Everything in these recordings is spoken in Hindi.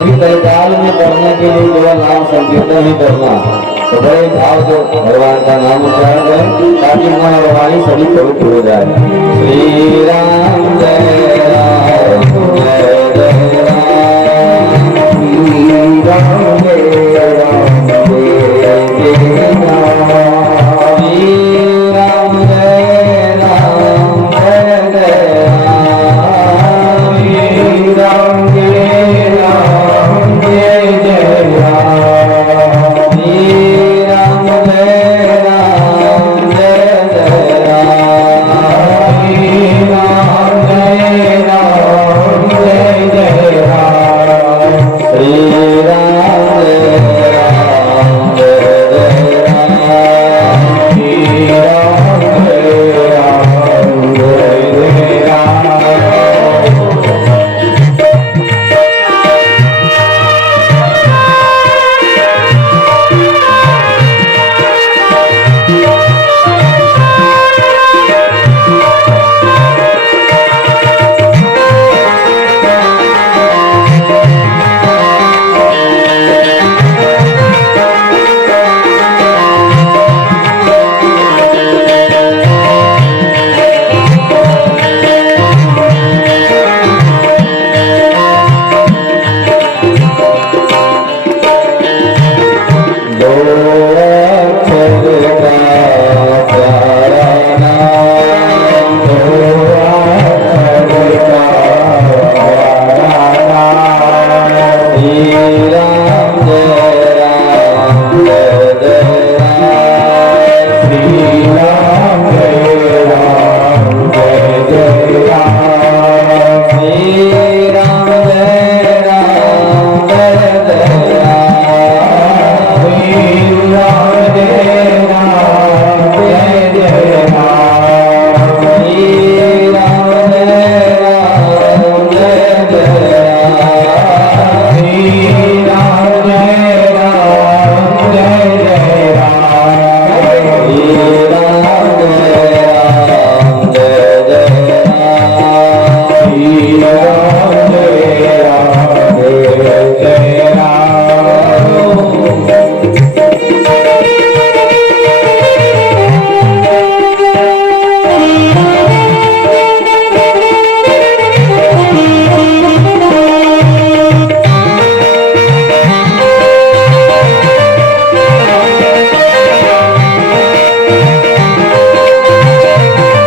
कलिकाल में पढ़ने के लिए केवल नाम संकीर्तन ही करना, तो बड़े भाव से भगवान का नाम उच्चारण करें ताकि मन और वाणी सभी पवित्र हो जाए। श्री राम जय राम जय जय राम, श्री राम जय राम जय जय राम, श्री राम जय राम जय जय राम, श्री राम जय राम जय जय राम, श्री राम जय राम जय जय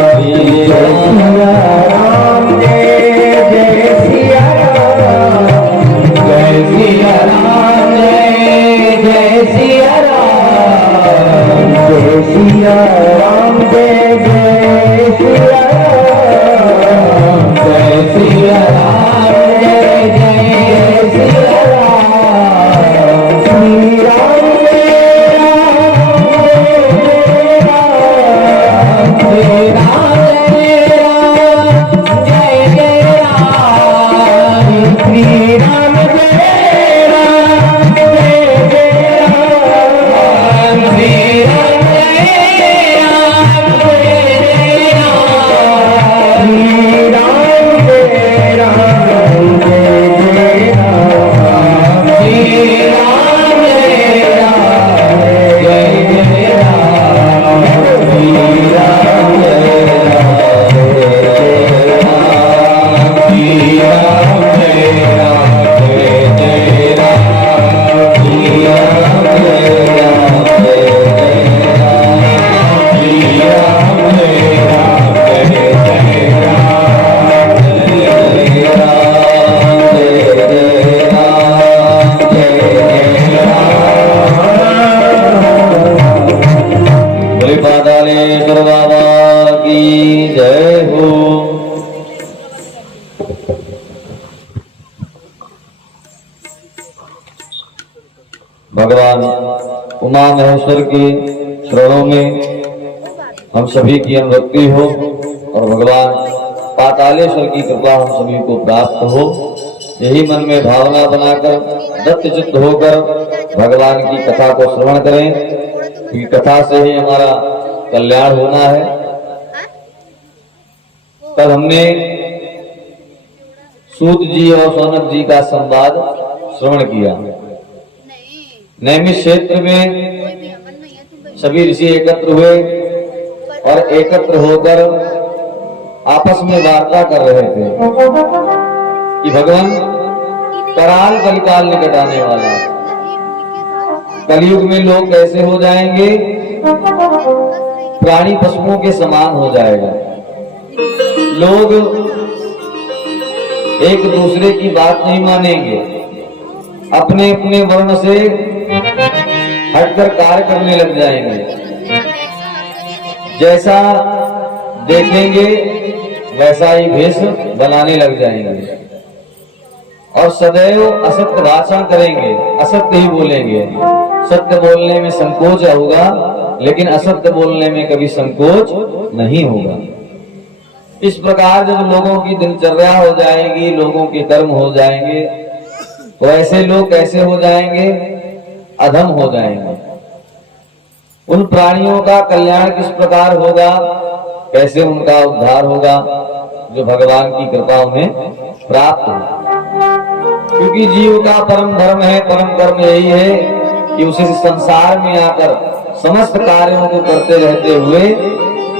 राम, श्री राम जय राम जय जय राम, श्री राम जय राम जय जय राम, श्री राम जय राम जय जय राम। भगवान उमा महेश्वर की चरणों में हम सभी की अनुरक्ति हो और भगवान पातालेश्वर की कृपा हम सभी को प्राप्त हो। यही मन में भावना बनाकर दत्त चित्त होकर भगवान की कथा को श्रवण करें, क्योंकि कथा से ही हमारा कल्याण होना है। कल हमने सूत जी और सौनक जी का संवाद श्रवण किया। नैमिष क्षेत्र में सभी ऋषि एकत्र हुए और एकत्र होकर आपस में वार्ता कर रहे थे कि भगवान कराल कलिकाल निकट आने वाला है। कलयुग में लोग कैसे हो जाएंगे, प्राणी पशुओं के समान हो जाएगा। लोग एक दूसरे की बात नहीं मानेंगे, अपने अपने वर्ण से हटकर कार्य करने लग जाएंगे। जैसा देखेंगे वैसा ही भेष बनाने लग जाएंगे और सदैव असत्य भाषण करेंगे, असत्य ही बोलेंगे। सत्य बोलने में संकोच होगा, लेकिन असत्य बोलने में कभी संकोच नहीं होगा। इस प्रकार जब लोगों की दिनचर्या हो जाएगी, लोगों के कर्म हो जाएंगे, तो ऐसे लोग कैसे हो जाएंगे, अधम हो जाएंगे। उन प्राणियों का कल्याण किस प्रकार होगा, कैसे उनका उद्धार होगा, जो भगवान की कृपा उन्हें प्राप्त हो। क्योंकि जीव का परम धर्म है, परम कर्म यही है कि उसे संसार में आकर समस्त कार्यों को करते रहते हुए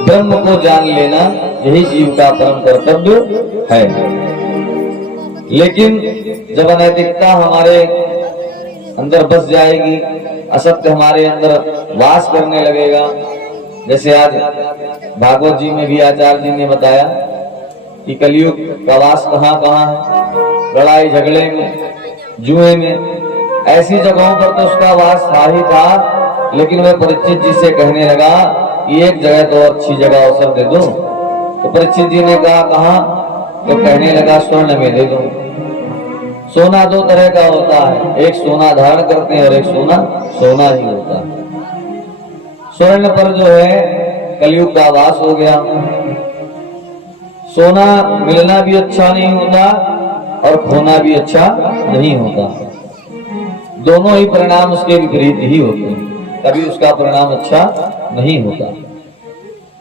ब्रह्म को जान लेना, यही जीव का परम कर्तव्य है। लेकिन जब अनैतिकता हमारे अंदर बस जाएगी, असत्य हमारे अंदर वास करने लगेगा, जैसे आज भागवत जी में भी आचार्य जी ने बताया कि कलयुग का वास कहाँ कहाँ है, लड़ाई झगड़े में, जुए में, ऐसी जगहों पर तो उसका वास था ही था। लेकिन वह परीक्षित जी से कहने लगा कि एक जगह तो अच्छी जगह अवसर दे दो। तो परीक्षित जी ने कहा कहाँ, तो कहने लगा स्वर्ण में दे दो। सोना दो तरह का होता है, एक सोना धारण करते हैं और एक सोना सोना ही होता है। स्वर्ण पर जो है कलयुग का वास हो गया। सोना मिलना भी अच्छा नहीं होता और खोना भी अच्छा नहीं होता, दोनों ही परिणाम उसके विपरीत ही होते हैं, कभी उसका परिणाम अच्छा नहीं होता।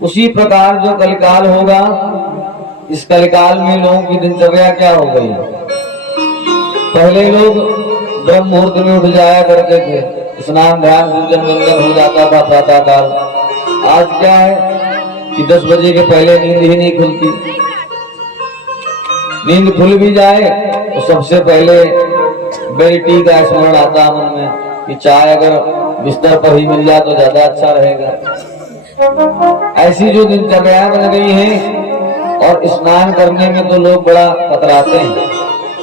उसी प्रकार जो कलिकाल होगा, इस कलिकाल में लोगों की दिनचर्या क्या हो गई। पहले लोग ब्रह्म मुहूर्त में उठ जाया करते थे, स्नान ध्यान पूजन वंदन हो जाता था प्रातः काल। आज क्या है कि 10 बजे के पहले नींद ही नहीं खुलती। नींद खुल भी जाए तो सबसे पहले बेटी का स्मरण आता है मन में कि चाय अगर बिस्तर पर ही मिल जाए तो ज्यादा अच्छा रहेगा। ऐसी जो दिनचर्या बन गई है, और स्नान करने में तो लोग बड़ा कतराते हैं।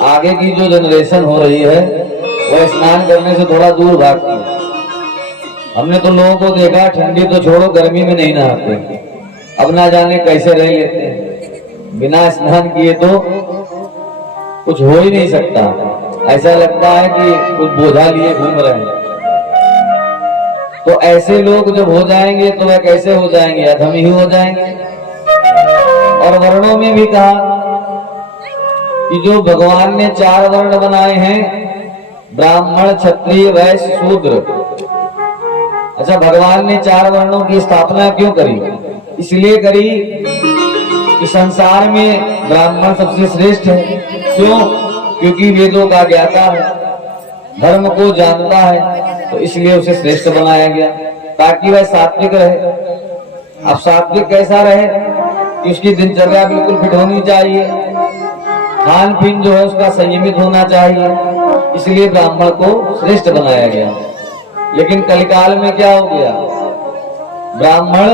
आगे की जो जनरेशन हो रही है वह स्नान करने से थोड़ा दूर भागती है। हमने तो लोगों को देखा, ठंडी तो छोड़ो, गर्मी में नहीं नहाते, अब ना जाने कैसे रह लेते हैं। बिना स्नान किए तो कुछ हो ही नहीं सकता, ऐसा लगता है कि कुछ बोझा लिए घूम रहे हैं। तो ऐसे लोग जब हो जाएंगे तो वह कैसे हो जाएंगे, अधम ही हो जाएंगे। और वर्णों में भी कहा कि जो भगवान ने 4 वर्ण बनाए हैं, ब्राह्मण क्षत्रिय वैश्य शूद्र। अच्छा, भगवान ने 4 वर्णों की स्थापना क्यों करी? इसलिए करी कि संसार में ब्राह्मण सबसे श्रेष्ठ है। क्यों? क्योंकि वेदों का ज्ञाता है, धर्म को जानता है, तो इसलिए उसे श्रेष्ठ बनाया गया ताकि वह सात्विक रहे। अब सात्विक कैसा रहे कि उसकी दिनचर्या बिल्कुल फिट होनी चाहिए, खान पीन जो है उसका संयमित होना चाहिए, इसलिए ब्राह्मण को श्रेष्ठ बनाया गया। लेकिन कलिकाल में क्या हो गया, ब्राह्मण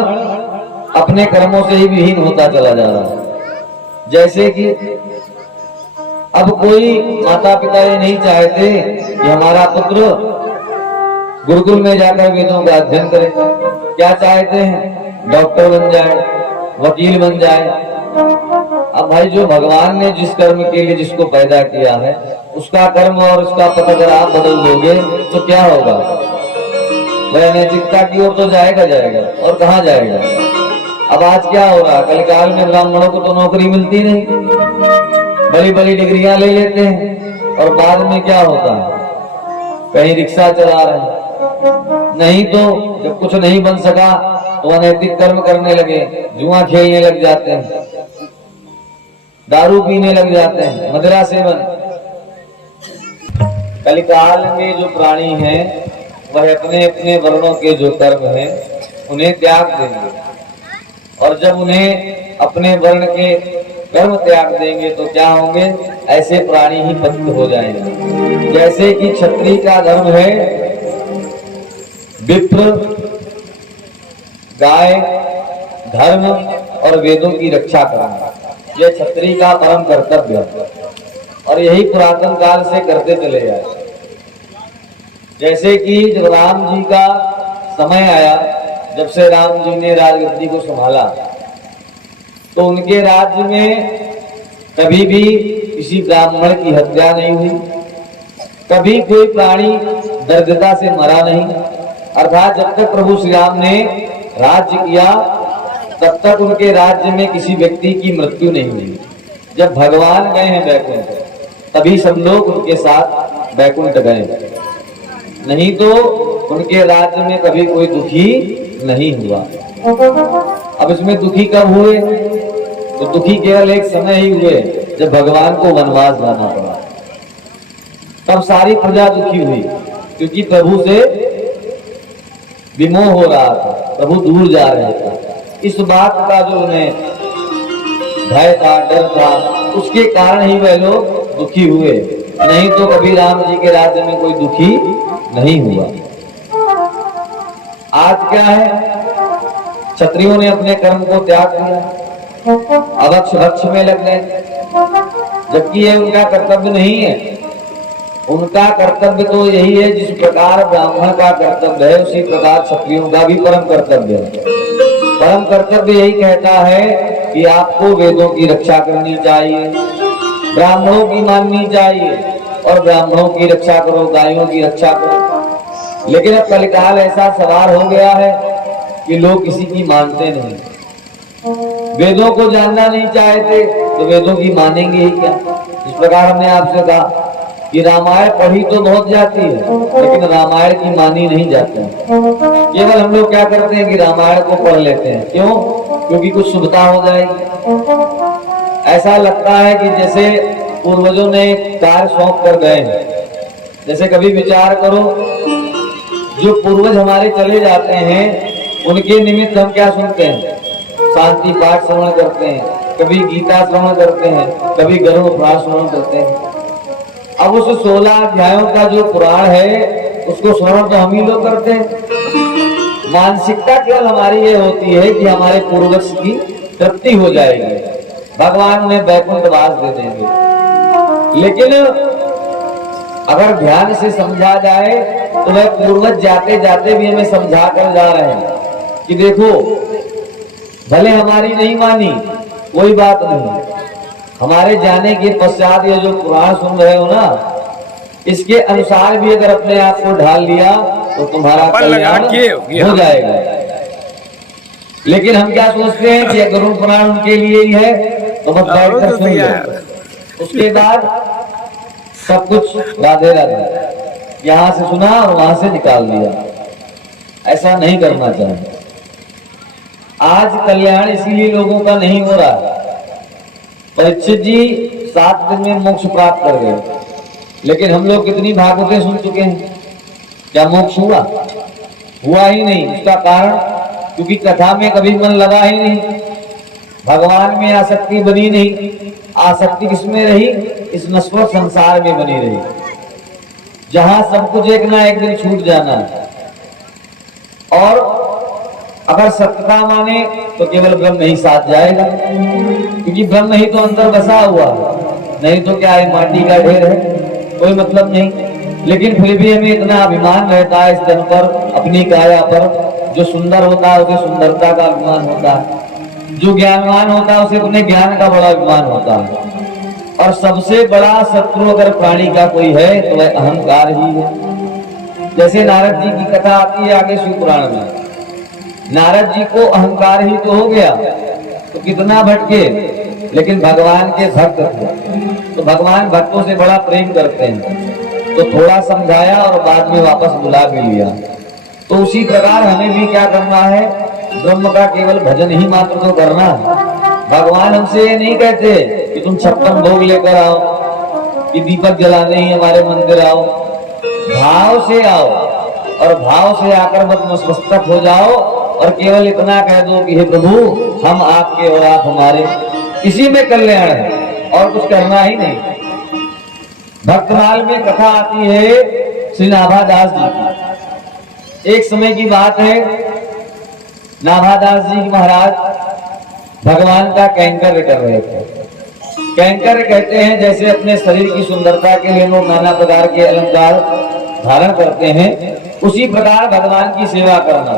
अपने कर्मों से ही विहीन होता चला जा रहा है। जैसे कि अब कोई माता पिता ये नहीं चाहते कि हमारा पुत्र गुरुकुल में जाकर वेदों का अध्ययन करे। क्या चाहते हैं? डॉक्टर बन जाए, वकील बन जाए। अब भाई, जो भगवान ने जिस कर्म के लिए जिसको पैदा किया है, उसका कर्म और उसका पथ अगर आप बदल दोगे तो क्या होगा? वह अनैतिकता की ओर तो जाएगा जाएगा, और कहाँ जाएगा। अब आज क्या हो रहा, कल काल में ब्राह्मणों को तो नौकरी मिलती नहीं, बड़ी बड़ी डिग्रियां ले लेते हैं, और बाद में क्या होता है, कहीं रिक्शा चला रहे हैं, नहीं तो जब कुछ नहीं बन सका तो अनैतिक कर्म करने लगे, जुआ खेलने लग जाते हैं, दारू पीने लग जाते हैं, मदिरा सेवन। कलिकाल में जो प्राणी हैं वह अपने अपने वर्णों के जो कर्म हैं उन्हें त्याग देंगे, और जब उन्हें अपने वर्ण के कर्म त्याग देंगे तो क्या होंगे, ऐसे प्राणी ही पतित हो जाएंगे। जैसे कि क्षत्रिय का धर्म है विप्र, गाय, धर्म और वेदों की रक्षा करना, यह क्षत्रिय का परम कर्तव्य है, और यही पुरातन काल से करते चले आए। जैसे कि जब राम जी का समय आया, जब से राम जी ने राजगद्दी को संभाला, तो उनके राज्य में कभी भी किसी ब्राह्मण की हत्या नहीं हुई, कभी कोई प्राणी दरिद्रता से मरा नहीं। अर्थात जब तक प्रभु श्री राम ने राज्य किया तब तक उनके राज्य में किसी व्यक्ति की मृत्यु नहीं हुई। जब भगवान गए हैं बैकुंठ तभी सब लोग उनके साथ बैकुंठ गए, नहीं तो उनके राज्य में कभी कोई दुखी नहीं हुआ। अब इसमें दुखी कब हुए, तो दुखी केवल एक समय ही हुए जब भगवान को वनवास जाना पड़ा, तब सारी प्रजा दुखी हुई, क्योंकि प्रभु से विमोह हो रहा था, प्रभु दूर जा रहे थे। इस बात का जो उन्हें भय था, डर था, उसके कारण ही वह लोग दुखी हुए, नहीं तो कभी राम जी के राज्य में कोई दुखी नहीं हुआ। आज क्या है, क्षत्रियों ने अपने कर्म को त्याग दिया, अभक्ष भक्ष में लग गए, जबकि यह उनका कर्तव्य नहीं है। उनका कर्तव्य तो यही है, जिस प्रकार ब्राह्मण का कर्तव्य है उसी प्रकार क्षत्रियों का भी परम कर्तव्य है। परम कर्तव्य यही कहता है कि आपको वेदों की रक्षा करनी चाहिए, ब्राह्मणों की माननी चाहिए, और ब्राह्मणों की रक्षा करो, गायों की रक्षा करो। लेकिन अब कलिकाल ऐसा सवार हो गया है कि लोग किसी की मानते नहीं, वेदों को जानना नहीं चाहते तो वेदों की मानेंगे ही क्या। इस प्रकार हमने आपसे कहा कि रामायण पढ़ी तो बहुत जाती है, लेकिन रामायण की मानी नहीं जाती। केवल हम लोग क्या करते हैं कि रामायण को पढ़ लेते हैं, क्यों, क्योंकि कुछ शुभता हो जाएगी। ऐसा लगता है कि जैसे पूर्वजों ने कार्य सौंप कर गए हैं। जैसे कभी विचार करो, जो पूर्वज हमारे चले जाते हैं उनके निमित्त हम क्या सुनते हैं, शांति पाठ श्रवण करते हैं, कभी गीता श्रवण करते हैं, कभी गरुड़ पुराण श्रवण करते हैं। अब उस 16 अध्यायों का जो पुराण है उसको श्रवण तो हम ही लोग करते हैं। मानसिकता केवल हमारी ये होती है कि हमारे पूर्वज की तृप्ति हो जाएगी, भगवान उन्हें वैकुंठवास दे देंगे। लेकिन अगर ध्यान से समझा जाए तो वह पूर्वज जाते जाते भी हमें समझा कर जा रहे हैं कि देखो, भले हमारी नहीं मानी कोई बात नहीं, हमारे जाने के पश्चात ये जो पुराण सुन रहे हो ना, इसके अनुसार भी अगर अपने आप को ढाल लिया तो तुम्हारा कल्याण हो जाएगा। लेकिन हम क्या सोचते हैं कि गरुड़ पुराण उनके लिए ही है तो मत बैठ कर सुन लो, उसके बाद सब कुछ राधे राधे, यहाँ से सुना और वहां से निकाल दिया। ऐसा नहीं करना चाहिए। आज कल्याण इसीलिए लोगों का नहीं हो रहा। परीक्षित जी 7 दिन में मोक्ष प्राप्त कर गए, लेकिन हम लोग कितनी भागवतें सुन चुके हैं, क्या मोक्ष हुआ? हुआ ही नहीं। उसका कारण, क्योंकि कथा में कभी मन लगा ही नहीं, भगवान में आसक्ति बनी नहीं। आसक्ति किसमें रही? इस नश्वर संसार में बनी रही, जहां सब कुछ एक ना एक दिन छूट जाना है। और अगर सत्यता माने तो केवल ब्रह्म ही साथ जाएगा, क्योंकि ब्रह्म ही तो अंदर बसा हुआ है, नहीं तो क्या है, माटी का ढेर है, कोई मतलब नहीं। लेकिन फिर भी हमें इतना अभिमान रहता है इस जन्म पर, अपनी काया पर। जो सुंदर होता है उसे सुंदरता का अभिमान होता है, जो ज्ञानवान होता है उसे अपने ज्ञान का बड़ा अभिमान होता है। और सबसे बड़ा शत्रु अगर प्राणी का कोई है तो वह अहंकार ही है। जैसे नारद जी की कथा आती है आगे शिव पुराण में। नारद जी को अहंकार ही तो हो गया, तो कितना भटके, लेकिन भगवान के भक्त थे, तो भगवान भक्तों से बड़ा प्रेम करते हैं, तो थोड़ा समझाया और बाद में वापस बुला भी लिया। तो उसी प्रकार हमें भी क्या करना है, ब्रह्म का केवल भजन ही मात्र तो करना है। भगवान हमसे ये नहीं कहते कि तुम 56 भोग लेकर आओ, कि दीपक जलाने ही हमारे मंदिर आओ। भाव से आओ, और भाव से आकर मत मस्तक हो जाओ और केवल इतना कह दो कि हे प्रभु हम आपके और आप हमारे, इसी में कल्याण है और कुछ करना ही नहीं। भक्तमाल में कथा आती है श्री नाभादास जी की। एक समय की बात है, नाभादास जी महाराज भगवान का कैंकर कर रहे थे। कैंकर कहते हैं जैसे अपने शरीर की सुंदरता के लिए लोग नाना प्रकार के अलंकार धारण करते हैं, उसी प्रकार भगवान की सेवा करना,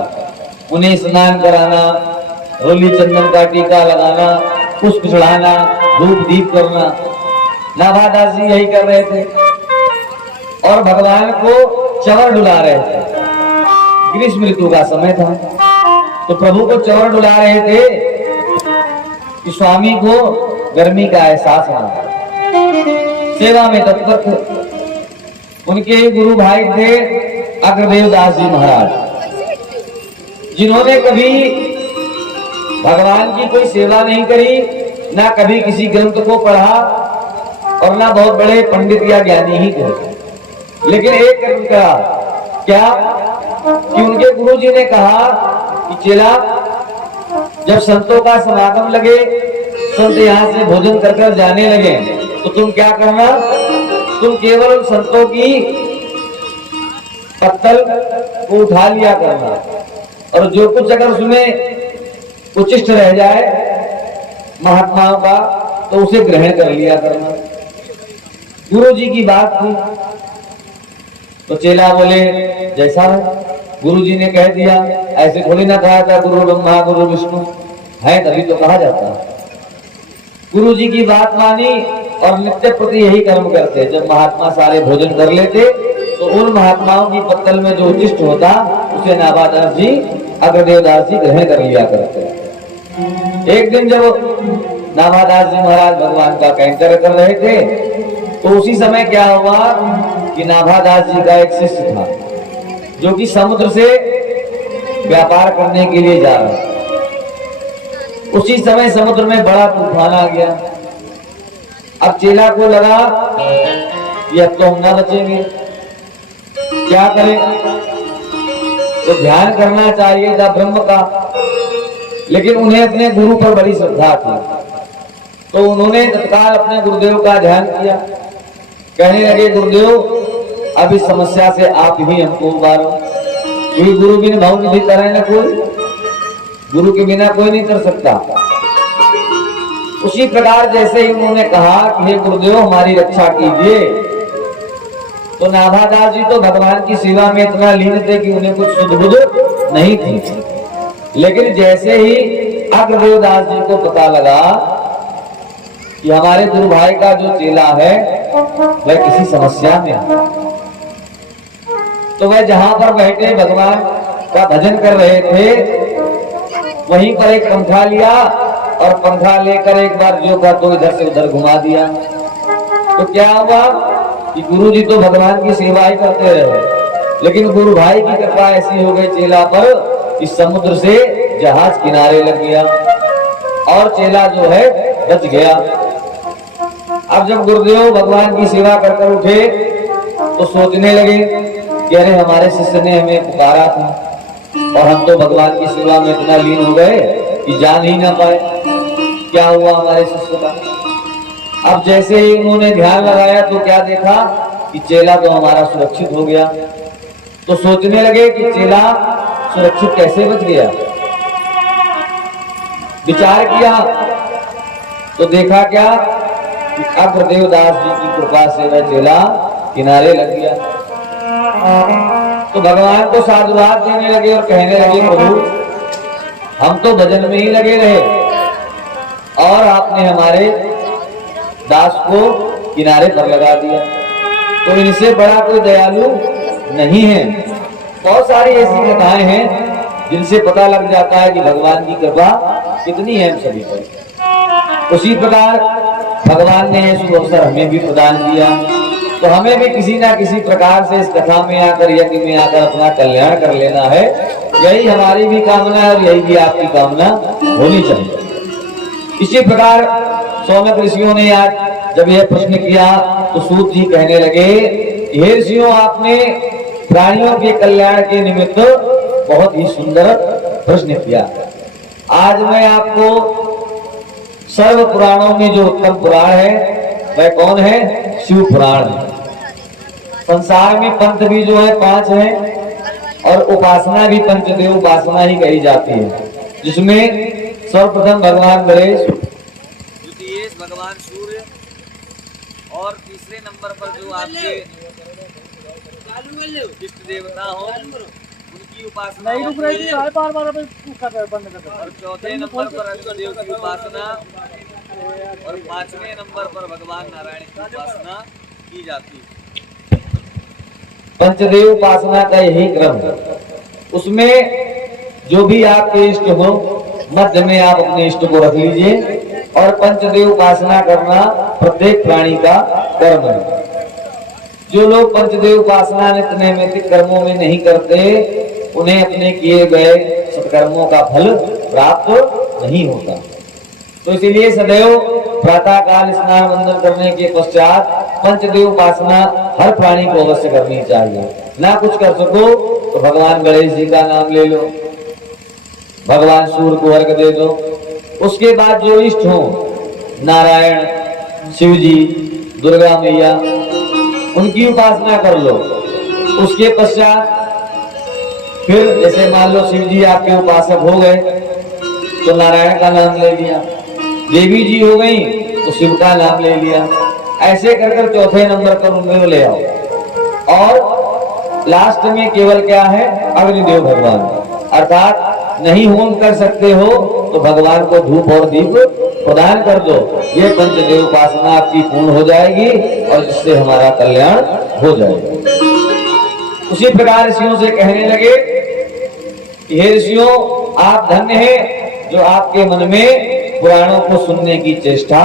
उन्हें स्नान कराना, रोली चंदन का टीका लगाना, पुष्प चढ़ाना, धूप दीप करना। नाभादास जी यही कर रहे थे और भगवान को चवर डुला रहे थे। ग्रीष्म ऋतु का समय था, तो प्रभु को चवर डुला रहे थे कि स्वामी को गर्मी का एहसास ना, सेवा में तत्पर थे। उनके गुरु भाई थे अग्रदेव दास जी महाराज, जिन्होंने कभी भगवान की कोई सेवा नहीं करी, ना कभी किसी ग्रंथ को पढ़ा और ना बहुत बड़े पंडित या ज्ञानी ही थे। लेकिन एक कर्म करा, क्या कि उनके गुरु जी ने कहा कि चेला, जब संतों का समागम लगे, संत यहाँ से भोजन कर कर जाने लगे, तो तुम क्या करना, तुम केवल संतों की पत्तल को उठा लिया करना, और जो कुछ अगर उसमें उचिष्ट रह जाए महात्माओं का, तो उसे ग्रहण कर लिया करना। गुरु जी की बात थी, तो चेला बोले जैसा है। गुरु जी ने कह दिया, ऐसे थोड़ी ना कहा था गुरु ब्रह्मा गुरु विष्णु है, तभी तो कहा जाता है। गुरु जी की बात मानी और नित्य प्रति यही कर्म करते। जब महात्मा सारे भोजन कर लेते, तो उन महात्माओं की पत्तल में जो उचिष्ट होता, उसे नाभादास जी अग्रदेव दास जी ग्रहण कर लिया करते। एक दिन जब नाभादास जी महाराज भगवान का कैंकर कर रहे थे, तो उसी समय क्या हुआ कि नाभादास जी का एक शिष्य था जो कि समुद्र से व्यापार करने के लिए जा रहा। उसी समय समुद्र में बड़ा तूफान आ गया। अब चेला को लगा कि अब तो हम ना बचेंगे, क्या करें, तो ध्यान करना चाहिए था ब्रह्म का, लेकिन उन्हें अपने गुरु पर बड़ी श्रद्धा थी, तो उन्होंने तत्काल अपने गुरुदेव का ध्यान किया। कहने लगे, गुरुदेव अब इस समस्या से आप ही हमको उबारो, क्योंकि गुरु बिन भाव निधि तरह न कोई, गुरु के बिना कोई नहीं कर सकता। उसी प्रकार जैसे ही उन्होंने कहा कि हे गुरुदेव हमारी रक्षा कीजिए, तो नाभादास जी तो भगवान की सेवा में इतना लीन थे कि उन्हें कुछ सुध बुध नहीं थी। लेकिन जैसे ही अग्रदेव दास जी को पता लगा कि हमारे गुरु भाई का जो चेला है वह किसी समस्या में है, तो वह जहां पर बैठे भगवान का भजन कर रहे थे, वहीं पर एक पंखा लिया और पंखा लेकर एक बार जो का तो इधर से उधर घुमा दिया। तो क्या हुआ कि गुरु जी तो भगवान की सेवा ही करते रहे, लेकिन गुरु भाई की कृपा ऐसी हो गई चेला पर कि समुद्र से जहाज किनारे लग गया और चेला जो है बच गया। अब जब गुरुदेव भगवान की सेवा कर कर उठे, तो सोचने लगे कि अरे हमारे शिष्य ने हमें पुकारा था और हम तो भगवान की सेवा में इतना लीन हो गए कि जान ही ना पाए, क्या हुआ हमारे शिष्य का। अब जैसे ही उन्होंने ध्यान लगाया तो क्या देखा कि चेला तो हमारा सुरक्षित हो गया। तो सोचने लगे कि चेला सुरक्षित कैसे बच गया। विचार किया तो देखा क्या कि अग्रदेव दास जी की कृपा से वह चेला किनारे लग गया। तो भगवान को साधुवाद देने लगे और कहने लगे, प्रभु हम तो भजन में ही लगे रहे और आपने हमारे दास को किनारे पर लगा दिया, तो इनसे बड़ा कोई दयालु नहीं है। बहुत सारी ऐसी कथाएं हैं जिनसे पता लग जाता है कि भगवान की कृपा कितनी है हम सभी पर। उसी प्रकार भगवान ने यह शुभ अवसर हमें भी प्रदान किया, तो हमें भी किसी ना किसी प्रकार से इस कथा में आकर, यज्ञ में आकर अपना कल्याण कर लेना है। यही हमारी भी कामना है और यही भी आपकी कामना होनी चाहिए। इसी प्रकार सौनक ऋषियों ने आज जब यह प्रश्न किया तो सूत जी कहने लगे, हे ऋषियों, आपने प्राणियों के कल्याण के निमित्त बहुत ही सुंदर प्रश्न किया। आज मैं आपको सर्व पुराणों में जो उत्तम पुराण है वह कौन है? शिव पुराण है। संसार में पंथ भी जो है 5 है और उपासना भी पंचदेव उपासना ही कही जाती है, जिसमें सर्वप्रथम भगवान गणेश, द्वितीय भगवान सूर्य और तीसरे नंबर पर जो आपके इष्ट देवता हो उनकी उपासना होती है, और चौथे नंबर पर अग्निदेव की उपासना और 5वें नंबर पर भगवान नारायण की उपासना की जाती है। पंचदेव उपासना का यही क्रम है। उसमें जो भी आपके इष्ट हो, मध्य में आप अपने इष्ट को रख लीजिए, और पंचदेव उपासना करना प्रत्येक प्राणी का कर्म है। जो लोग पंचदेव उपासना नित्य नैमित्तिक कर्मों में नहीं करते, उन्हें अपने किए गए सत्कर्मों का फल प्राप्त नहीं होता। तो इसीलिए सदैव प्रातः काल स्नान वंदन करने के पश्चात पंचदेव उपासना हर प्राणी को अवश्य करनी चाहिए। ना कुछ कर सको तो भगवान गणेश जी का नाम ले लो, भगवान सूर्य को अर्घ दे दो। उसके बाद जो इष्ट हो, नारायण, शिव जी, दुर्गा मैया, उनकी उपासना कर लो। उसके पश्चात फिर जैसे मान लो शिव जी आपके उपासक हो गए तो नारायण का नाम ले लिया, देवी जी हो गई तो शिव का नाम ले लिया। ऐसे कर कर चौथे नंबर पर उनमें ले आओ, और लास्ट में केवल क्या है? अग्निदेव भगवान। अर्थात नहीं होम कर सकते हो तो भगवान को धूप और दीप प्रदान कर दो। ये पंचदेव उपासना आपकी पूर्ण हो जाएगी और जिससे हमारा कल्याण हो जाएगा। उसी प्रकार ऋषियों से कहने लगे कि हे ऋषियों, आप धन्य हैं जो आपके मन में पुराणों को सुनने की चेष्टा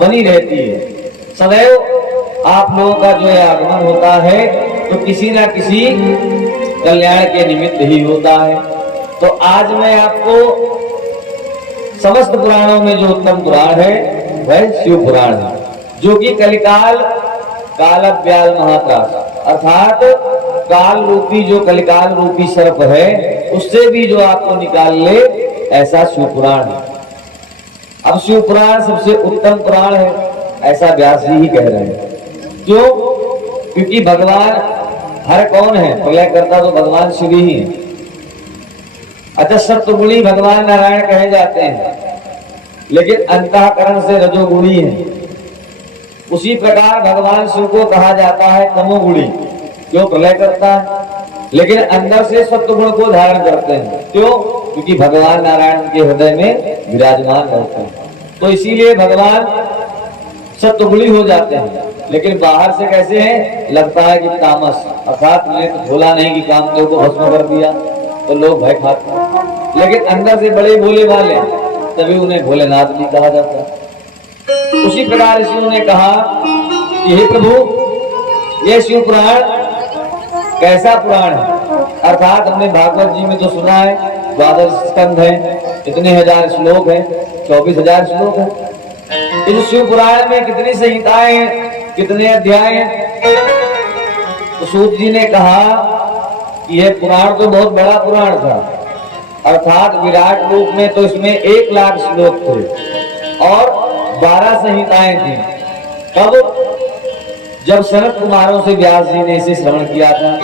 बनी रहती है। सदैव आप लोगों का जो आगमन होता है तो किसी ना किसी कल्याण के निमित्त ही होता है। तो आज मैं आपको समस्त पुराणों में जो उत्तम पुराण है वह शिव पुराण है, जो कि कलिकाल काल व्याल महात्रास, अर्थात काल रूपी जो कलिकाल रूपी सर्प है उससे भी जो आपको निकाल ले, ऐसा शिव पुराण है। अब शिव पुराण सबसे उत्तम पुराण है, ऐसा व्यास जी ही कह रहे हैं। क्यों? क्योंकि भगवान हर कौन है? प्रलय करता तो भगवान शिव ही है। अच्छा, सत्वगुणी भगवान नारायण कहे जाते हैं, लेकिन अंतःकरण से रजोगुणी है। उसी प्रकार भगवान शिव को कहा जाता है तमोगुणी, जो प्रलय करता है लेकिन अंदर से सत्वगुण को धारण करते हैं। क्यों? क्योंकि भगवान नारायण के हृदय में विराजमान रहते हैं। तो इसीलिए भगवान सत्वगुणी हो जाते हैं, लेकिन बाहर से कैसे हैं? लगता है कि तामस, अर्थात मैंने तो भोला नहीं कि कामदेव को भस्म कर दिया तो लोग भय खाते हैं, लेकिन अंदर से बड़े भोले वाले, तभी उन्हें भोलेनाथ भी कहा जाता है। उसी प्रकार ऋषियों ने कहा कि हे प्रभु, ये शिव पुराण कैसा पुराण है? अर्थात हमने भागवत जी में तो सुना है 12 स्कंध है, कितने हजार श्लोक है, 24,000 श्लोक है। इस शिव पुराण में कितनी संहिताएं हैं, कितने अध्याय हैं? तो सूत जी ने कहा कि यह पुराण तो बहुत बड़ा पुराण था, अर्थात विराट रूप में तो इसमें 1 लाख श्लोक थे और 12 संहिताएं थी। तब जब सनत कुमारों से व्यास जी ने इसे श्रवण किया था,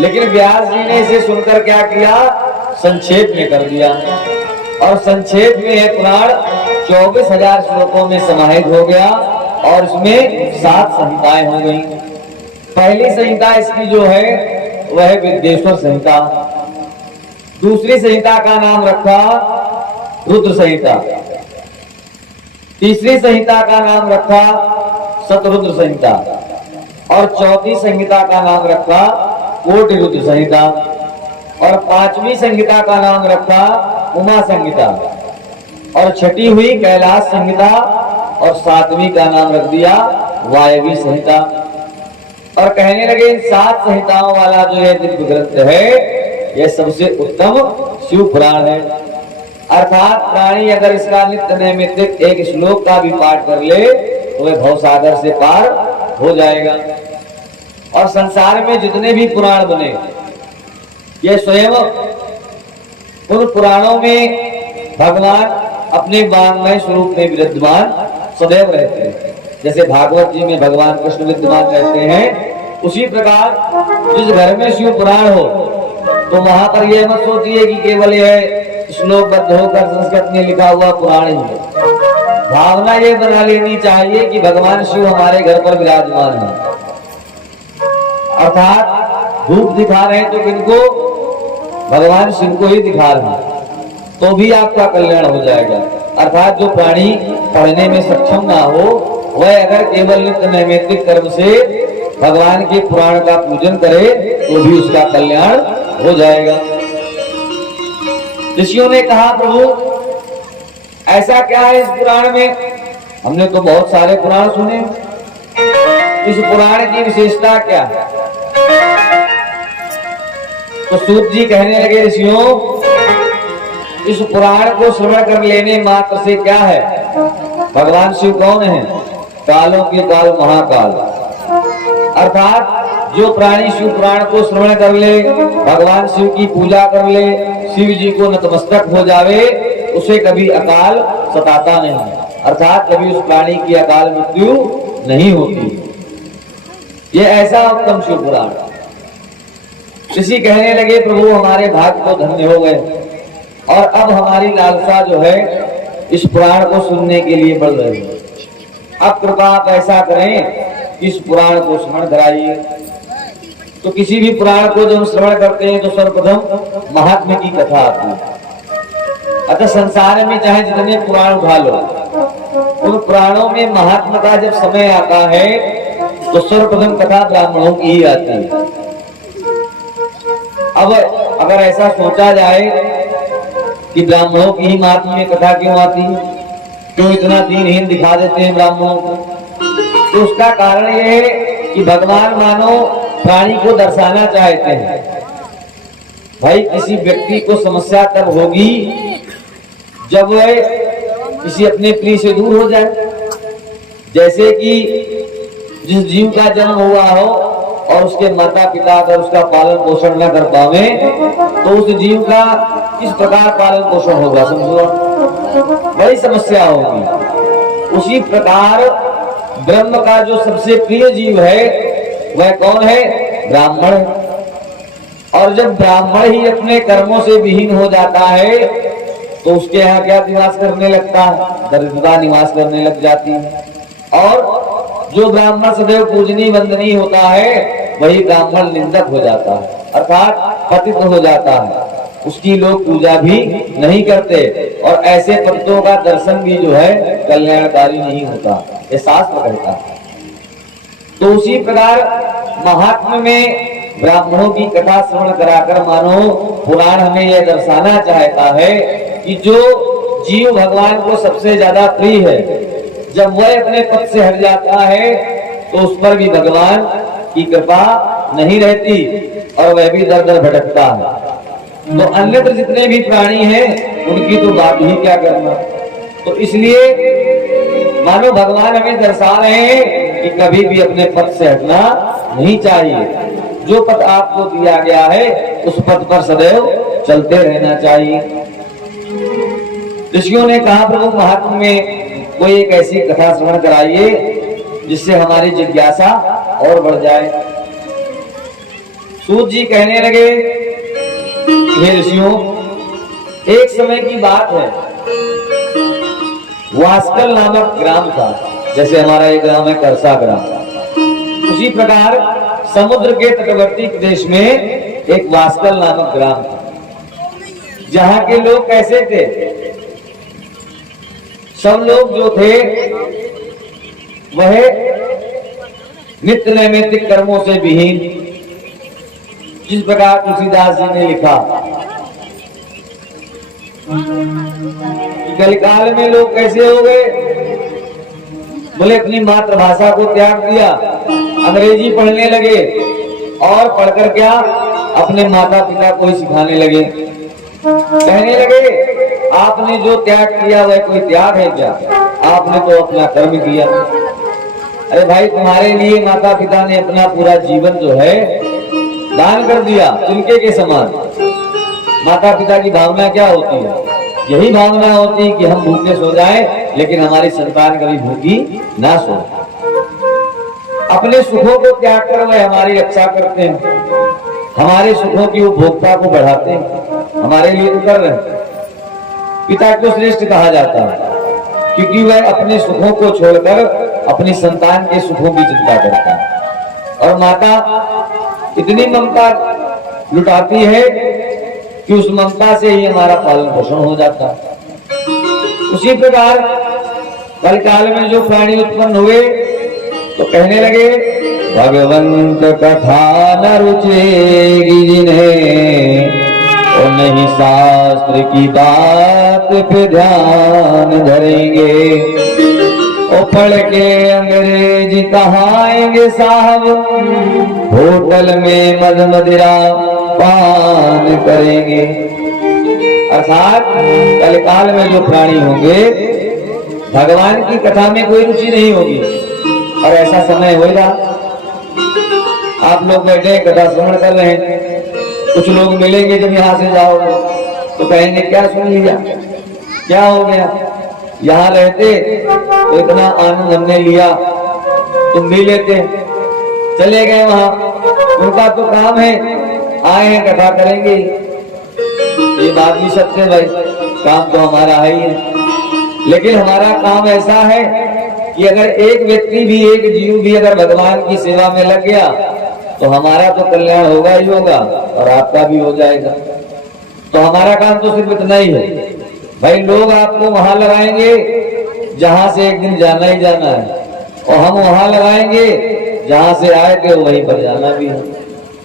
लेकिन व्यास जी ने इसे सुनकर क्या किया? संक्षेप में कर दिया, और संक्षेप में यह पुराण 24,000 श्लोकों में समाहित हो गया और इसमें 7 संहिताएं हो गई। पहली संहिता इसकी जो है वह विद्येश्वर संहिता, दूसरी संहिता का नाम रखा रुद्र संहिता, तीसरी संहिता का नाम रखा शतरुद्र संहिता, और चौथी संहिता का नाम रखा कोटि रुद्र संहिता, और पांचवी संहिता का नाम रखा उमा संहिता, और छठी हुई कैलाश संहिता, और सातवीं का नाम रख दिया वायवी संहिता। और कहने लगे इन 7 संहिताओं वाला जो है दिव्य ग्रंथ है, यह सबसे उत्तम शिव पुराण है। अर्थात प्राणी अगर इसका नित्य नैमित्तिक एक श्लोक का भी पाठ कर ले तो वह भवसागर से पार हो जाएगा। और संसार में जितने भी पुराण बने, ये स्वयं उन पुराणों में भगवान अपने वाङ्मय स्वरूप में विद्यमान सदैव रहते हैं। जैसे भागवत जी में भगवान कृष्ण विद्यमान रहते हैं, उसी प्रकार जिस घर में शिव पुराण हो तो वहां पर यह मत सोचिए कि केवल यह श्लोकबद्ध होकर संस्कृत में लिखा हुआ पुराण ही है। भावना ये बना लेनी चाहिए कि भगवान शिव हमारे घर पर विराजमान है। अर्थात धूप दिखा रहे हैं तो किनको? भगवान शिव को ही दिखा रहे हैं, तो भी आपका कल्याण हो जाएगा। अर्थात जो प्राणी पढ़ने में सक्षम ना हो, वह अगर केवल नित्य नैमित्तिक कर्म से भगवान के पुराण का पूजन करे तो भी उसका कल्याण हो जाएगा। ऋषियों ने कहा प्रभु ऐसा क्या है इस पुराण में? हमने तो बहुत सारे पुराण सुने, इस पुराण की विशेषता क्या है? तो सूत जी कहने लगे ऋषियों, इस पुराण को श्रवण कर लेने मात्र से क्या है? भगवान शिव कौन है? कालों के काल महाकाल। अर्थात जो प्राणी शिव पुराण को श्रवण कर ले, भगवान शिव की पूजा कर ले, शिव जी को नतमस्तक हो जावे, उसे कभी अकाल सताता नहीं। अर्थात कभी उस प्राणी की अकाल मृत्यु नहीं होती। ये ऐसा उत्तम शिव पुराण। ऋषि कहने लगे प्रभु हमारे भाग्य तो धन्य हो गए, और अब हमारी लालसा जो है इस पुराण को सुनने के लिए बढ़ रही है। अब कृपा आप ऐसा करें कि इस पुराण को श्रवण कराइए। तो किसी भी पुराण को जब श्रवण करते हैं तो सर्वप्रथम महात्म्य की कथा आती है। अतः संसार में चाहे जितने पुराण उठा लो, उन पुराणों में महात्मा का जब समय आता है तो सर्वप्रथम कथा ब्राह्मणों की ही आती है। अब अगर ऐसा सोचा जाए कि ब्राह्मणों की ही महात्मा में कथा क्यों आती है, क्यों इतना दीनहीन दिखा देते हैं ब्राह्मणों को, तो उसका कारण यह है कि भगवान मानो प्राणी को दर्शाना चाहते हैं। भाई किसी व्यक्ति को समस्या तब होगी जब वह किसी अपने प्रिय से दूर हो जाए। जैसे कि जिस जीव का जन्म हुआ हो और उसके माता पिता अगर उसका पालन पोषण न कर पावे तो उस जीव का किस प्रकार पालन पोषण होगा, समझो, बड़ी समस्या होगी। उसी प्रकार ब्रह्म का जो सबसे प्रिय जीव है वह कौन है? ब्राह्मण। और जब ब्राह्मण ही अपने कर्मों से विहीन हो जाता है तो उसके यहाँ क्या निवास करने लगता है? दरिद्रता निवास करने लग जाती है। और जो ब्राह्मण सदैव पूजनीय वंदनीय होता है वही ब्राह्मण निंदक हो जाता है, अर्थात पतित हो जाता है। उसकी लोग पूजा भी नहीं करते, और ऐसे पतितों का दर्शन भी जो है कल्याणकारी नहीं होता, ये शास्त्र कहता है। तो उसी प्रकार महात्म्य में ब्राह्मणों की कथा श्रवण कराकर मानो पुराण हमें यह दर्शाना चाहता है कि जो जीव भगवान को सबसे ज्यादा प्रिय है, जब वह अपने पद से हट जाता है तो उस पर भी भगवान की कृपा नहीं रहती और वह भी दर दर भटकता है। तो अन्यत्र जितने भी प्राणी हैं उनकी तो बात ही क्या करना। तो इसलिए मानो भगवान हमें दर्शा रहे हैं कि कभी भी अपने पद से हटना नहीं चाहिए। जो पद आपको दिया गया है उस पद पर सदैव चलते रहना चाहिए। ऋषियों ने कहा प्रभु महात्मा में कोई एक ऐसी कथा श्रवण कराइए जिससे हमारी जिज्ञासा और बढ़ जाए। सूत जी कहने लगे हे ऋषियों, एक समय की बात है, वास्कल नामक ग्राम था, जैसे हमारा एक ग्राम है करसा ग्राम, उसी प्रकार समुद्र के तटवर्ती प्रदेश में एक वास्कल नामक ग्राम था। जहां के लोग कैसे थे? सब लोग जो थे वह नित्य नैमित्तिक कर्मों से विहीन। जिस प्रकार तुलसीदास जी ने लिखा कल काल में लोग कैसे हो गए, बोले अपनी मातृभाषा को त्याग दिया, अंग्रेजी पढ़ने लगे और पढ़कर क्या अपने माता पिता को ही सिखाने लगे। कहने लगे आपने जो त्याग किया वह कोई त्याग है क्या, आपने तो अपना कर्म किया। अरे भाई तुम्हारे लिए माता पिता ने अपना पूरा जीवन जो है दान कर दिया तिनके के समान। माता पिता की भावना क्या होती है, यही भावना होती है कि हम भूखे सो जाएं लेकिन हमारी संतान कभी भूखी ना सो। अपने सुखों को त्याग कर वह हमारी रक्षा करते हैं, हमारे सुखों की उपभोक्ता को बढ़ाते हैं, हमारे लिए तो कर रहे हैं। पिता को श्रेष्ठ कहा जाता है क्योंकि वह अपने सुखों को छोड़कर अपनी संतान के सुखों की चिंता करता है। और माता इतनी ममता लुटाती है कि उस ममता से ही हमारा पालन पोषण हो जाता है। उसी प्रकार कल काल में जो प्राणी उत्पन्न हुए तो कहने लगे भगवंत कथा न रुचेगी जिन्हें, और नहीं शास्त्र की बात पे ध्यान धरेंगे। और पढ़ के अंग्रेजी कहाएंगे साहब, होटल में मद मदिरा पान करेंगे। अर्थात कलकाल में जो प्राणी होंगे भगवान की कथा में कोई रुचि नहीं होगी। और ऐसा समय होगा आप लोग बैठे कथा श्रवण कर रहे हैं, कुछ लोग मिलेंगे जब यहाँ से जाओगे तो कहेंगे क्या सुन लिया, क्या हो गया, यहाँ रहते तो इतना आनंद हमने लिया, तुम भी लेते, चले गए वहां, उनका तो काम है आए हैं कथा करेंगे। ये बात भी सत्य है भाई, काम तो हमारा है ही है, लेकिन हमारा काम ऐसा है कि अगर एक व्यक्ति भी एक जीव भी अगर भगवान की सेवा में लग गया तो हमारा तो कल्याण होगा ही होगा और आपका भी हो जाएगा। तो हमारा काम तो सिर्फ इतना ही है भाई, लोग आपको वहां लगाएंगे जहां से एक दिन जाना ही जाना है, और हम वहां लगाएंगे जहां से आए थे वहीं पर जाना भी है।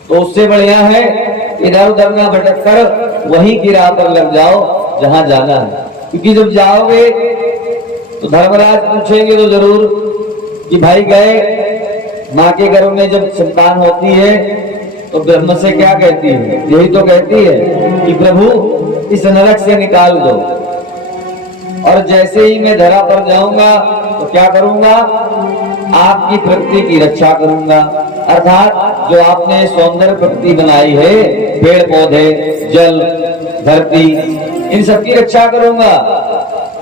तो उससे बढ़िया है इधर उधर ना भटक कर वहीं की राह पर लग जाओ जहां जाना है। क्योंकि जब जाओगे तो धर्मराज पूछेंगे तो जरूर कि भाई गए माँ के गर्भ में जब संतान होती है तो ब्रह्म से क्या कहती है, यही तो कहती है कि प्रभु इस नरक से निकाल दो। और जैसे ही मैं धरा पर जाऊंगा तो क्या करूंगा, आपकी प्रकृति की रक्षा करूंगा। अर्थात जो आपने सौंदर्य प्रकृति बनाई है, पेड़ पौधे जल धरती, इन सब की रक्षा करूंगा।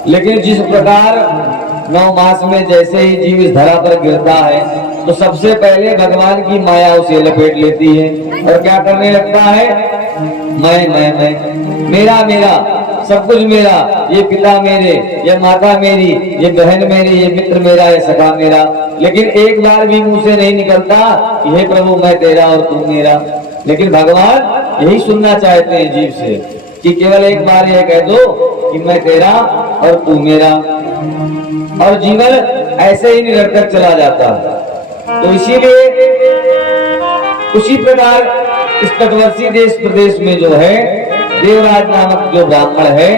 लेकिन जिस प्रकार 9 मास में जैसे ही जीव इस धरा पर गिरता है तो सबसे पहले भगवान की माया उसे लपेट लेती है और क्या करने लगता है, मैं मेरा मेरा सब कुछ मेरा, ये पिता मेरे, ये माता मेरी, ये बहन मेरी, ये मित्र मेरा, ये सखा मेरा। लेकिन एक बार भी मुंह से नहीं निकलता कि हे प्रभु मैं तेरा और तू मेरा। लेकिन भगवान यही सुनना चाहते हैं जीव से कि केवल एक बार ये कह दो कि मैं तेरा और तू मेरा, और जीवन ऐसे ही निरर्थक चला जाता है। तो इसीलिए उसी प्रकार इस तटवर्ती देश प्रदेश में जो है देवराज नामक जो ब्राह्मण है,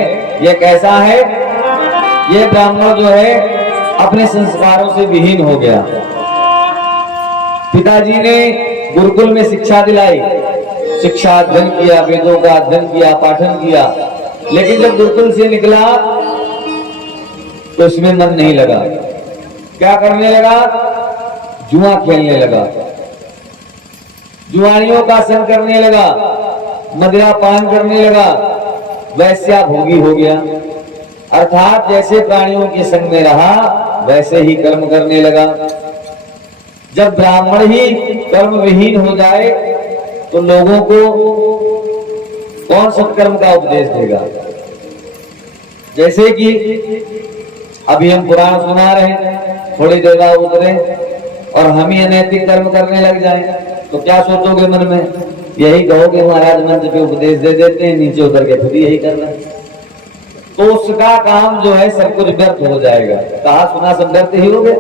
यह कैसा है, यह ब्राह्मण जो है अपने संस्कारों से विहीन हो गया। पिताजी ने गुरुकुल में शिक्षा दिलाई, शिक्षा अध्ययन किया, वेदों का अध्ययन किया, पाठन किया, लेकिन जब गुरुकुल से निकला तो इसमें मन नहीं लगा। क्या करने लगा, जुआ खेलने लगा, जुआरियों का संग करने लगा, मदिरा पान करने लगा, वैश्या भोगी हो गया। अर्थात जैसे प्राणियों के संग में रहा वैसे ही कर्म करने लगा। जब ब्राह्मण ही कर्म विहीन हो जाए तो लोगों को कौन सत्कर्म का उपदेश देगा। जैसे कि अभी हम पुराण सुना रहे हैं, थोड़ी देर बाद उतरे और हम ही अनैतिक कर्म करने लग जाएं तो क्या सोचोगे मन में, यही कहोगे महाराज मंच पे उपदेश दे देते हैं, नीचे उतर के खुद यही कर रहे हैं। तो उसका काम जो है सब कुछ व्यर्थ हो जाएगा। कहा सुना सब व्यर्थ ही हो गए।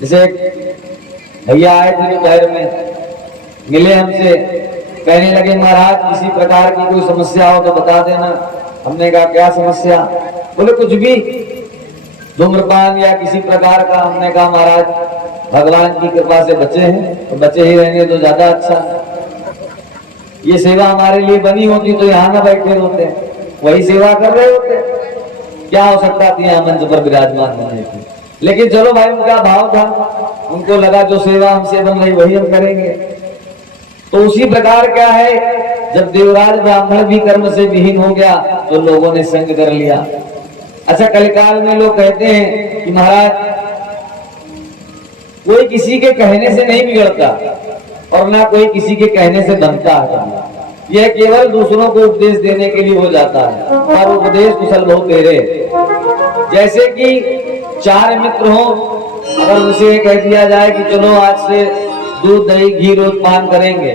जैसे भैया आए थे दोपहर में, मिले हमसे, कहने लगे महाराज किसी प्रकार की कोई समस्या हो तो बता देना। हमने कहा क्या समस्या? बोले कुछ भी, धूम्रपान या किसी प्रकार का। हमने कहा महाराज भगवान की कृपा से बचे हैं तो बचे ही रहेंगे तो ज्यादा अच्छा। ये सेवा हमारे लिए बनी होती तो यहाँ ना बैठे होते, वही सेवा कर रहे होते। क्या हो सकता थी यहाँ मंच पर विराजमान होने की, लेकिन चलो भाई उनका भाव था, उनको लगा जो सेवा हमसे बन रही वही हम करेंगे। तो उसी प्रकार क्या है, जब देवराज ब्राह्मण भी कर्म से विहीन हो गया तो लोगों ने संग कर लिया। अच्छा, कलिकाल में लोग कहते हैं कि महाराज कोई किसी के कहने से नहीं बिगड़ता और ना कोई किसी के कहने से बनता है। यह केवल दूसरों को उपदेश देने के लिए हो जाता है, और उपदेश कुशल बहुत तेरे। जैसे कि चार मित्र हो, अगर उसे कह दिया जाए कि चलो आज से दूध दही घी रोज पान करेंगे,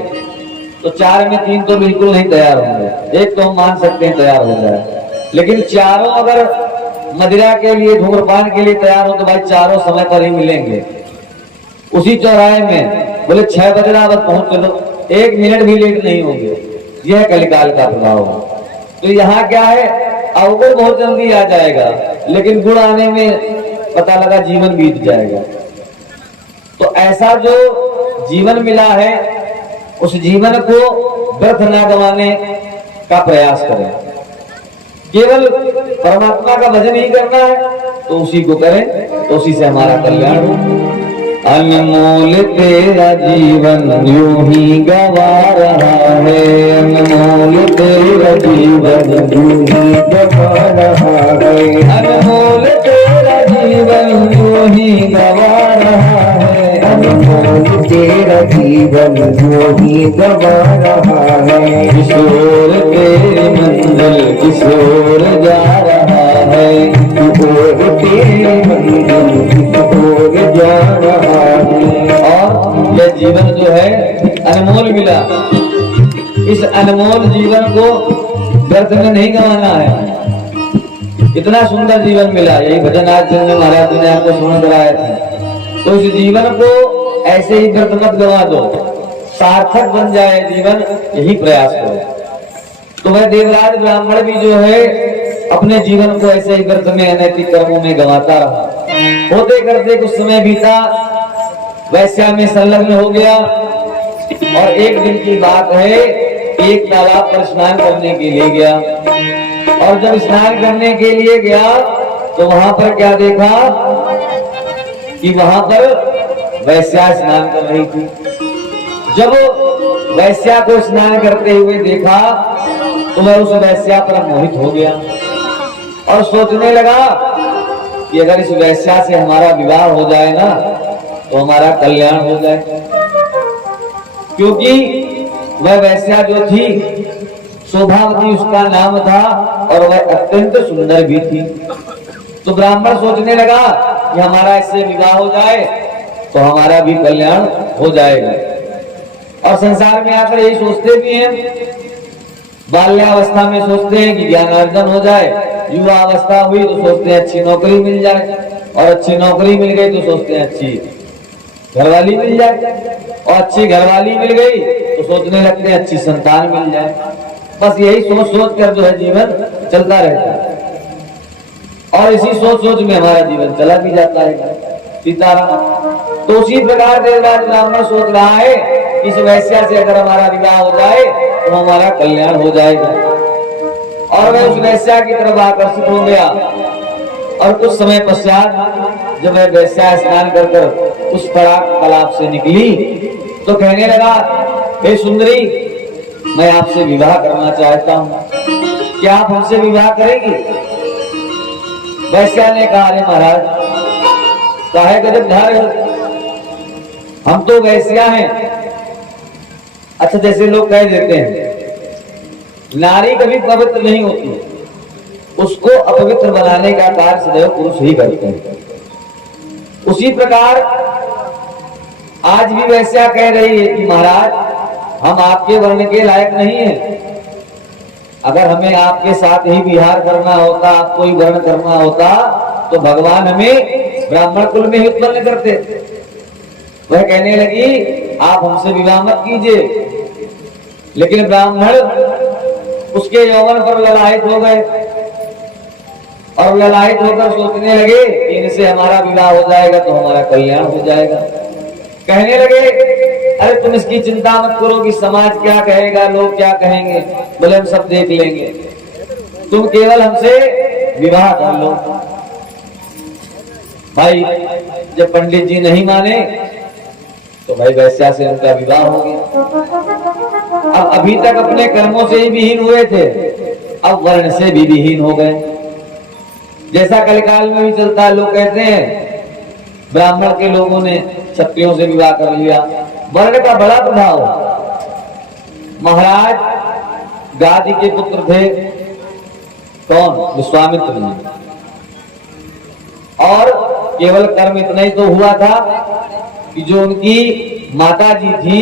तो चार में तीन तो बिल्कुल नहीं तैयार होंगे, एक तो हम मान सकते हैं तैयार हो जाए। लेकिन चारों अगर मदिरा के लिए धूम्रपान के लिए तैयार हो तो भाई चारों समय पर ही मिलेंगे उसी चौराहे में। बोले 6 बजे रात पहुंच चलो, 1 मिनट भी लेट नहीं होंगे। यह कलिकाल का प्रभाव है। तो यहाँ क्या है, अवगुण बहुत जल्दी आ जाएगा, लेकिन गुण आने में पता लगा जीवन बीत जाएगा। तो ऐसा जो जीवन मिला है उस जीवन को व्यर्थ ना गंवाने का प्रयास करें। केवल परमात्मा का भजन ही करना है तो उसी को करें, तो उसी से हमारा कल्याण हो। अनमोल तेरा जीवन यूं ही गवा रहा है, अनमोल तेरा जीवन यूं ही गवा रहा है, अनमोल तेरा जीवन यूं ही गवा रहा है, अनमोल तेरा जीवन यूं ही गवा रहा है। किशोर तेरी मंजिल किशोर जा रहा है, किशोर तेरी मंजिल किशोर जा रहा है। और यह जीवन जो है अनमोल मिला, इस अनमोल जीवन को व्यर्थ में नहीं गंवाना है। इतना सुंदर जीवन मिला, यही भजन आज महाराज जी ने आपको सुन कराया था। तो इस जीवन को ऐसे ही व्यर्थ मत गंवा दो, सार्थक बन जाए जीवन, यही प्रयास करो। तो वह देवराज ब्राह्मण भी जो है अपने जीवन को ऐसे ही व्यर्थ में अनैतिक कर्मों में गंवाता रहा। होते करते कुछ समय बीता, वैश्या में संलग्न हो गया, और एक दिन की बात है, एक तालाब पर स्नान करने के लिए गया। और जब स्नान करने के लिए गया तो वहां पर क्या देखा कि वहां पर वैश्या स्नान कर रही थी। जब वैश्या को स्नान करते हुए देखा तो वह उस वैश्या पर मोहित हो गया और सोचने लगा कि अगर इस वैश्या से हमारा विवाह हो जाए ना तो हमारा कल्याण हो जाए। क्योंकि वह वैश्या जो थी शोभावती उसका नाम था, और वह अत्यंत सुंदर भी थी। तो ब्राह्मण सोचने लगा कि हमारा इससे विवाह हो जाए तो हमारा भी कल्याण हो जाएगा। और संसार में आकर यही सोचते भी हैं, बाल्यावस्था में सोचते हैं कि ज्ञानार्जन हो जाए, युवा अवस्था हुई तो सोचते हैं अच्छी नौकरी मिल जाए, और अच्छी नौकरी मिल गई तो सोचते हैं अच्छी घरवाली मिल जाए, और अच्छी घरवाली मिल गई तो सोचने लगते हैं अच्छी संतान मिल जाए। बस यही सोच सोच कर जो है जीवन चलता रहता है, और इसी सोच सोच में हमारा जीवन चला भी जाता है सीताराम। तो उसी प्रकार देवराज ब्राह्मण सोच रहा है कि इस वैश्या से अगर हमारा विवाह हो जाए तो हमारा कल्याण हो जाएगा। और वह उस वैश्या की तरफ आकर्षित हो गया, और कुछ समय पश्चात जब वह वैश्या स्नान कर कर उस तालाब से निकली तो कहने लगा, हे सुंदरी, मैं आपसे विवाह करना चाहता हूँ, क्या आप हमसे विवाह करेंगी? वैश्या ने कहा, अरे महाराज काहे गजब धार, हम तो वैश्या हैं। अच्छा, जैसे लोग कह देते हैं नारी कभी पवित्र नहीं होती, उसको अपवित्र बनाने का कार्य सदैव पुरुष ही करते हैं। उसी प्रकार आज भी वैश्या कह रही है कि महाराज हम आपके वर्ण के लायक नहीं हैं। अगर हमें आपके साथ ही विहार करना होता, आपको ही वर्ण करना होता, तो भगवान हमें ब्राह्मण कुल में ही उत्पन्न करते। वह कहने लगी आप हमसे विवाह मत कीजिए। लेकिन ब्राह्मण उसके यौवन पर ललायत हो गए और ललायत होकर सोचने लगे कि इनसे हमारा विवाह हो जाएगा तो हमारा कल्याण हो जाएगा। कहने लगे अरे तुम इसकी चिंता मत करो कि समाज क्या कहेगा, लोग क्या कहेंगे, बोले हम सब देख लेंगे, तुम केवल हमसे विवाह कर लो। भाई जब पंडित जी नहीं माने तो भाई वैश्या से उनका विवाह हो गया। अब अभी तक अपने कर्मों से ही विहीन हुए थे, अब वर्ण से भी विहीन हो गए। जैसा कलिकाल में भी चलता है, लोग कहते हैं ब्राह्मण के लोगों ने क्षत्रियों से विवाह कर लिया। वर्ण का बड़ा प्रभाव। महाराज गादी के पुत्र थे कौन? विश्वामित्र जी। और केवल कर्म इतना ही तो हुआ था कि जो उनकी माता जी थी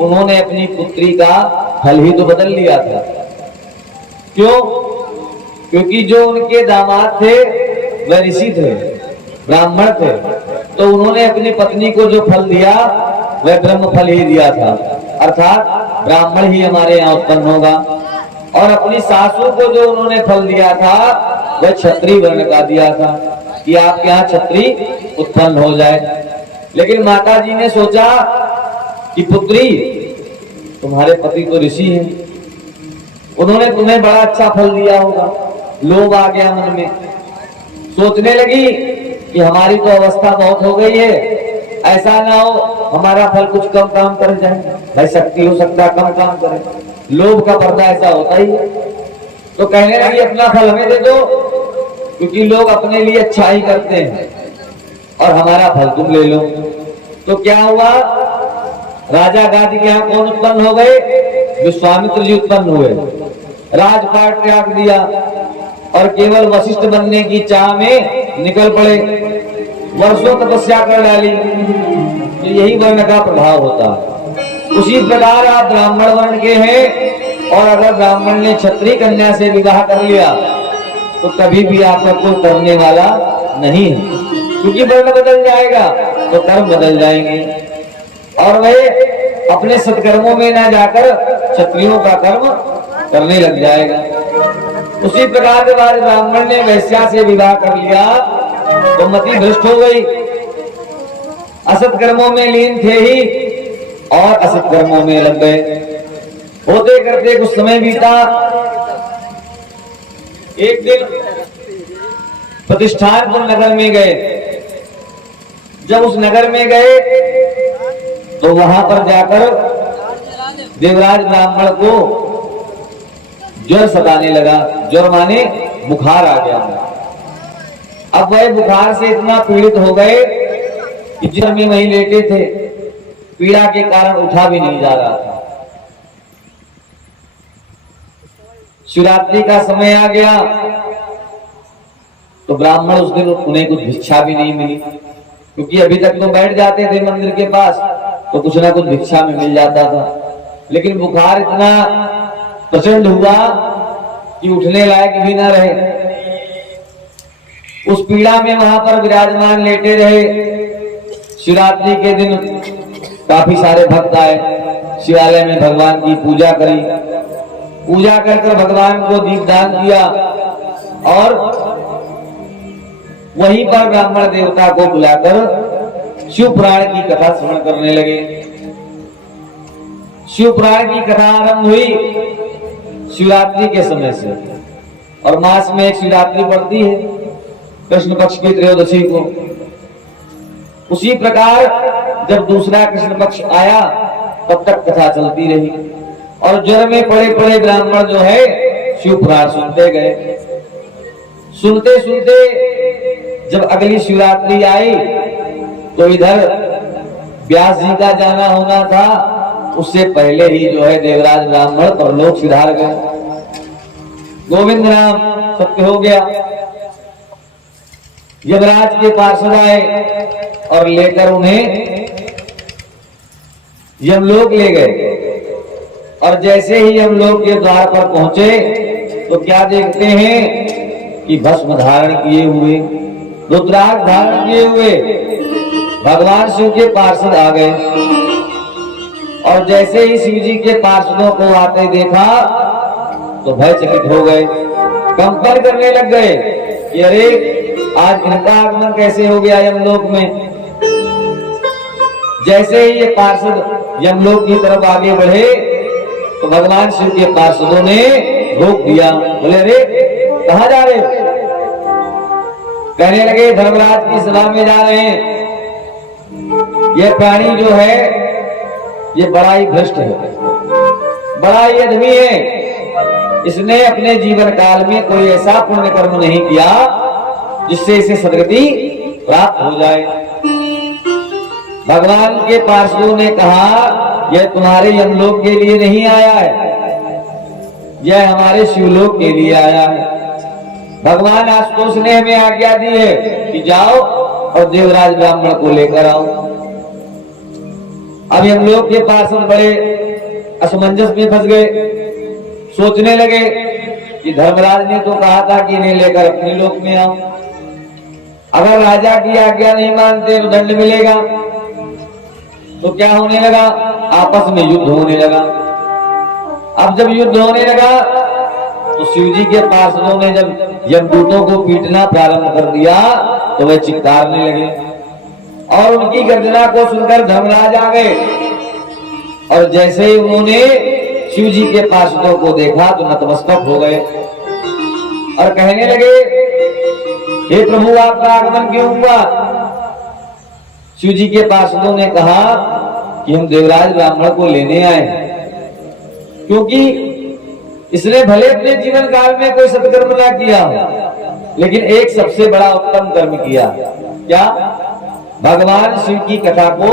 उन्होंने अपनी पुत्री का फल ही तो बदल लिया था। क्यों? क्योंकि जो उनके दामाद थे वह ऋषि थे, ब्राह्मण थे, तो उन्होंने अपनी पत्नी को जो फल दिया वह ब्रह्म फल ही दिया था, अर्थात ब्राह्मण ही हमारे यहाँ उत्पन्न होगा। और अपनी सासू को जो उन्होंने फल दिया था वह क्षत्रिय वर्ण का दिया था कि आपके यहाँ क्षत्रिय उत्पन्न हो जाए। लेकिन माता जी ने सोचा कि पुत्री तुम्हारे पति तो ऋषि हैं, उन्होंने तुम्हें बड़ा अच्छा फल दिया होगा। लोभ आ गया मन में, सोचने लगी कि हमारी तो अवस्था बहुत हो गई है, ऐसा ना हो हमारा फल कुछ कम काम कर जाए। भाई शक्ति हो सकता है कम काम करे, लोभ का पर्दा ऐसा होता ही है। तो कहने लगी अपना फल हमें दे दो, क्योंकि लोग अपने लिए अच्छा ही करते हैं और हमारा फल तुम ले लो। तो क्या हुआ? राजा गादी के यहाँ कौन उत्पन्न हो गए? विश्वामित्र जी उत्पन्न हुए। राजपाट त्याग दिया और केवल वशिष्ठ बनने की चाह में निकल पड़े। वर्षों तपस्या कर डाली। तो यही वर्ण का प्रभाव होता है। उसी प्रकार आप ब्राह्मण वर्ण के हैं और अगर ब्राह्मण ने क्षत्रिय कन्या से विवाह कर लिया तो कभी भी आपका कोई करने वाला नहीं है, क्योंकि वर्ण बदल जाएगा तो कर्म बदल जाएंगे और वह अपने सत्कर्मों में ना जाकर क्षत्रियों का कर्म करने लग जाएगा। उसी प्रकार के बाद ब्राह्मण ने वैश्या से विवाह कर लिया तो मति भ्रष्ट हो गई। असत कर्मों में लीन थे ही और असत कर्मों में लग गए। होते करते कुछ समय बीता। एक दिन प्रतिष्ठानपुर नगर में गए। जब उस नगर में गए तो वहां पर जाकर देवराज ब्राह्मण को ज्वर सताने लगा। ज्वर माने बुखार आ गया। अब वह बुखार से इतना पीड़ित हो गए कि ज्वर में वहीं लेटे थे, पीड़ा के कारण उठा भी नहीं जा रहा था। शिवरात्रि का समय आ गया तो ब्राह्मण उस दिन उन्हें कुछ भिक्षा भी नहीं मिली, क्योंकि अभी तक तो बैठ जाते थे मंदिर के पास तो कुछ ना कुछ भिक्षा में मिल जाता था। लेकिन बुखार इतना प्रचंड हुआ कि उठने लायक भी ना रहे। उस पीड़ा में वहां पर विराजमान लेटे रहे। शिवरात्रि के दिन काफी सारे भक्त आए, शिवालय में भगवान की पूजा करी। पूजा कर भगवान को दीपदान किया और वहीं पर ब्राह्मण देवता को बुलाकर शिव पुराण की कथा श्रवण करने लगे। शिव पुराण की कथा आरंभ हुई शिवरात्रि के समय से, और मास में एक शिवरात्रि पड़ती है कृष्ण पक्ष की त्रयोदशी को। उसी प्रकार जब दूसरा कृष्ण पक्ष आया तब तक कथा चलती रही और ज्वर में पड़े पड़े ब्राह्मण जो है शिव पुराण सुनते गए। सुनते सुनते जब अगली शिवरात्रि आई तो इधर व्यास जी का जाना होना था, उससे पहले ही जो है देवराज ब्राह्मण परलोक सिधार गए। गोविंद नाम सत्य हो गया। यमराज के पार्षद आए और लेकर उन्हें यमलोक ले गए। और जैसे ही यमलोक के द्वार पर पहुंचे तो क्या देखते हैं कि भस्म धारण किए हुए, रुद्राक्ष धारण किए हुए भगवान शिव के पार्षद आ गए और जैसे ही शिव जी के पार्षदों को आते देखा तो भयचकित हो गए, कंपन करने लग गए कि अरे आज इनका आगमन कैसे हो गया यमलोक में। जैसे ही ये पार्षद यमलोक की तरफ आगे बढ़े तो भगवान शिव के पार्षदों ने रोक दिया, बोले अरे कहां जा रहे हो? कहने लगे धर्मराज की सभा में जा रहे हैं। यह प्राणी जो है ये बड़ा ही भ्रष्ट है, बड़ा ही अधमी है। इसने अपने जीवन काल में कोई ऐसा पुण्य कर्म नहीं किया जिससे इसे सदगति प्राप्त हो जाए। भगवान के पार्षदों ने कहा यह तुम्हारे यमलोक के लिए नहीं आया है, यह हमारे शिवलोक के लिए आया है। भगवान आशुतोष ने हमें आज्ञा दी है कि जाओ और देवराज ब्राह्मण को लेकर आओ। अब यमलोक के पार्षद बड़े असमंजस में फंस गए, सोचने लगे कि धर्मराज ने तो कहा था कि इन्हें लेकर अपने लोक में आओ, अगर राजा की आज्ञा नहीं मानते तो दंड मिलेगा। तो क्या होने लगा, आपस में युद्ध होने लगा। अब जब युद्ध होने लगा तो शिवजी के पार्षदों ने जब यमदूतों को पीटना प्रारंभ कर दिया तो वे चिल्लाने लगे और उनकी गर्जना को सुनकर धर्मराज आ गए और जैसे ही उन्होंने शिवजी के पार्षदों को देखा तो नतमस्तक हो गए और कहने लगे हे प्रभु आपका आगमन क्यों हुआ? शिवजी के पार्षदों ने कहा कि हम देवराज ब्राह्मण को लेने आए, क्योंकि इसने भले अपने जीवन काल में कोई सत्कर्म ना किया लेकिन एक सबसे बड़ा उत्तम कर्म किया। क्या? भगवान शिव की कथा को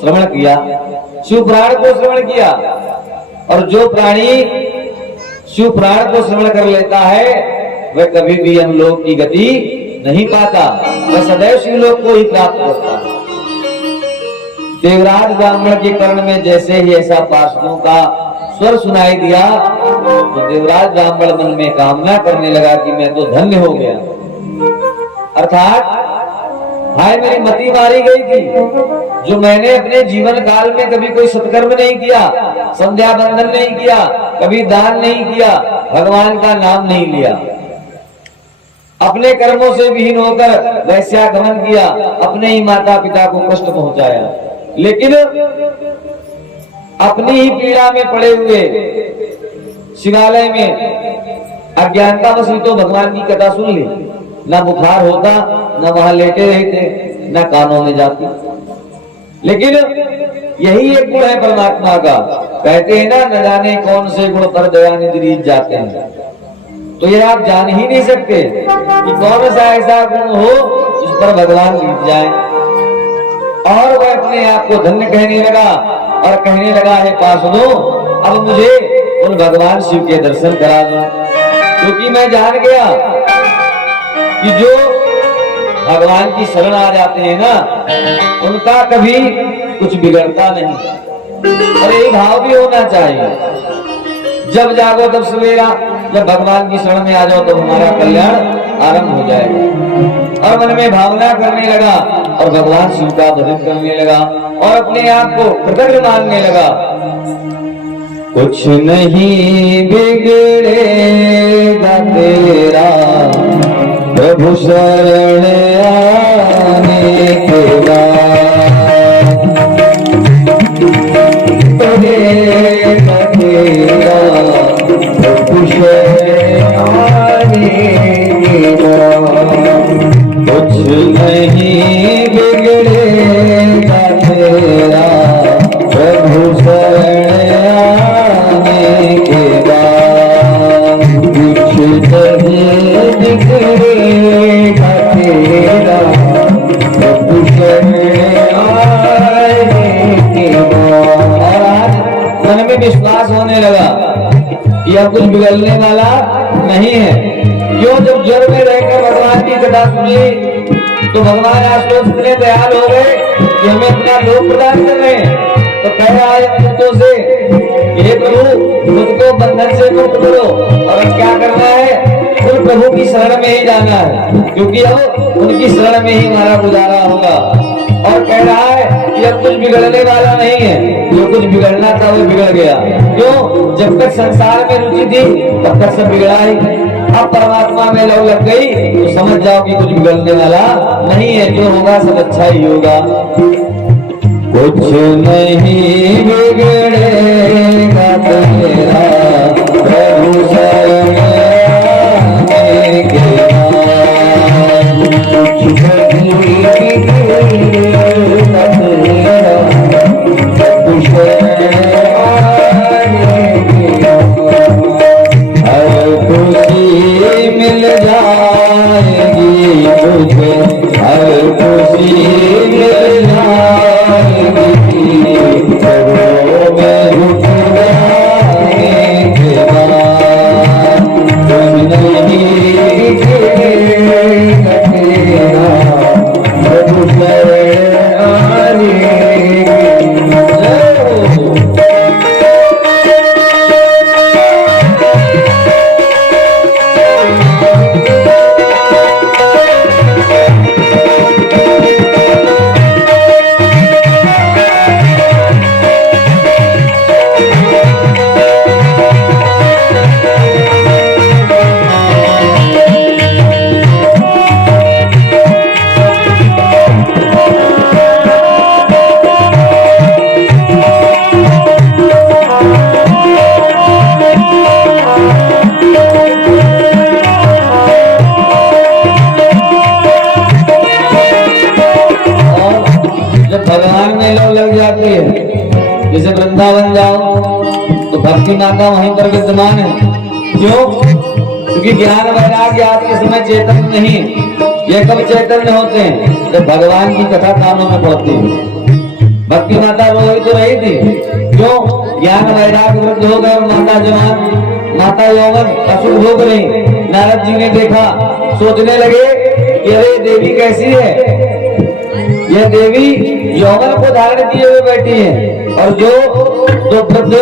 श्रवण किया, शिव पुराण को श्रवण किया। और जो प्राणी शिव पुराण को श्रवण कर लेता है वह कभी भी यमलोक की गति नहीं पाता, वह सदैव शिवलोक को ही प्राप्त करता है। देवराज ब्राह्मण के कर्ण में जैसे ही ऐसा पार्षदों का स्वर सुनाई दिया तो देवराज ब्राह्मण मन में कामना करने लगा कि मैं तो धन्य हो गया, अर्थात हाय मेरी मति मारी गई थी जो मैंने अपने जीवन काल में कभी कोई सत्कर्म नहीं किया, संध्या बंधन नहीं किया, कभी दान नहीं किया, भगवान का नाम नहीं लिया, अपने कर्मों से विहीन होकर वैश्यागमन किया, अपने ही माता पिता को कष्ट पहुंचाया, लेकिन अपनी ही पीड़ा में पड़े हुए शिवालय में अज्ञानतावश तो भगवान की कथा सुन ली, ना बुखार होता, ना वहां लेटे रहते, ना कानों में जाती। लेकिन यही एक गुण है परमात्मा का। कहते हैं ना, न जाने कौन से गुण पर दयानिधि रीझ जाते हैं। तो ये आप जान ही नहीं सकते कि कौन सा ऐसा गुण हो जिस पर भगवान रीझ जाए। और वह अपने आप को धन्य कहने लगा और कहने लगा है पार्षदों अब मुझे उन भगवान शिव के दर्शन करा दो, क्योंकि मैं जान गया कि जो भगवान की शरण आ जाते हैं ना उनका कभी कुछ बिगड़ता नहीं। और यही भाव भी होना चाहिए, जब जागो तब सवेरा, जब भगवान की शरण में आ जाओ तो हमारा कल्याण आरंभ हो जाएगा। और मन में भावना करने लगा और भगवान शिव का भजन करने लगा और अपने आप को कृतज्ञ मानने लगा। कुछ नहीं बिगड़ेगा तेरा प्रभु शरण आने के बाद, तेरा प्रभु शरण आने के बाद, कुछ नहीं बिगड़ेगा तेरा प्रभु शरण आने के बाद, कुछ नहीं बिगड़ेगा तेरा प्रभु शरण आने के बाद। मन में विश्वास होने लगा कि अब कुछ बिगड़ने वाला नहीं है। क्यों? जब जड़ में रहकर भगवान की कथा सुनी तो भगवान आशुतोष इतने दयाल हो गए कि हमें अपना लोक प्रदान कर रहे हैं। तो कह रहा है दूतों से हे प्रभु मुझको बंधन से मुक्त करो। और अब क्या करना है, उन प्रभु की शरण में ही जाना है, क्योंकि अब उनकी शरण में ही हमारा गुजारा होगा। और कह रहा है कि अब कुछ बिगड़ने वाला नहीं है, जो कुछ बिगड़ना था वो बिगड़ गया। क्यों? जब तक संसार में रुचि थी तब तक सब बिगड़ा ही। अब परमात्मा में लग गई तो समझ जाओ कि कुछ बिगड़ने वाला नहीं है, जो होगा सब अच्छा ही होगा। कुछ नहीं बिगड़ेगा तेरा प्रभु शरण आने के बाद। कुछ नहीं बिगड़ेगा तेरा प्रभु शरण आने के बाद। हर खुशी मिल जाएगी तुझे, हर खुशी मिल जाएगी कब्रों में रुक जाने के बाद। कुछ नहीं बिगड़ेगा तेरा प्रभु शरण आने के बाद। जैसे वृंदावन जाओ तो भक्ति माता वहीं पर विद्यमान है। क्यों? क्योंकि ज्ञान वैराग्य आपके समय चेतन नहीं, ये कब चैतन्य होते हैं? जब भगवान की कथा कानों में पड़ती है। भक्ति माता रो ही तो रही थी। क्यों? ज्ञान वैराग्य वृद्ध हो गए और माता जवान, माता यौवन असुर भोग रही। नारद जी ने देखा, सोचने लगे कि अरे देवी कैसी है, यह देवी यौवन को धारण किए हुए बैठी है, और जो दो वृद्ध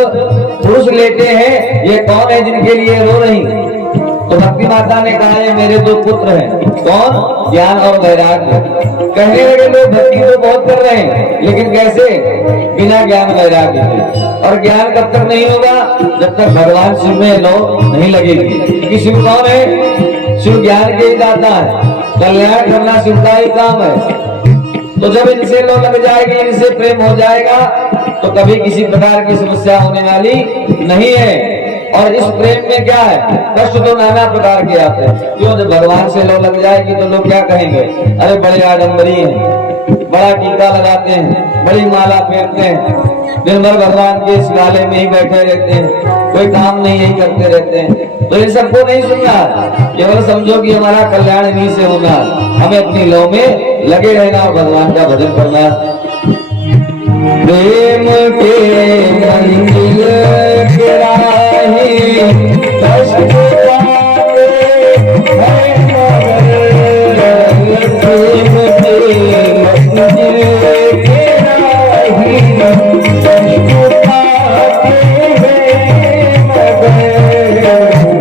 पुरुष लेटे हैं ये कौन है जिनके लिए रो रही? तो भक्ति माता ने कहा ये मेरे दो पुत्र हैं। कौन? ज्ञान और वैराग्य। कहने लगे लोग भक्ति तो बहुत कर रहे हैं, लेकिन कैसे? बिना ज्ञान वैराग्य के। और ज्ञान कब तक नहीं होगा? जब तक भगवान शिव में लो नहीं लगेगी। क्योंकि शिव कौन है? शिव ज्ञान के ही दाता है, कल्याण करना शिव का ही काम है। तो जब इनसे लो लग जाएगी, इनसे प्रेम हो जाएगा, तो कभी किसी प्रकार की समस्या होने वाली नहीं है। और इस प्रेम में क्या है? कष्ट तो नाना प्रकार के आते हैं। क्यों? जब भगवान से लो लग जाएगी तो लोग क्या कहेंगे? अरे बड़े आडंबरी हैं, बड़ा टीका लगाते हैं, बड़ी माला फेरते हैं, दिन भर भगवान के इस गाले में ही बैठे रहते हैं, कोई काम नहीं यही करते रहते हैं। तो इन सबको नहीं सुनना, केवल समझो कि हमारा कल्याण इन्हीं से होना। हमें अपनी लौ में लगे रहना और भगवान का भजन करना। प्रेम के मंदिर के राही कष्ट पावे है मगर, प्रेम के मंदिर के राही कष्ट पावे है मगर,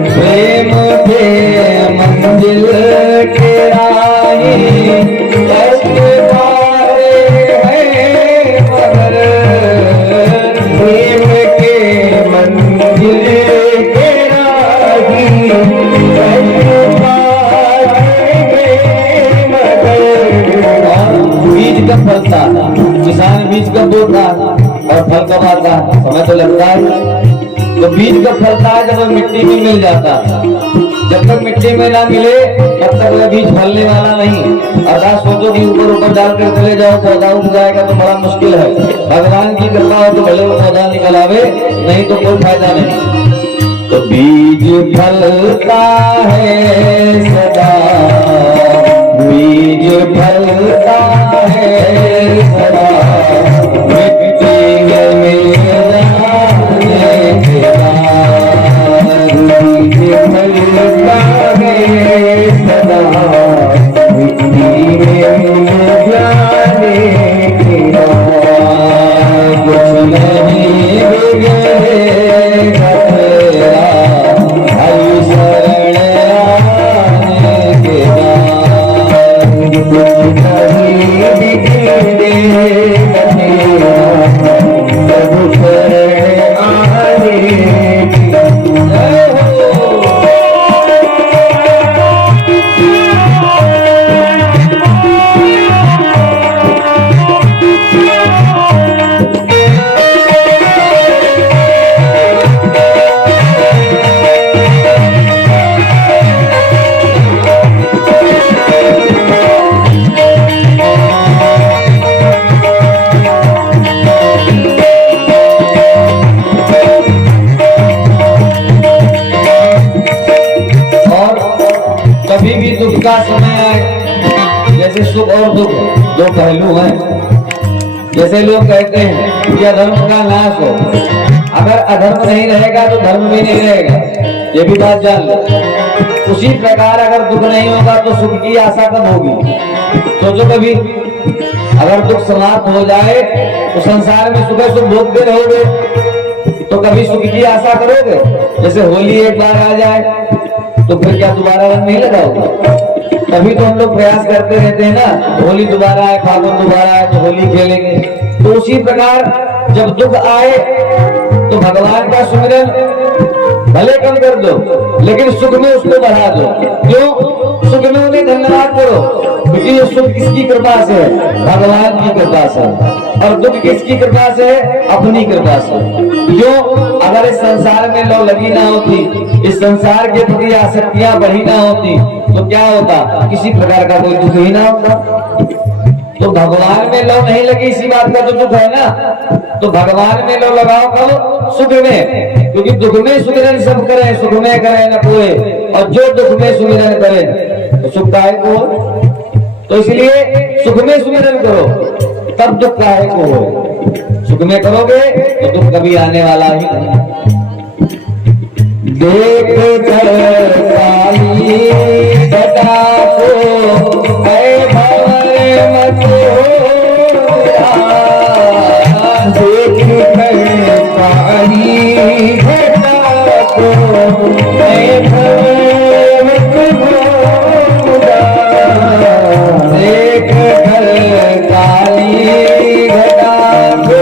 प्रेम के मंदिर के राही कष्ट पावे है मगर, प्रेम के मंदिर के राही कष्ट पावे है मगर। बीज कब फलता है? किसान बीज कब बोता है और फल कब आता है? समय तो लगता है। तो बीज कब फलता है? जब मिट्टी में मिल जाता है। जब तक मिट्टी में ना मिले तब तक वह बीज फलने वाला नहीं। अर्थात सोचो कि ऊपर ऊपर डाल कर चले जाओ पौधा उग जाएगा तो बड़ा मुश्किल है। भगवान की कृपा हो तो भले वो पौधा निकल आवे, नहीं तो कोई फायदा नहीं। तो बीज फलता है सदा, बीज फलता है सदा, मिट्टी में मिल जाने के बाद। बीज फलता है सदा, मिट्टी में मिल जाने के बाद। कुछ नहीं बिगड़े कभी भी दुख का समय आए, जैसे सुख और दुख दो पहलू हैं। जैसे लोग कहते हैं कि अधर्म का नाश हो, अगर अधर्म नहीं रहेगा तो धर्म भी नहीं रहेगा, ये भी बात जान लो। उसी प्रकार अगर दुख नहीं होगा तो सुख की आशा कब होगी? सोचो कभी, अगर दुख समाप्त हो जाए तो संसार में सुबह सुख भोगते रहोगे, तो कभी सुख की आशा करोगे? जैसे होली एक बार आ जाए तो फिर क्या दोबारा रंग नहीं लगाओगे? तभी तो हम लोग प्रयास करते रहते हैं ना, होली दोबारा आए, फागुन दोबारा आए तो होली खेलेंगे। तो उसी प्रकार जब दुख आए तो भगवान का सुमिरन भले कम कर दो, लेकिन सुख में उसको बढ़ा दो। क्यों? सुख में उन्हें धन्यवाद करो, क्योंकि ये सुख किसकी कृपा से है? भगवान की कृपा से। और दुख किसकी कृपा से है? अपनी कृपा से। क्यों? अगर इस संसार में लौ लगी ना होती, इस संसार के प्रति आसक्तियां बढ़ी ना होती, तो क्या होता? किसी प्रकार का कोई दुख ही ना होता। तो भगवान में लौ नहीं लगी, इसी बात का तो दुख है ना। तो भगवान में लौ लगाओ कब? सुख में, क्योंकि दुख में सुमिरन सब करें, सुख में करें न कोई। और जो दुख में सुमिरन करे तो सुख काहे को हो? तो इसलिए सुख में सुमिरन करो, तब दुख काहे को हो? सुख में करोगे तो दुख कभी आने वाला ही नहीं। देख कर काली घटा को है भंवर मत होया, देख कर काली घटा को है भंवर मत होया, देख कर काली घटा को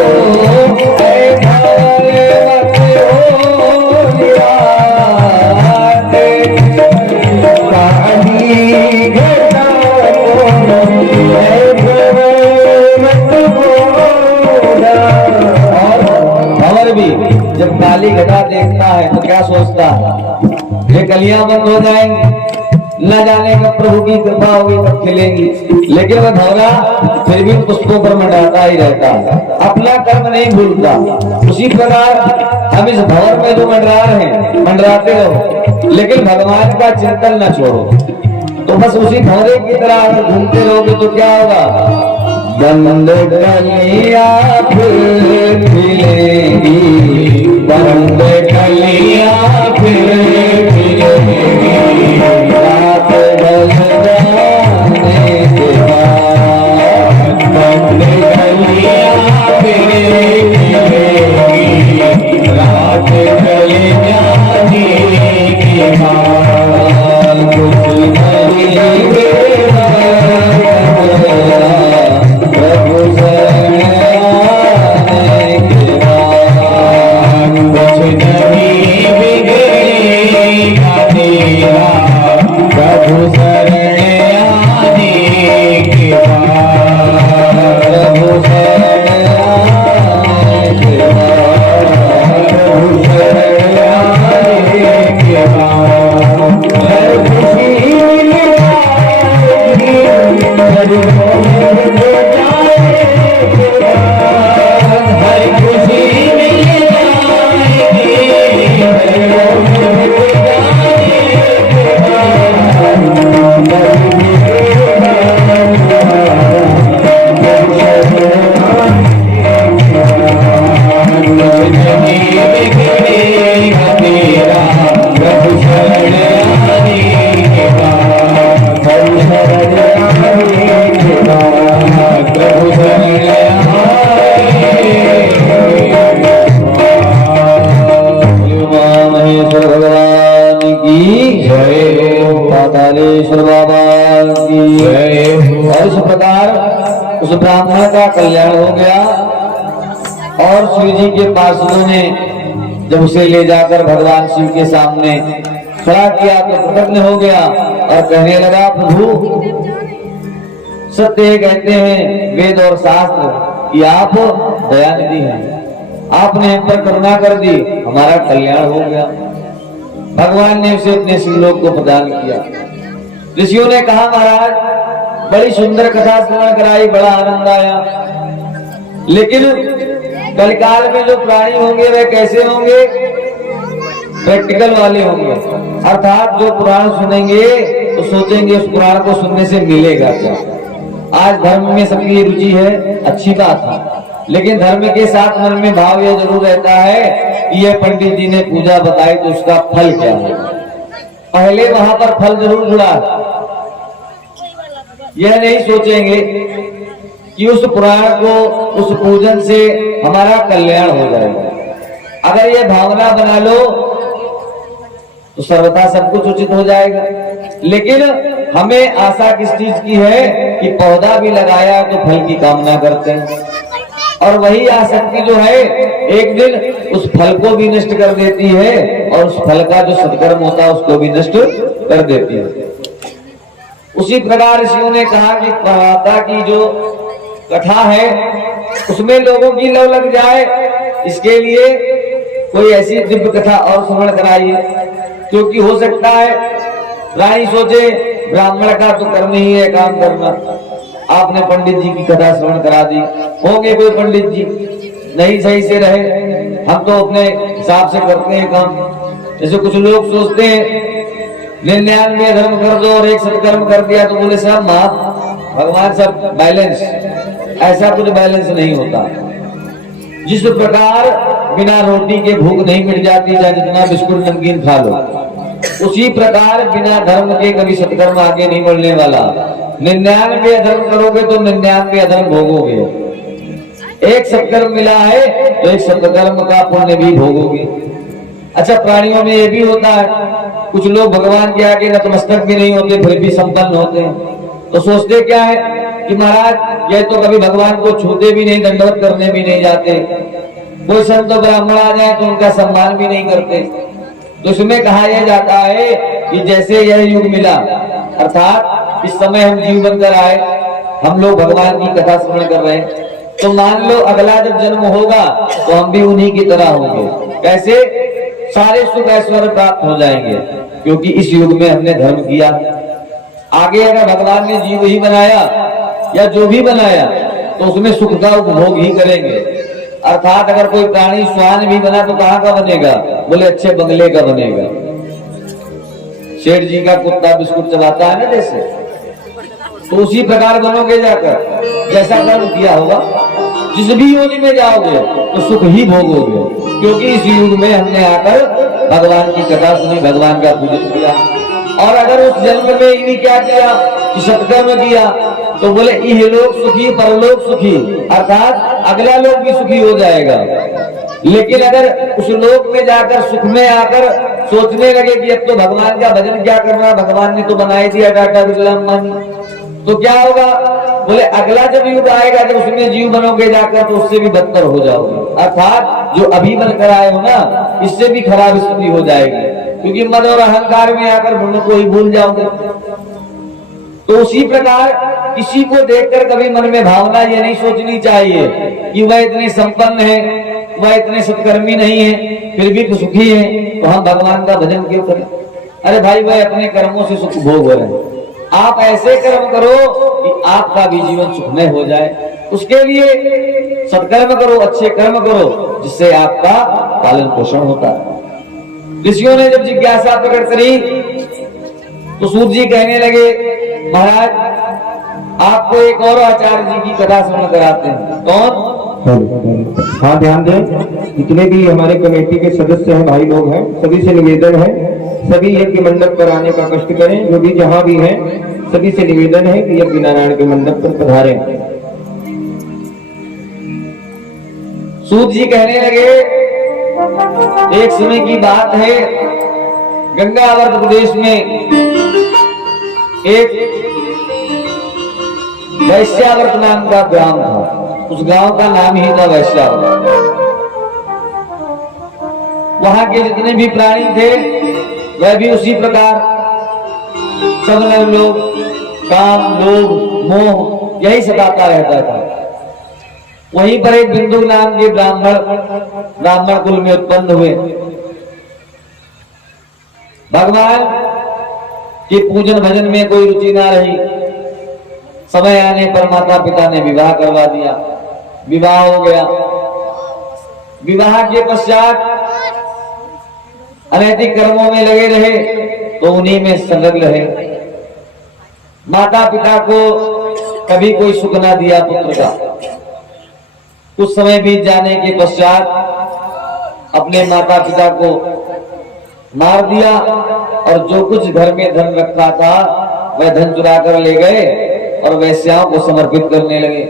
है भंवर मत होया, जब काली घटा देखता है तो क्या सोचता है? ये कलियां बंद हो जाएंगी, न जाने कब प्रभु की कृपा होगी तब खिलेंगी। लेकिन वह भौरा फिर भी पुष्पों पर मंडराता ही रहता है, अपना कर्म नहीं भूलता। उसी प्रकार हम इस भंवर में जो मंडरा रहे हैं, मंडराते रहो, लेकिन भगवान का चिंतन न छोड़ो। तो बस उसी भंवरे की तरह अगर घूमते रहोगे तो क्या होगा? बंद कलियां फिर खिलेंगी, बंद कलियां फिर खिलेंगी, रात ढल जाने के बाद बंद कलियां फिर खिलेंगी, रात ढल जाने के बाद कुछ नहीं प्रभु शरण आने के बाद कुछ नहीं बिगड़ेगा तेरा, प्रभु शरण आने के बाद, प्रभु शरण आने के बाद, प्रभु शरण आने के बाद हर खुशी मिल जाएगी, हर खुशी मिल तेरा, प्रभु शरण आने के बाद, प्रभु शरण आने के बाद, प्रभु शरण महेश्वर भगवान की जय, पातालेश्वर बाबा की जय। और इस प्रकार उस ब्राह्मण का कल्याण हो गया और शिव जी के पार्षदों ने जब उसे ले जाकर भगवान शिव के सामने खड़ा किया तो प्रसन्न हो गया और कहने लगा, प्रभु सत्य कहते हैं वेद और शास्त्र कि आप दयानिधि हैं, आपने हम पर करुणा कर दी, हमारा कल्याण हो गया। भगवान ने उसे अपने शिवलोक को प्रदान किया। ऋषियों ने कहा, महाराज बड़ी सुंदर कथा श्रवण कराई, बड़ा आनंद आया, लेकिन कलिकाल में जो प्राणी होंगे वे कैसे होंगे? प्रैक्टिकल वाले होंगे, अर्थात जो पुराण सुनेंगे तो सोचेंगे उस पुराण को सुनने से मिलेगा क्या। आज धर्म में सबकी रुचि है, अच्छी बात है, लेकिन धर्म के साथ मन में भाव यह जरूर रहता है कि यह पंडित जी ने पूजा बताई तो उसका फल क्या है। पहले वहां पर फल जरूर जुड़ा, यह नहीं सोचेंगे कि उस पुराण को, उस पूजन से हमारा कल्याण हो जाएगा। अगर यह भावना बना लो तो सर्वथा सब कुछ उचित हो जाएगा। लेकिन हमें आशा किस चीज की है कि पौधा भी लगाया तो फल की कामना करते हैं, और वही आसक्ति जो है एक दिन उस फल को भी नष्ट कर देती है, और उस फल का जो सत्कर्म होता है उसको भी नष्ट कर देती है। उसी प्रकार ऋषियों ने कहा कि प्रभाता की जो कथा है उसमें लोगों की लव लग जाए, इसके लिए कोई ऐसी दिव्य कथा और श्रवण कराइए, क्योंकि हो सकता है रानी सोचे ब्राह्मण का तो कर्म ही है काम करना, आपने पंडित जी की कथा श्रवण करा दी। होंगे कोई पंडित जी नहीं सही से रहे, हम तो अपने हिसाब से करते हैं काम। जैसे कुछ लोग सोचते हैं 99 धर्म कर दो और एक सत्कर्म कर दिया तो बोले सब माफ भगवान सब बैलेंस। ऐसा कुछ बैलेंस नहीं होता। जिस प्रकार बिना रोटी के भूख नहीं मिट जाती, चाहे जितना बिस्कुट नमकीन खा लो, उसी प्रकार बिना धर्म के कभी सत्कर्म आगे नहीं बढ़ने वाला। 99 अधर्म करोगे तो 99 अधर्म भोगोगे। एक सत्कर्म मिला है तो एक सत्कर्म का पुण्य भी भोगोगे। अच्छा, प्राणियों में ये भी होता है, कुछ लोग भगवान के आगे नतमस्तक भी नहीं होते फिर भी संपन्न होते हैं। तो सोचते क्या है कि महाराज ये तो कभी भगवान को छूते भी नहीं, दंडवत करने भी नहीं जाते। कोई संत ब्राह्मण आ जाए तो उनका सम्मान भी नहीं करते। तो इसमें कहा यह जाता है कि जैसे यह युग मिला, अर्थात इस समय हम जीव बनकर आए, हम लोग भगवान की कथा श्रवण कर रहे हैं, तो मान लो अगला जब जन्म होगा तो हम भी उन्हीं की तरह होंगे। कैसे? सारे सुख ऐश्वर्य प्राप्त हो जाएंगे, क्योंकि इस युग में हमने धर्म किया। आगे अगर भगवान ने जीव ही बनाया या जो भी बनाया तो उसमें सुख का उपभोग ही करेंगे। अर्थात अगर कोई प्राणी श्वान भी बना तो कहाँ का बनेगा? बोले अच्छे बंगले का बनेगा। सेठ जी का कुत्ता बिस्कुट चलाता है ना, जैसे, तो उसी प्रकार बनोगे जाकर, जैसा कर्म किया होगा। जिस भी योनि में जाओगे तो सुख ही भोगोगे, क्योंकि इस युग में हमने आकर भगवान की कथा सुनी, भगवान का पूजन किया। और अगर उस जन्म में इन्हीं क्या किया कि सत्कर्म किया, तो बोले इह लोक सुखी परलोक सुखी, अर्थात अगला लोक भी सुखी हो जाएगा। लेकिन अगर उस लोक में जाकर सुख में आकर सोचने लगे कि अब तो भगवान का भजन क्या करना, भगवान ने तो बनाई दिया टाटा बिरला अंबानी, तो क्या होगा? बोले अगला जब युग आएगा, जब उसमें जीव बनोगे जाकर, तो उससे भी बदतर हो जाओगे। अर्थात जो अभी बनकर आए हो ना, इससे भी खराब स्थिति हो जाएगी, क्योंकि मद और अहंकार में आकर गुण को ही भूल जाओगे। तो उसी प्रकार किसी को देखकर कभी मन में भावना ये नहीं सोचनी चाहिए कि वह इतने संपन्न है, वह इतने सत्कर्मी नहीं है, फिर भी सुखी है, तो हम भगवान का भजन क्यों करें? अरे भाई, वह अपने कर्मों से सुख भोग रहे हैं। आप ऐसे कर्म करो कि आपका भी जीवन सुखमय हो जाए। उसके लिए सत्कर्म करो, अच्छे कर्म करो, जिससे आपका पालन पोषण होता है। ऋषियों ने जब जिज्ञासा प्रकट करी तो सूत जी कहने लगे, महाराज आपको एक और आचार्य जी की कथा श्रवण कराते हैं। कौन? हाँ, ध्यान दें, जितने भी हमारे कमेटी के सदस्य हैं, भाई लोग हैं, सभी से निवेदन है, सभी यज्ञ मंडप पर आने का कष्ट करें। जो भी जहां भी हैं, सभी से निवेदन है कि यज्ञ नारायण के मंडप पर पधारें। सूत जी कहने लगे, एक समय की बात है, गंगावर्त प्रदेश में एक वैश्यावर्त नाम का ग्राम था। उस गांव का नाम ही था वैश्यावर्त। वहां के जितने भी प्राणी थे वह भी उसी प्रकार, सब नर लोग, काम, लोभ, मोह यही सताता रहता था। वहीं पर एक बिंदु नाम के ब्राह्मण कुल में उत्पन्न हुए। भगवान के पूजन भजन में कोई रुचि ना रही। समय आने पर माता पिता ने विवाह करवा दिया। विवाह हो गया। विवाह के पश्चात अनैतिक कर्मों में लगे रहे तो उन्हीं में संलग्न रहे। माता पिता को कभी कोई सुख ना दिया पुत्र का, कुछ समय बीत जाने के पश्चात अपने माता पिता को मार दिया और जो कुछ घर में धन रखा था वह धन चुरा कर ले गए और वैश्याओं को समर्पित करने लगे।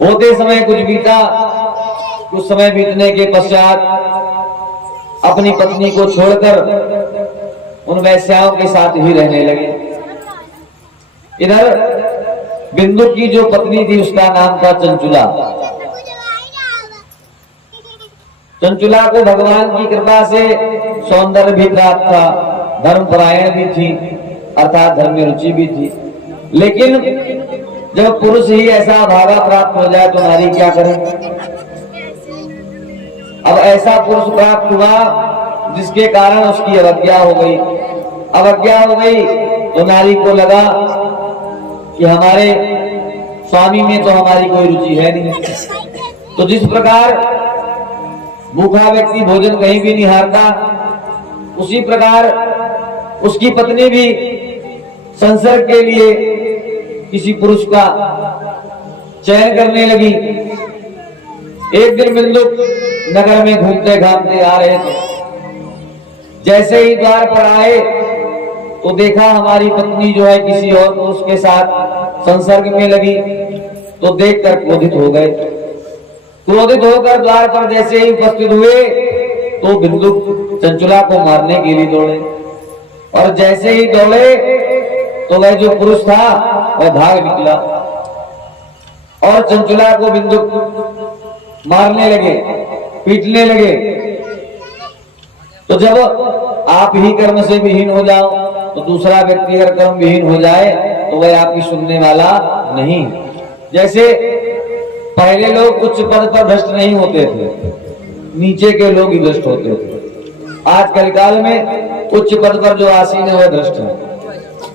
होते समय कुछ बीता, कुछ समय बीतने के पश्चात अपनी पत्नी को छोड़कर उन वैश्याओं के साथ ही रहने लगे। इधर बिंदु की जो पत्नी थी उसका नाम था चंचुला। चंचुला को भगवान की कृपा से सौंदर्य भी प्राप्त था, धर्मपरायण भी थी, अर्थात धर्म में रुचि भी थी। लेकिन जब पुरुष ही ऐसा भागा प्राप्त हो जाए तो नारी क्या करे। अब ऐसा पुरुष प्राप्त हुआ जिसके कारण उसकी अवज्ञा हो गई। अवज्ञा हो गई तो नारी को लगा कि हमारे स्वामी में तो हमारी कोई रुचि है नहीं। तो जिस प्रकार भूखा व्यक्ति भोजन कहीं भी नहीं हारता, उसी प्रकार उसकी पत्नी भी संसर्ग के लिए किसी पुरुष का चयन करने लगी। एक दिन बिंदु नगर में घूमते घामते आ रहे थे। जैसे ही द्वार पर आए तो देखा हमारी पत्नी जो है किसी और पुरुष के साथ संसर्ग में लगी, तो देखकर क्रोधित हो गए। क्रोधित होकर द्वार पर जैसे ही उपस्थित हुए तो बिंदु चंचुला को मारने के लिए दौड़े, और जैसे ही दौड़े तो वह जो पुरुष था वह भाग निकला और चंचुला को बिंदु मारने लगे, पीटने लगे। तो जब आप ही कर्म से विहीन हो जाओ तो दूसरा व्यक्ति अगर कर्म विहीन हो जाए तो वह आपकी सुनने वाला नहीं। जैसे पहले लोग उच्च पद पर भ्रष्ट नहीं होते थे, नीचे के लोग ही भ्रष्ट होते थे। आज कलिकाल में उच्च पद पर जो आसीन है वह भ्रष्ट है,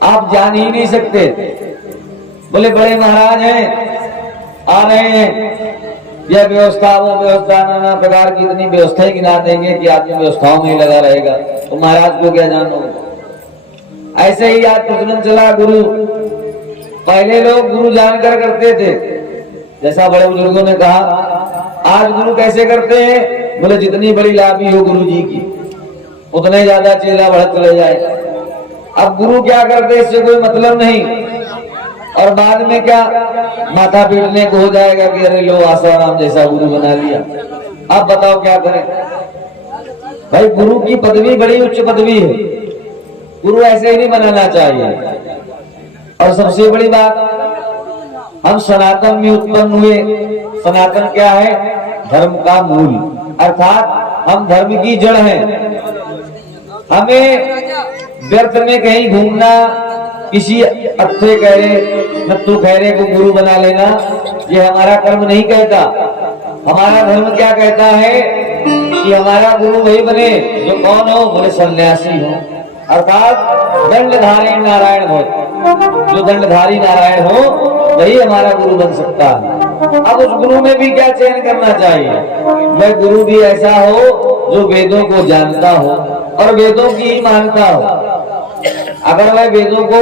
आप जान ही नहीं सकते। बोले बड़े महाराज हैं, आ रहे हैं, यह व्यवस्था वो व्यवस्था, नाना प्रकार की इतनी व्यवस्थाएं गिना देंगे कि आदमी व्यवस्थाओं में लगा रहेगा, तो महाराज को क्या जानो। ऐसे ही आज प्रचलन चला गुरु। पहले लोग गुरु जानकर करते थे, जैसा बड़े बुजुर्गों ने कहा। आज गुरु कैसे करते हैं, बोले जितनी बड़ी लाभी हो गुरु जी की उतने ज्यादा चेला बढ़त चले जाए। अब गुरु क्या करते इससे कोई मतलब नहीं, और बाद में क्या माथा पीटने को हो जाएगा कि अरे लो आसाराम जैसा गुरु बना लिया। अब बताओ क्या करें। भाई गुरु की पदवी बड़ी उच्च पदवी है, गुरु ऐसे ही नहीं बनाना चाहिए। और सबसे बड़ी बात, हम सनातन में उत्पन्न हुए। सनातन क्या है, धर्म का मूल, अर्थात हम धर्म की जड़ हैं। हमें व्यर्थ में कहीं घूमना, किसी अत्थे कहरे नत्थु खैरे को गुरु बना लेना, ये हमारा कर्म नहीं कहता। हमारा धर्म क्या कहता है कि हमारा गुरु वही बने जो कौन हो, बोले सन्यासी हो, अर्थात दंडधारी नारायण हो। जो दंडधारी नारायण हो वही हमारा गुरु बन सकता है। अब उस गुरु में भी क्या चयन करना चाहिए, वह गुरु भी ऐसा हो जो वेदों को जानता हो और वेदों की ही मानता हो। अगर वह वेदों को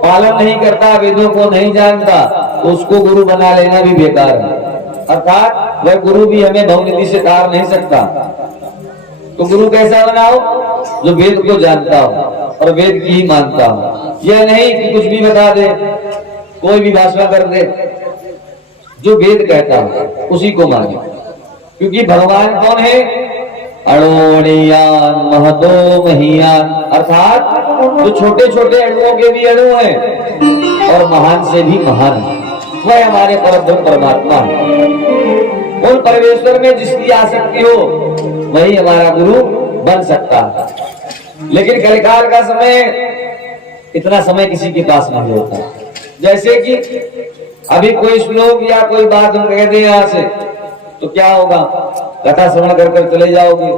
पालन नहीं करता, वेदों को नहीं जानता, तो उसको गुरु बना लेना भी बेकार है। अर्थात वह गुरु भी हमें भवनिधि से तार नहीं सकता। तो गुरु कैसा बनाओ, जो वेद को जानता हो और वेद की ही मानता हो। यह नहीं कि कुछ भी बता दे, कोई भी भाषण कर दे, जो वेद कहता हो उसी को माने। क्योंकि भगवान कौन है, अणोणियान महतो महियान, अर्थात जो छोटे छोटे अणुओं के भी अणु हैं और महान से भी महान, वह हमारे परब्रह्म परमात्मा है। उन परमेश्वर में जिसकी आसक्ति हो वही हमारा गुरु बन सकता है। लेकिन कलिकाल का समय, इतना समय किसी के पास नहीं होता। जैसे कि अभी कोई श्लोक या कोई बात हम कह दें यहाँ से तो क्या होगा, कथा श्रवण कर चले जाओगे,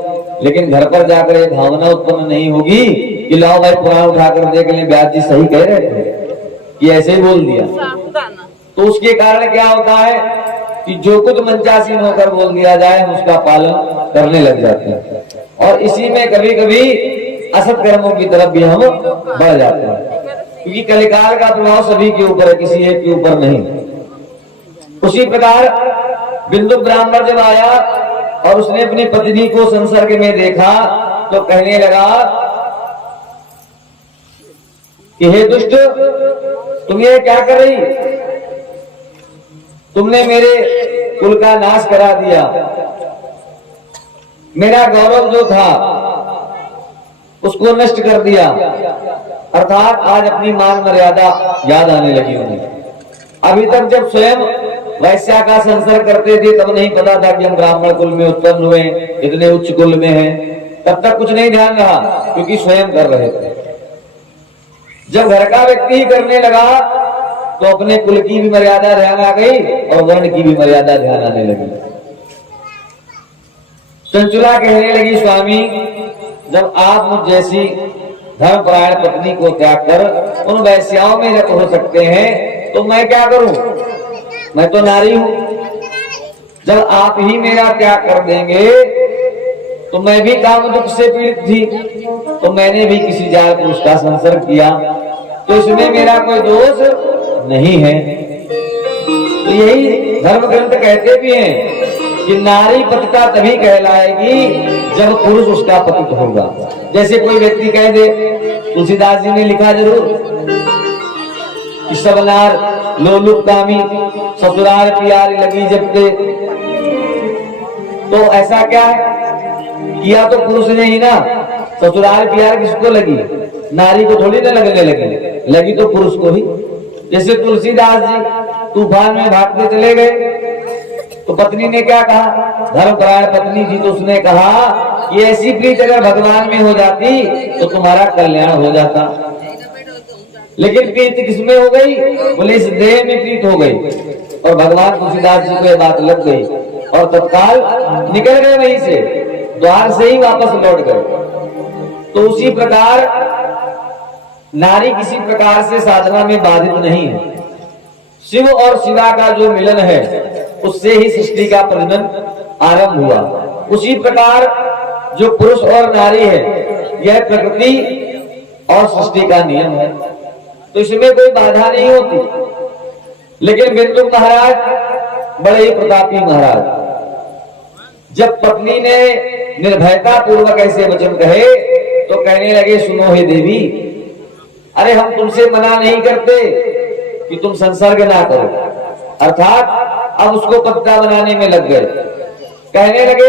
लेकिन घर पर जाकर ये भावना उत्पन्न नहीं होगी कि लाओ भाई पुराण उठाकर देख लें, व्यास जी सही कह रहे थे कि ऐसे ही बोल दिया। तो उसके कारण क्या होता है कि जो कुछ मंचासीन होकर बोल दिया जाए हम उसका पालन करने लग जाते हैं, और इसी में कभी कभी असत कर्मों की तरफ भी हम बढ़ जाते हैं। क्योंकि कलिकाल का प्रभाव सभी के ऊपर है, किसी एक के ऊपर नहीं। उसी प्रकार बिंदु ब्राह्मण जब आया और उसने अपनी पत्नी को संसर्ग में देखा तो कहने लगा कि हे दुष्ट, तुम ये क्या कर रही? तुमने मेरे कुल का नाश करा दिया, मेरा गौरव जो था उसको नष्ट कर दिया। अर्थात आज अपनी मान मर्यादा याद आने लगी उन्हें। अभी तक जब स्वयं वैश्या का संसर्ग करते थे तब नहीं पता था कि हम ब्राह्मण कुल में उत्पन्न हुए, इतने उच्च कुल में हैं। तब तक कुछ नहीं ध्यान रहा क्योंकि स्वयं कर रहे थे। जब घर का व्यक्ति ही करने लगा तो अपने कुल की भी मर्यादा ध्यान आ गई और वर्ण की भी मर्यादा ध्यान आने लगी। चंचुला कहने लगी, स्वामी जब आप मुझ जैसी धर्मपरायण पत्नी को त्याग कर उन वैश्याओं में रत हो सकते हैं तो मैं क्या करूं? मैं तो नारी हूं। जब आप ही मेरा त्याग कर देंगे तो मैं भी काम दुख से पीड़ित थी, तो मैंने भी किसी जाल पुरुष का संसर्ग किया, तो इसमें मेरा कोई दोष नहीं है। तो यही धर्म ग्रंथ कहते भी हैं कि नारी पतिता तभी कहलाएगी जब पुरुष उसका पतित होगा। जैसे कोई व्यक्ति कह दे, तुलसीदास जी ने लिखा जरूर, सबनार लोलुप कामी ससुराल प्यारी लगी जबते। तो ऐसा क्या है? किया तो पुरुष ने ही ना। ससुराल प्यार किसको लगी? नारी को थोड़ी ना लगने लगी, लगी तो पुरुष को ही। जैसे तुलसीदास जी तूफान में भागते चले गए तो पत्नी ने क्या कहा? धर्मपरायण पत्नी थी तो उसने कहा कि ऐसी प्रीत अगर भगवान में हो जाती तो तुम्हारा कल्याण हो जाता। लेकिन प्रीत किसमें हो गई? बोले इस देह में प्रीत हो गई। और भगवान तुलसीदास जी को यह बात लग गई और तत्काल निकल गए, वहीं से द्वार से ही वापस लौट गए। तो उसी प्रकार नारी किसी प्रकार से साधना में बाधित नहीं है। शिव और शिवा का जो मिलन है उससे ही सृष्टि का प्रजनन आरंभ हुआ। उसी प्रकार जो पुरुष और नारी है यह प्रकृति और सृष्टि का नियम है, तो इसमें कोई बाधा नहीं होती। लेकिन बिंदु महाराज बड़े ही प्रतापी महाराज, जब पत्नी ने निर्भयता पूर्वक ऐसे वचन कहे तो कहने लगे, सुनो हे देवी, अरे हम तुमसे मना नहीं करते कि तुम संसर्ग ना करो। अर्थात अब उसको पतिता बनाने में लग गए। कहने लगे,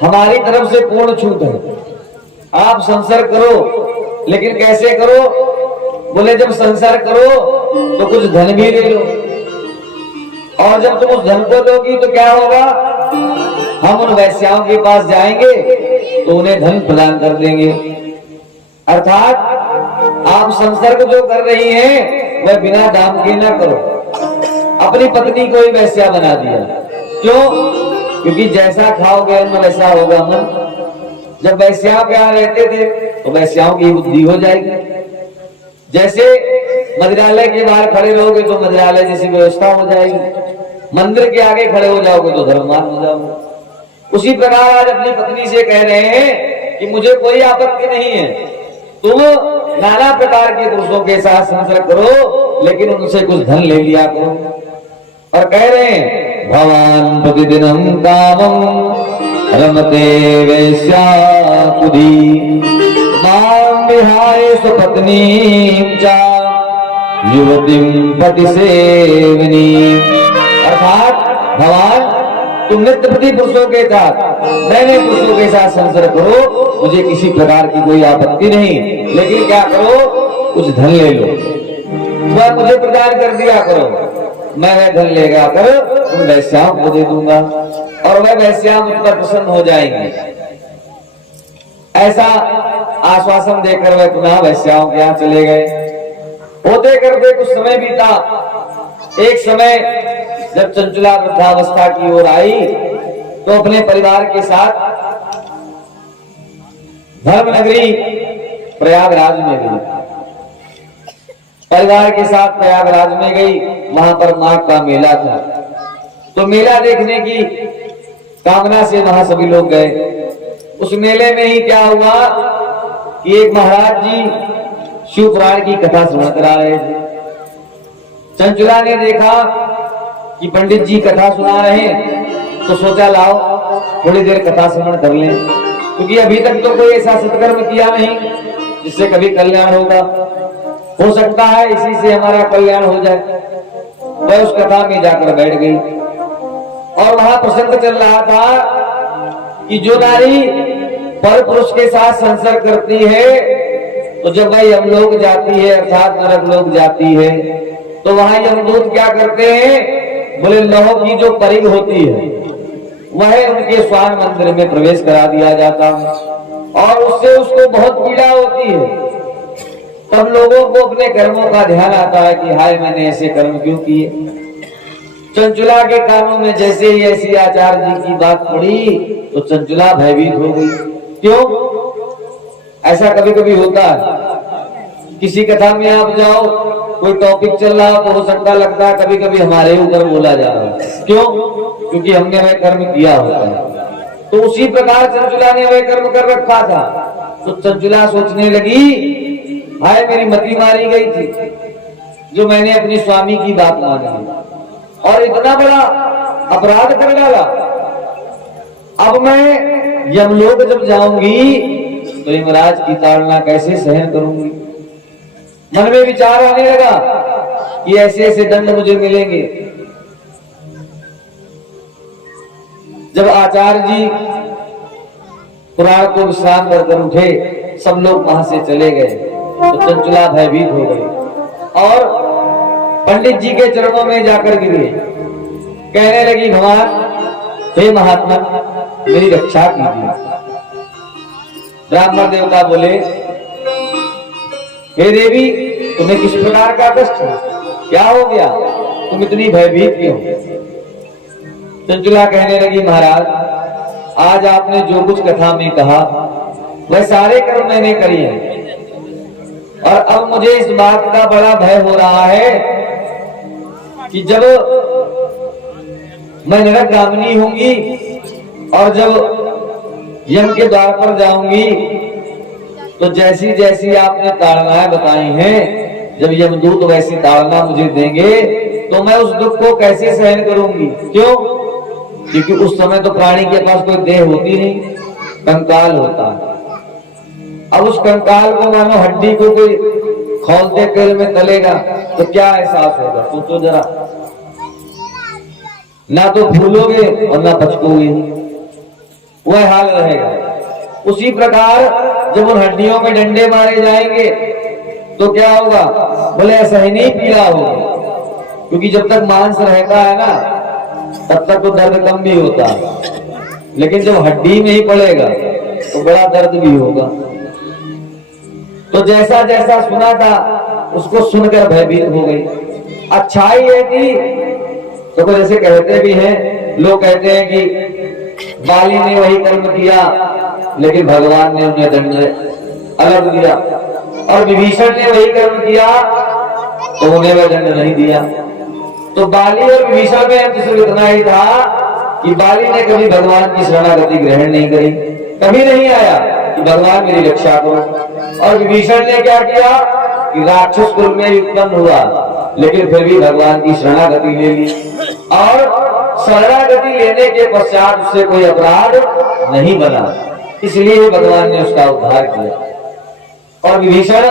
हमारी तरफ से पूर्ण छूट है, आप संसर्ग करो, लेकिन कैसे करो? बोले जब संसर्ग करो तो कुछ धन भी ले लो, और जब तुम उस धन को दोगी तो क्या होगा? हम उन वैश्याओं के पास जाएंगे तो उन्हें धन प्रदान कर देंगे। अर्थात आप संसर्ग जो कर रही हैं वह बिना दाम के ना करो। अपनी पत्नी को ही वैश्या बना दिया। क्यों? क्योंकि जैसा खाओगे अन्न वैसा होगा मन। जब वैश्याओं के यहाँ रहते थे तो वैश्याओं की बुद्धि हो जाएगी। जैसे मंदिरालय के बाहर खड़े रहोगे तो मंदिरालय जैसी व्यवस्था हो जाएगी। मंदिर के आगे खड़े हो जाओगे तो धर्मवान हो जाओगे। उसी प्रकार आज अपनी पत्नी से कह रहे हैं कि मुझे कोई आपत्ति नहीं है, तुम नाना प्रकार के पुरुषों के साथ संसर्ग करो, लेकिन उनसे कुछ धन ले लिया करो। और कह रहे हैं, भवान प्रतिदिनम कामं रमते वैश्या कुदी मां विहाय स्वपत्नीं च युवतीं पतिसेविनी। अर्थात भगवान तुम नित्य प्रति पुरुषों के साथ, नए नए पुरुषों के साथ संसर्ग करो, मुझे किसी प्रकार की कोई आपत्ति नहीं, लेकिन क्या करो? कुछ धन ले लो, वह मुझे प्रदान कर दिया करो, मैं वह धन लेगा कर उन वैश्याओं को दे दूंगा और वह वैश्या मुझ पर प्रसन्न हो जाएंगे। ऐसा आश्वासन देकर वह पुनः वैश्याओं के यहाँ चले गए। होते करते कुछ समय बीता। एक समय जब चंचुला वृद्धावस्था की ओर आई तो अपने परिवार के साथ धर्मनगरी प्रयागराज में गई। परिवार के साथ प्रयागराज में गई। वहां पर माघ का मेला था, तो मेला देखने की कामना से वहां सभी लोग गए। उस मेले में ही क्या हुआ कि एक महाराज जी शिव पुराण की कथा सुना करा रहे थे। चंचुला ने देखा कि पंडित जी कथा सुना रहे हैं, तो सोचा लाओ थोड़ी देर कथा श्रवण कर लें, क्योंकि अभी तक तो कोई ऐसा सत्कर्म किया नहीं जिससे कभी कल्याण होगा। हो सकता है इसी से हमारा कल्याण हो जाए। वह उस कथा में जाकर बैठ गई और वहां प्रसंग चल रहा था कि जो नारी पर पुरुष के साथ संसर्ग करती है, तो जब वह यमलोक जाती है अर्थात नरक लोक जाती है, तो वहां यमदूत क्या करते हैं, बोले लौह की जो परिग होती है वह उनके स्वान मंदिर में प्रवेश करा दिया जाता है और उससे उसको बहुत पीड़ा होती है। तब लोगों को अपने कर्मों का ध्यान आता है कि हाय मैंने ऐसे कर्म क्यों किए। चंचुला के कानों में जैसे ही ऐसी आचार्य जी की बात पड़ी तो चंचुला भयभीत हो गई। क्यों? ऐसा कभी कभी होता है, किसी कथा में आप जाओ, कोई टॉपिक चल रहा तो हो सकता लगता है कभी कभी हमारे ऊपर बोला जा रहा है। क्यों? क्योंकि हमने वह कर्म किया होता है। तो उसी प्रकार चंचुला ने वह कर्म कर रखा था। तो चंचुला सोचने लगी, हाय मेरी मति मारी गई थी जो मैंने अपनी स्वामी की बात मानी और इतना बड़ा अपराध कर डाला। अब मैं यमलोक जब जाऊंगी तो यमराज की ताड़ना कैसे सहन करूंगी। मन में विचार आने लगा कि ऐसे ऐसे दंड मुझे मिलेंगे। जब आचार्य जी पुराण को विश्राम कर उठे, सब लोग वहां से चले गए, तो चंचुला भयभीत हो गई और पंडित जी के चरणों में जाकर गिरी, कहने लगी, भगवान हे महात्मा मेरी रक्षा कीजिए। ब्राह्मण देवता बोले, हे देवी तुम्हें किस प्रकार का कष्ट है, क्या हो गया, तुम इतनी भयभीत क्यों? चंचुला कहने लगी, महाराज आज आपने जो कुछ कथा में कहा वह सारे कर्म मैंने करे हैं और अब मुझे इस बात का बड़ा भय हो रहा है कि जब मैं नरकगामिनी होंगी और जब यम के द्वार पर जाऊंगी तो जैसी जैसी आपने ताड़नाएं बताई हैं, जब यमदूत वैसी ताड़ना मुझे देंगे तो मैं उस दुख को कैसे सहन करूंगी। क्यों? क्योंकि उस समय तो प्राणी के पास कोई देह होती नहीं, कंकाल होता है। अब उस कंकाल को मानो हड्डी को कोई खौलते तेल में तलेगा तो क्या एहसास होगा, सोचो जरा। ना तो भूलोगे और ना पछकोगे, वह हाल रहेगा। उसी प्रकार जब उन हड्डियों में डंडे मारे जाएंगे तो क्या होगा, बोले असहनीय पीड़ा होगी, क्योंकि जब तक मांस रहता है ना तब तक तो दर्द कम भी होता है, लेकिन जब हड्डी में ही पड़ेगा तो बड़ा दर्द भी होगा। तो जैसा जैसा सुना था उसको सुनकर भयभीत हो गई। अच्छाई है कि तो जैसे कहते भी हैं, लोग कहते हैं कि बाली ने वही कर्म किया लेकिन भगवान ने उन्हें दंड अलग दिया, और विभीषण ने वही कर्म किया तो उन्हें वह दंड नहीं दिया। तो बाली और विभीषण में अंत सिर्फ इतना ही था कि बाली ने कभी भगवान की शरणागति ग्रहण नहीं करी, कभी नहीं आया कि भगवान मेरी रक्षा करो। और विभीषण ने क्या किया कि राक्षस कुल में उत्पन्न हुआ लेकिन फिर भी भगवान की शरणागति ले ली, और शरणागति लेने के पश्चात उससे कोई अपराध नहीं बना, इसलिए भगवान ने उसका उद्धार किया। और विभीषण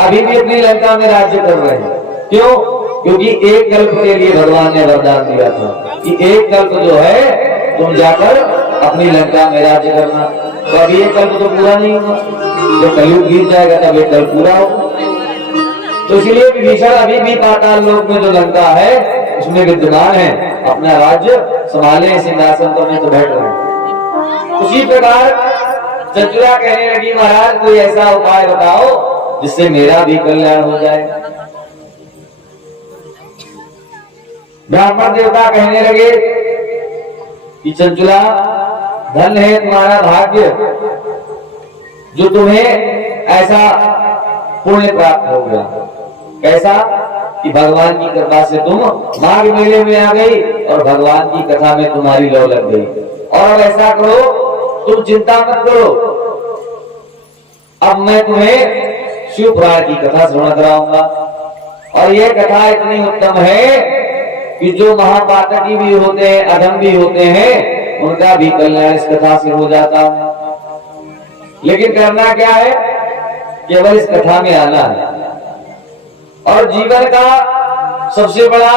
अभी भी अपनी लंका में राज्य कर रहे हैं। क्यों? क्योंकि एक कल्प के लिए भगवान ने वरदान दिया था कि एक कल्प जो है तुम जाकर अपनी लंका में राज्य करना। तो अभी एक कल्प तो पूरा नहीं हुआ, जब कलयुग बीत जाएगा तब एक कल्प पूरा होगा। तो इसलिए विभीषण अभी भी पाताल लोक में जो लंका है उसमें विद्यमान है, अपना राज्य संभाले, सिंहासन पर तो बैठ रहे। उसी प्रकार चंचुला कहने लगी, महाराज कोई ऐसा उपाय बताओ जिससे मेरा भी कल्याण हो जाए। ब्राह्मण देवता कहने लगे कि चंचुला धन है तुम्हारा भाग्य जो तुम्हें ऐसा पुण्य प्राप्त हो गया। कैसा कि भगवान की कृपा से तुम माघ मेले में आ गई और भगवान की कथा में तुम्हारी लौ लग गई। और अब ऐसा करो, तुम चिंता मत करो, अब मैं तुम्हें शिव पुराण की कथा श्रवण कराऊंगा। और यह कथा इतनी उत्तम है कि जो महापातकी भी होते हैं, अधम भी होते हैं, उनका भी कल्याण इस कथा से हो जाता है। लेकिन करना क्या है? केवल इस कथा में आना है। और जीवन का सबसे बड़ा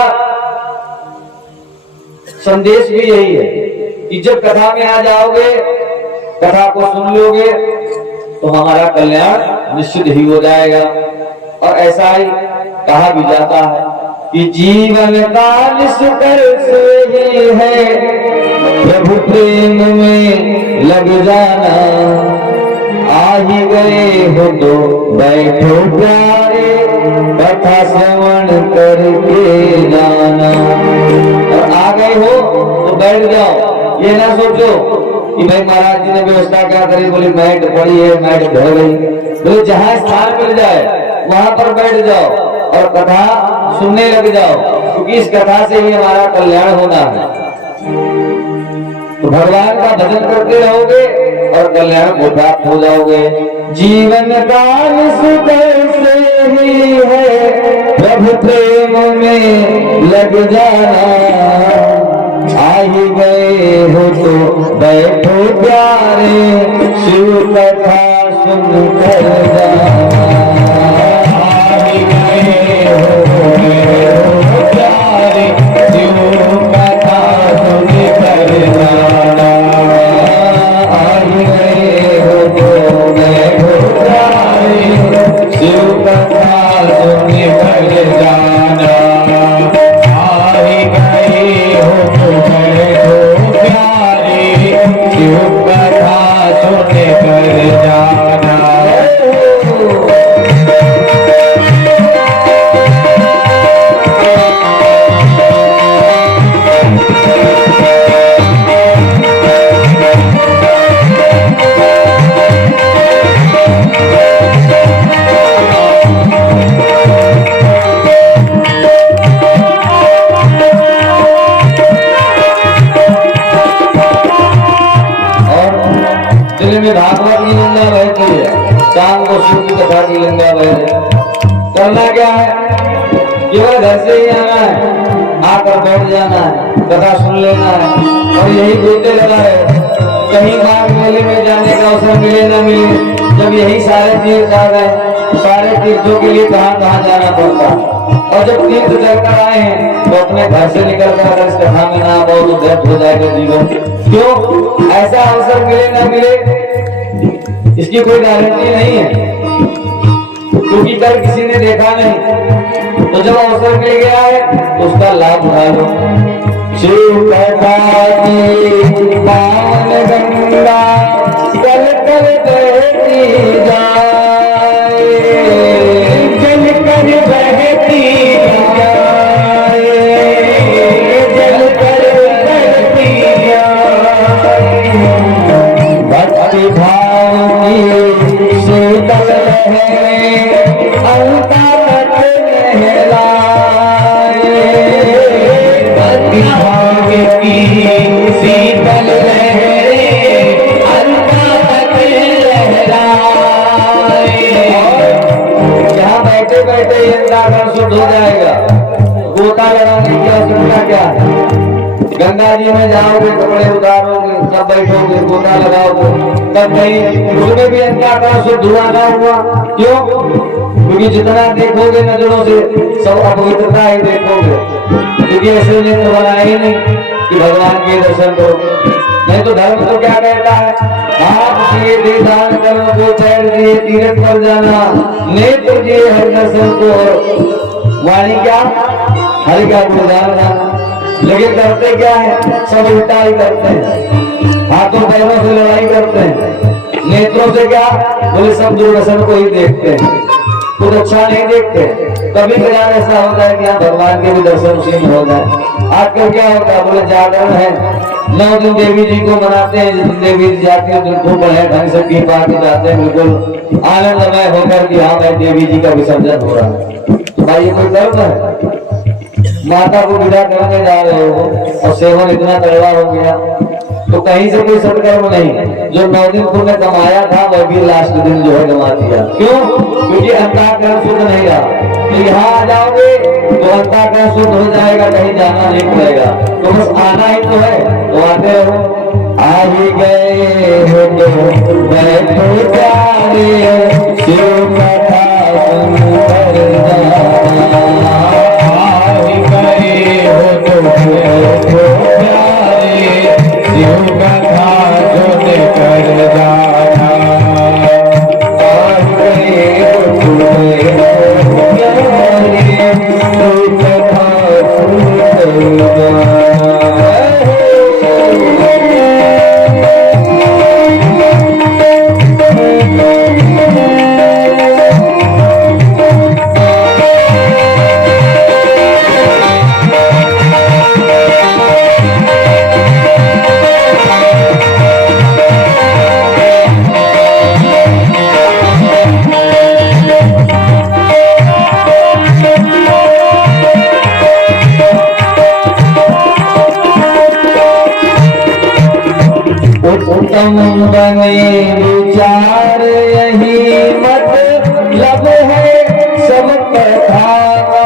संदेश भी यही है कि जब कथा में आ जाओगे, कथा को सुन लोगे, तो हमारा कल्याण निश्चित ही हो जाएगा। और ऐसा ही कहा भी जाता है कि जीवन का निष्कर्ष ही है प्रभु प्रेम में लग जाना। आ ही गए हो तो बैठो प्यारे, कथा श्रवण करके जाना। और आ गए हो तो बैठ जाओ, ये ना सोचो कि भाई महाराज जी ने व्यवस्था क्या करी, बोली मैट पड़ी है, मैट धो गई। तो जहां स्थान मिल जाए वहां पर बैठ जाओ और कथा सुनने लग जाओ, क्योंकि इस कथा से ही हमारा कल्याण होना है। तो भगवान का भजन करते रहोगे और कल्याण को प्राप्त हो जाओगे। जीवन का सुख से ही है प्रभु प्रेम में लग जाना। आ ही गए हो तो बैठो प्यारे, शिव कथा सुन कर जाना। आ ही गए हो तो बैठो प्यारे, शिव कथा सुन कर जाना। आ ही गए हो तो बैठो प्यारे, शिव कथा सुन कर जाना। आ ही गए हो तो बैठो प्यारे, शिव कथा सुन कर जाना। में भागवत की निंदा बहती है, शाम को शिव की कथा की निंदा बहती। करना क्या है? केवल घर से ही आना है, आकर बैठ जाना है, कथा सुन लेना है और यही बोलते लगा है। कहीं बाग मेले में जाने का अवसर मिले न मिले, जब यही सारे तीर्थ आ गए, सारे तीर्थों के लिए कहाँ कहाँ जाना पड़ता। और जब तीर्थ चलकर आए हैं तो अपने घर से निकल कर अगर इस कथा में ना आओ तो व्यर्थ हो जाएगा जीवन। क्यों? ऐसा अवसर मिले न मिले इसकी कोई गारंटी नहीं है, क्योंकि कल किसी ने देखा नहीं। तो जब अवसर मिल गया है तो उसका लाभ उठा लो। शिव कथा की पावन गंगा कल कल बहती जाए, जल कर बहती जाए, जल कर बहती जाए। भक्ति भाव की शीतल लहरें अलका तक लहराए, भक्ति भाव की शीतल लहरें अलका तक लहराए। यहाँ बैठे बैठे इंद्रासन शुद्ध हो जाएगा। गोता लगाने की आवश्यकता क्या है? गंगा जी में जाओगे, कपड़े उतारोगे, तब बैठोगे, गोता लगाओगे, तब नहीं, उसमें भी अंतःकरण शुद्ध हुआ ना हुआ। क्यों? क्योंकि जितना देखोगे नजरों से सब अपवित्रता ही देखोगे, क्योंकि ऐसे नेत्र बनाए ही नहीं कि भगवान के दर्शन करो। नहीं तो धर्म तो क्या कहता है? हाथ दिए दे दान करो, को पैर दिए तीर्थ पर जाना, नेत्र दिए हर दर्शन को, वाणी क्या? हरि का गुणगान गाना। लेकिन करते क्या है? सब उल्टा ही करते हैं, हाथों पैरों से लड़ाई करते हैं। नेत्रों से क्या? बोले सब दुर्दर्शन को ही देखते हैं, कुछ अच्छा नहीं देखते। कभी कभार ऐसा होता है कि यहाँ भगवान के भी दर्शन उसी में हो जाए। आजकल क्या होता है? बोले जागरण है, 9 दिन देवी जी को मनाते हैं। जिस दिन देवी जी जाते हैं बिल्कुल बढ़िया ढंग से पी पा के जाते हैं, बिल्कुल आनंदमय होकर कि हाँ भाई देवी जी का विसर्जन हो रहा है। तो भाई ये कोई कर्म है? माता को विदा करने जा रहे हो और सेवन इतना तगड़ा हो गया तो कहीं से कोई सत्कर्म नहीं, जो 9 दिन तुमने कमाया था वह भी लास्ट दिन जो है गंवा दिया। क्यों? क्योंकि अंतःकरण शुद्ध नहीं रहा। तो यहाँ आ जाओगे तो अंतःकरण शुद्ध हो जाएगा, कहीं जाना नहीं पड़ेगा, तो बस आना ही तो है, तो आते रहो। आ ही गए हो तो बैठो प्यारे, शिव कथा सुनकर जाना। आ ही गए हो तो बैठो प्यारे, शिव कथा सुनकर जाना। आ ही गए हो तो बैठो प्यारे, शिव कथा सुनकर जाना। उत्तम बने विचार यही मतलब है सब कथा का,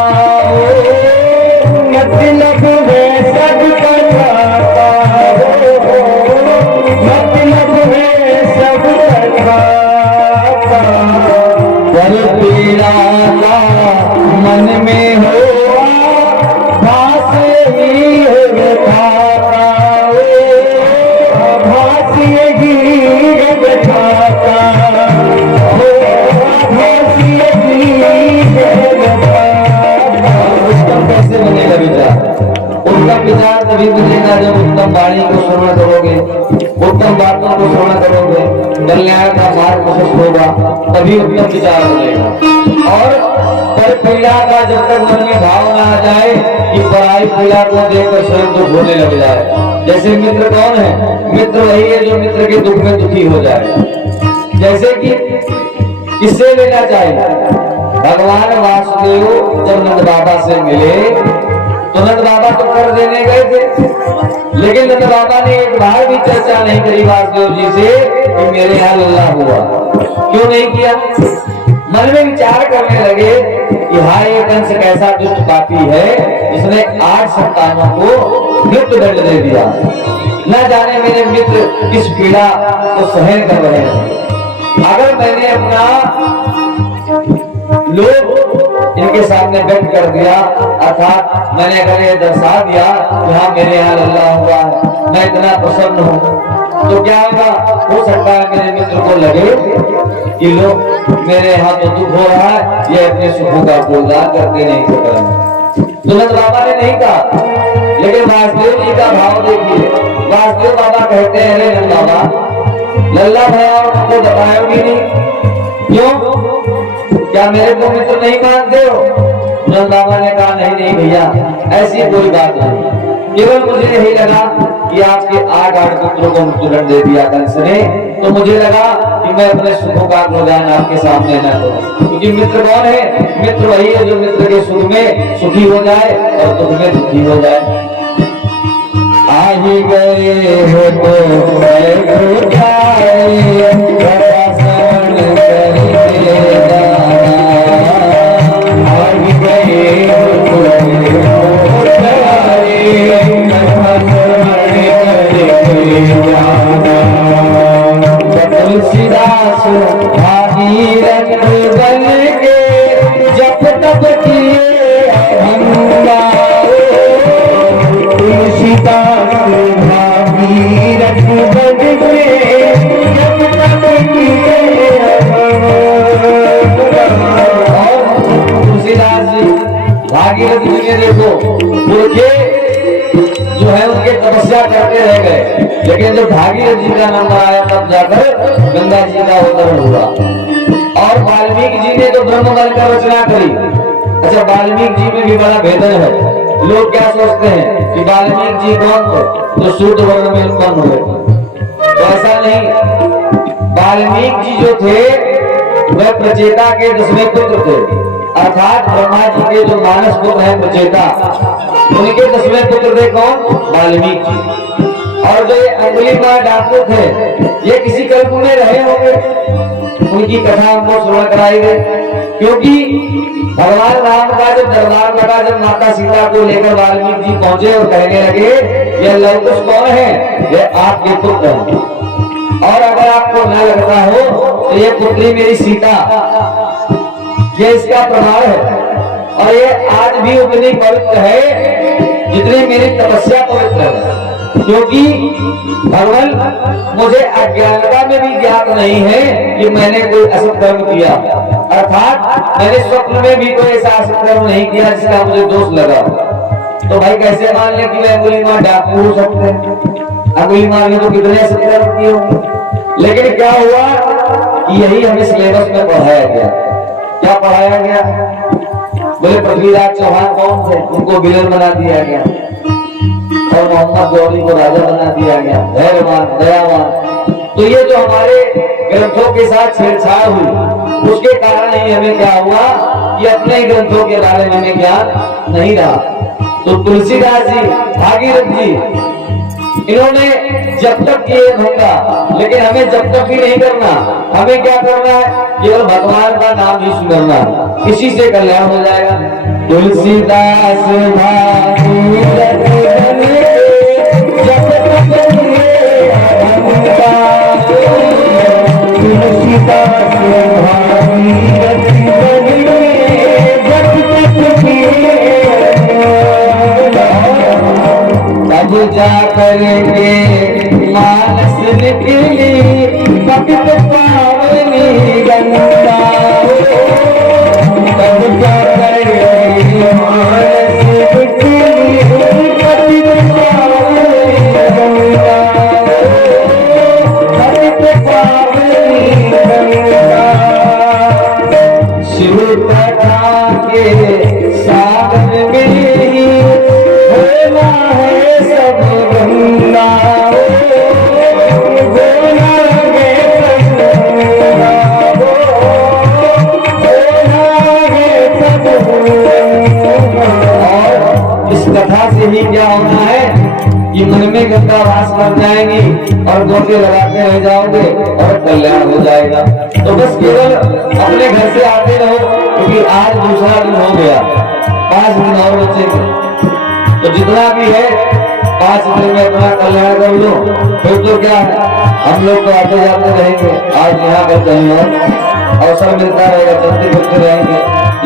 मतलब है सब कथा का, मतलब है सब कथा का। पर पीड़ा का मन में हो भास यही है व्यथा का, कैसे बनेगा विचार? उत्तम विचार तभी बनेगा जब उत्तम वाणी को श्रवण करोगे, उत्तम बातों को श्रवण करोगे, कल्याण का मार्ग प्रशस्त होगा, तभी उत्तम विचार बनेगा। और पर पीड़ा का जब तक मन में भाव ना आ जाए कि पराई पीड़ा को देखकर स्वयं दुख होने लग जाए। जैसे मित्र कौन है? मित्र वही है जो मित्र के दुख में दुखी हो जाए। जैसे कि किससे लेना चाहिए? भगवान वासुदेव जब नंद बाबा से मिले तो नंद बाबा तो कर देने गए थे, लेकिन नंद बाबा ने एक बार भी चर्चा नहीं करी वासुदेव जी से कि मेरे यहाँ लल्ला हुआ। क्यों नहीं किया? मन में विचार करने लगे कि हाय ये कंस कैसा दुष्ट पापी है, इसने 8 संतानों को मृत्यु दंड दे दिया। न जाने मेरे मित्र किस पीड़ा को सहन कर रहे हैं। अगर मैंने अपना लोग इनके सामने व्यक्त कर दिया, अर्थात मैंने अगर ये दर्शा दिया कि हाँ मेरे यहाँ लल्ला हुआ है, मैं इतना प्रसन्न हूँ, तो क्या होगा? हो सकता है मेरे मित्र को लगे कि लोग मेरे यहाँ तो दुख हो रहा है, ये अपने सुखों का गुलजार करके नहीं करेंगे। तो नंद बाबा ने नहीं कहा, लेकिन वासुदेव जी का भाव देखिए। वासुदेव बाबा कहते हैं, अरे नंद बाबा लल्ला भया और तुमको बताया भी नहीं, क्यों? क्या मेरे को मित्र नहीं मानते हो? नंद बाबा ने कहा नहीं नहीं भैया, ऐसी कोई बात नहीं, केवल मुझे यही लगा कि आपके 8 पुत्रों को मृत्युदंड दे दिया कंस ने, तो मुझे लगा कि मैं अपने सुखों का गुणगान आपके सामने न करूं। क्योंकि मित्र कौन है? मित्र वही है जो मित्र के सुख में सुखी हो जाए और दुख में दुखी हो जाए। आ ही गए हो तो बैठो जाए, कथा श्रवण करके जाना। आ ही गए हो तो बैठो जाए, कथा श्रवण करके जाना। तुलसीदास भागीरथ बन के जप तप किए अभंगा, तुलसीदास भागीरथ बन के जप तप किए अभंगा। तुलसीदास जी भागीरथ जी ने देखो पुरखे जो है उनके तपस्या करते रह गए, लेकिन जब भागीरथ जी का नंबर आया तब जाकर गंगा जी का अवतरण हुआ। और वाल्मीकि जी ने तो ब्रह्मवर्ण का रचना करी। अच्छा, वाल्मीकि जी में भी बड़ा भेदन है। लोग क्या सोचते हैं कि वाल्मीकि जी कौन थे? जो शूद्र वर्ण में उत्पन्न हुए, तो ऐसा नहीं। वाल्मीकि जी जो थे वह प्रचेता के 10वें पुत्र थे, अर्थात ब्रह्मा जी के जो मानस पुत्र हैं प्रचेता, उनके 10वें पुत्र थे कौन? वाल्मीकि जी। और जो ये अंगुलीमाल डाकू थे, ये किसी कल्प में रहे होंगे, उनकी कथा हमको सुना कराई गई। क्योंकि भगवान राम का जब दरबार लगा, जब माता सीता को लेकर वाल्मीकि जी पहुंचे और कहने लगे ये लव कुश कौन है, ये आपके पुत्र हैं, और अगर आपको न लगता हो तो ये पुत्री मेरी सीता, ये इसका प्रमाण है, और ये आज भी उतनी पवित्र है जितनी मेरी तपस्या पवित्र है। क्योंकि भगवान मुझे अज्ञानता में भी ज्ञात नहीं है कि मैंने कोई असत कर्म किया, अर्थात मैंने स्वप्न में भी कोई ऐसा असत कर्म नहीं किया जिसका मुझे दोष लगा। तो भाई कैसे मान लें कि मैं अंगुलीमाल डाकू हो सकते हैं? अंगुलीमाल ने तो कितने असत कर्म किए होंगे। लेकिन क्या हुआ कि यही हमें सिलेबस में पढ़ाया गया। क्या पढ़ाया गया? बोले पृथ्वीराज चौहान कौन थे, उनको विलेन बना दिया गया, और मोहम्मद गौरी को राजा बना दिया गया, धैर्यवान दयावान। तो ये जो हमारे ग्रंथों के साथ छेड़छाड़ हुई, उसके कारण ही हमें क्या हुआ कि अपने ग्रंथों के बारे में हमें ज्ञान नहीं रहा। तो तुलसीदास जी, भागीरथ जी, इन्होंने जब तक किए भंगा, लेकिन हमें जब तक भी नहीं करना। हमें क्या करना है? केवल भगवान का नाम ही सुनना, इसी से कल्याण हो जाएगा। तुलसीदास भागीरथ जब तक किए भंगा, तुलसीदास भागीरथ जब तक किए अब जा करके मानस निकली भक्त पावनी गंगा, तब जा करके मानस निकली भक्त पावनी गंगा, भक्त पावनी गंगा। शिव कथा के सागर में ही होना है सब गंगा, होना है गंगा, होना है सब गंगा। और इस कथा से ही क्या होना है कि मन में गंगा वास कर जाएंगी और गोते लगाते रह जाओगे और कल्याण हो जाएगा। तो बस केवल अपने घर से आते रहो, क्योंकि आज दूसरा दिन हो गया, 5 दिन और बचेंगे। तो जितना भी है 5 दिन में अपना कल्याण कर लो, फिर तो क्या है, हम लोग तो आते जाते रहेंगे। आज यहाँ पर कहीं और अवसर मिलता रहेगा, चलते फिरते रहेंगे,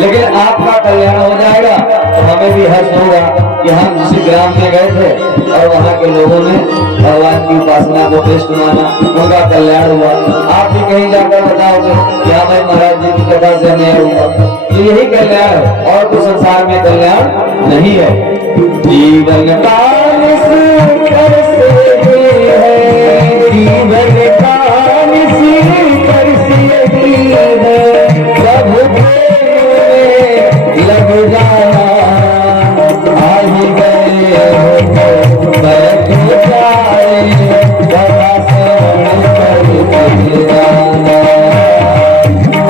लेकिन आपका कल्याण हो जाएगा। तो हमें भी हर्ष होगा कि हम किसी ग्राम में गए थे और वहाँ के लोगों ने भगवान की उपासना को श्रेष्ठ माना, उनका कल्याण हुआ। आप भी कहीं जाकर बताओगे कि हाँ मैं महाराज जी की कथा से मैं हुआ, तो यही कल्याण है, और तो संसार में कल्याण नहीं है। जीवन काल कर से है, जीवन काल कर से है, प्रभु लग जाना, आज गए बैठ जाए, बड़ा श्रवण कर जाना,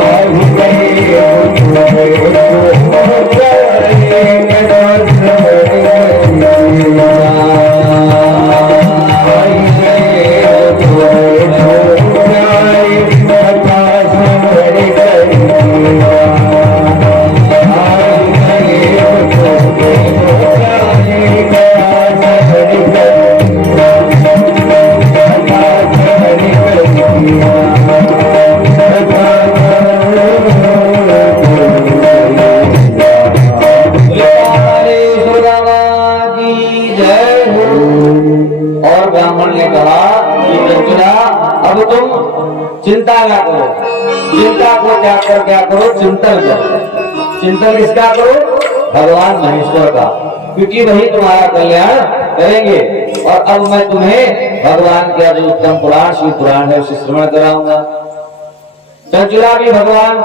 आज गए चिंता ना करो, चिंता को त्याग कर क्या करो, चिंतन करो। चिंतन किसका करो? भगवान महेश्वर का, क्योंकि वही तुम्हारा कल्याण करेंगे। और अब मैं तुम्हें भगवान का जो उत्तम पुराण शिव पुराण है उसे श्रवण कराऊंगा। चंचला भी भगवान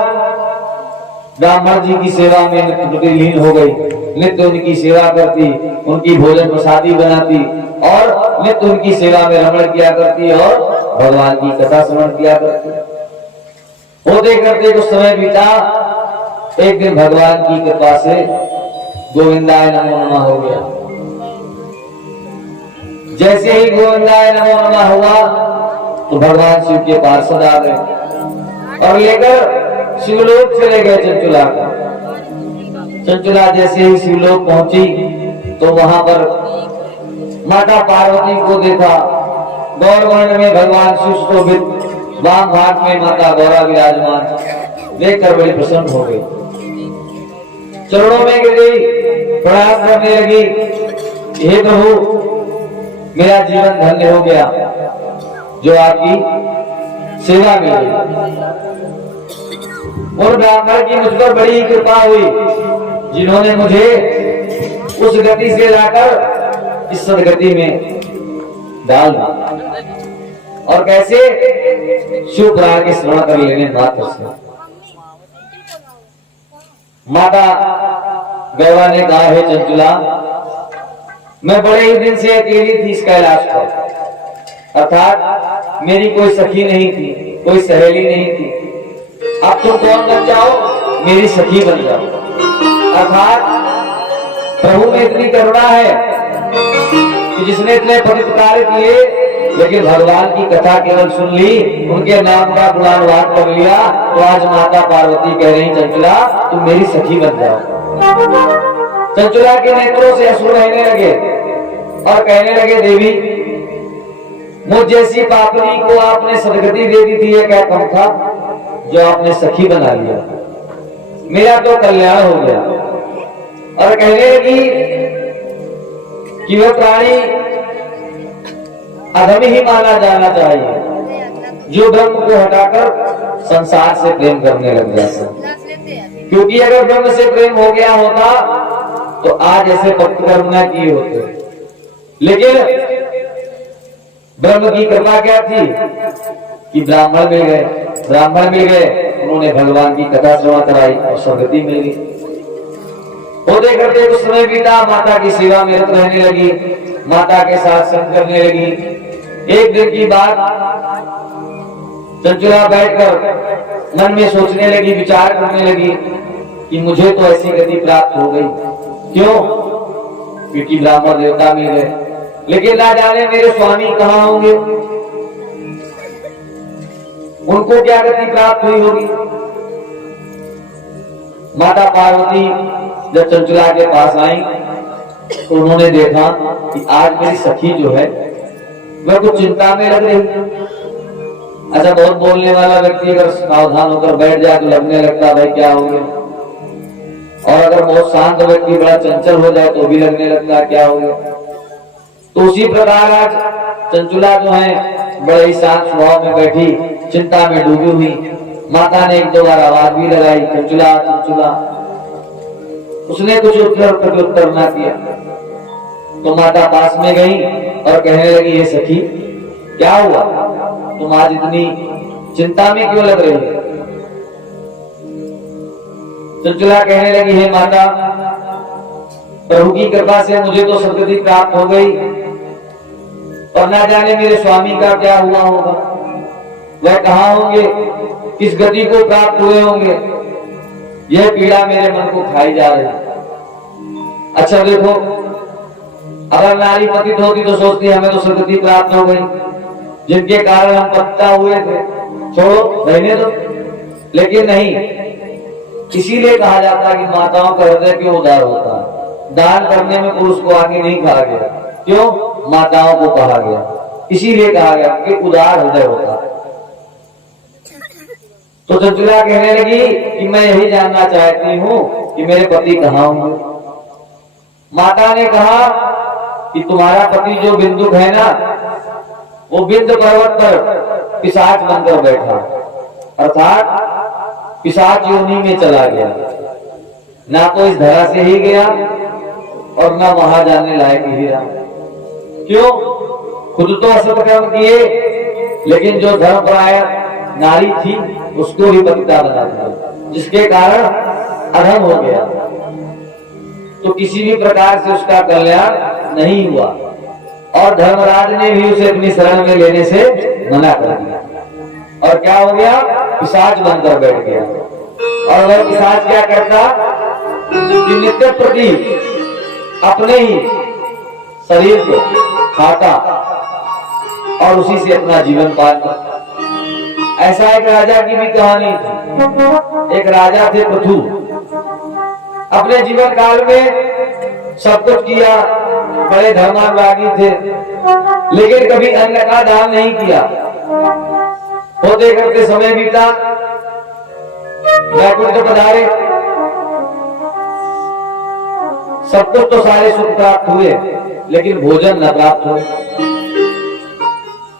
ब्राह्मण जी की सेवा में नित्य लीन हो गई, नित्य उनकी सेवा करती, उनकी भोजन प्रसादी बनाती और नित्य उनकी सेवा में रमण किया करती और भगवान की कथा श्रवण किया करती। होते करते कुछ समय बीता, एक दिन भगवान की कृपा से गोविंदाय नमो नमः हो गया। जैसे ही गोविंदाय नमो नमः हुआ तो भगवान शिव के पार्षद आ गए और लेकर शिवलोक चले गए चंचुला को। चंचुला जैसे ही शिवलोक पहुंची तो वहां पर माता पार्वती को देखा। गौरवर्ण में भगवान शिव शोभित, वाम भाग में माता गौरा विराजमान, देखकर बड़ी प्रसन्न हो गई। चरणों में गिर गई, प्रणाम करने लगी, हे प्रभु मेरा जीवन धन्य हो गया जो आपकी सेवा में हुई। और ब्राह्मण की मुझ पर बड़ी कृपा हुई जिन्होंने मुझे उस गति से लाकर इस सदगति में डाल दिया। और कैसे? शिव पुराण के स्मरण कर लेने मात्र से। माता गौरा ने कहा, है चंचुला, मैं बड़े ही दिन से अकेली थी इस कैलाश पर, अर्थात मेरी कोई सखी नहीं थी, कोई सहेली नहीं थी। अब तुम कौन बन जाओ? मेरी सखी बन जाओ। अर्थात प्रभु में इतनी करुणा है कि जिसने इतने पतित कार्य किए लेकिन भगवान की कथा केवल सुन ली, उनके नाम का गुणानुवाद कर लिया, तो आज माता पार्वती कह रही, चंचुला तुम मेरी सखी बन जाओ। चंचुला के नेत्रों से अश्रु बहने लगे और कहने लगे, देवी मुझ जैसी पापनी को आपने सदगति दे दी थी, ये क्या कम था जो आपने सखी बना लिया, मेरा तो कल्याण हो गया। और कहने लगी कि वह प्राणी अधम ही माना जाना चाहिए जो ब्रह्म को हटाकर संसार से प्रेम करने लग जाता। क्योंकि अगर ब्रह्म से प्रेम हो गया होता तो आज ऐसे भक्त कर्म न किए होते। लेकिन ब्रह्म की कृपा क्या थी कि ब्राह्मण मिल गए, उन्होंने भगवान की कथा श्रवण कराई और सदगति मिल गई। होते करते कुछ समय बीता, माता की सेवा में रत रहने लगी, माता के साथ संग करने लगी। एक दिन की बात, चंचुला बैठकर मन में सोचने लगी, विचार करने लगी कि मुझे तो ऐसी गति प्राप्त हो गई। क्यों? क्योंकि ब्राह्मण देवता मिल गए, लेकिन ना जाने मेरे स्वामी कहाँ होंगे, उनको क्या गति प्राप्त हुई होगी। माता पार्वती जब चंचुला के पास आई तो उन्होंने देखा कि आज मेरी सखी जो है वह कुछ चिंता में लग रही। अच्छा, बहुत बोलने वाला व्यक्ति अगर सावधान होकर बैठ जाए तो लगने लगता भाई क्या हो गया, और अगर बहुत शांत व्यक्ति बड़ा चंचल हो जाए तो भी लगने लगता क्या हो गया। तो उसी प्रकार आज चंचुला जो है बड़े ही शांत स्वभाव में बैठी, चिंता में डूबी हुई। माता ने एक दो बार आवाज भी लगाई, चंचुला चंचुला, उसने कुछ उत्तर प्रत्युत्तर ना किया। तो माता पास में गई और कहने लगी, ये सखी क्या हुआ, तुम आज इतनी चिंता में क्यों लग रही हो? चंचुला कहने लगी, हे माता, प्रभु की कृपा से मुझे तो सदगति प्राप्त हो गई, और ना जाने मेरे स्वामी का क्या हुआ होगा, वह कहाँ होंगे, किस गति को प्राप्त हुए होंगे। यह पीड़ा मेरे मन को खाई जा रही। अच्छा देखो, अगर नारी पतित होती तो सोचती हमें तो सदगति प्राप्त हो गई, जिनके कारण हम पतिता हुए थे, छोड़ो रहने दो। लेकिन नहीं, इसीलिए कहा जाता है कि माताओं का हृदय क्यों उदार होता है। दान करने में पुरुष को आगे नहीं कहा गया, क्यों? माताओं को कहा गया, इसीलिए कहा गया कि उदार हृदय होता है। तो चंचुला कहने लगी कि मैं यही जानना चाहती हूँ कि मेरे पति कहाँ होंगे। माता ने कहा कि तुम्हारा पति जो बिंदुक है ना, वो बिंद पर्वत पर पिशाच बनकर बैठा, अर्थात पिशाच योनि में चला गया, ना तो इस धरा से ही गया और ना वहां जाने लायक ही रहा। क्यों? खुद तो असत कर्म किए, लेकिन जो धर्मपरायण नारी थी उसको भी पतिता बना दिया, जिसके कारण अधम हो गया। तो किसी भी प्रकार से उसका कल्याण नहीं हुआ, और धर्मराज ने भी उसे अपनी शरण में लेने से मना कर दिया। और क्या हो गया? पिशाच बनकर बैठ गया। और वह पिशाच क्या करता कि नित्य प्रति अपने ही शरीर को खाता और उसी से अपना जीवन पार करता। ऐसा एक राजा की भी कहानी थी। एक राजा थे पृथु, अपने जीवन काल में सब कुछ किया, बड़े धर्मानुरागी थे, लेकिन कभी अन्न का दान नहीं किया। होते करते समय बीता, वैकुंठ पधारे, सब कुछ तो सारे सुख प्राप्त हुए, लेकिन भोजन न प्राप्त हुए।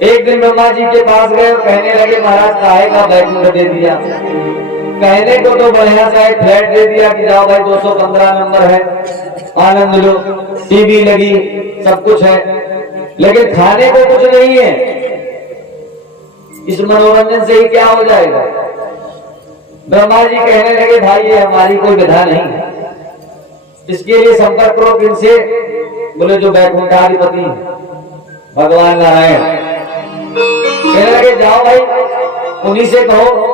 एक दिन ब्रह्मा जी के पास गए और कहने लगे, महाराज काहे का वैकुंठ दे दिया? कहने को तो बढ़िया सा एक फ्लैट दे दिया कि जाओ भाई 215 नंबर है, आनंद लो, टीवी लगी, सब कुछ है, लेकिन खाने को कुछ नहीं है। इस मनोरंजन से ही क्या हो जाएगा? ब्रह्मा जी कहने लगे, भाई ये हमारी कोई विधा नहीं है, इसके लिए संपर्क करो किनसे? बोले जो वैकुंठाधिपति भगवान नारायण। कहने लगे, जाओ भाई उन्हीं से कहो,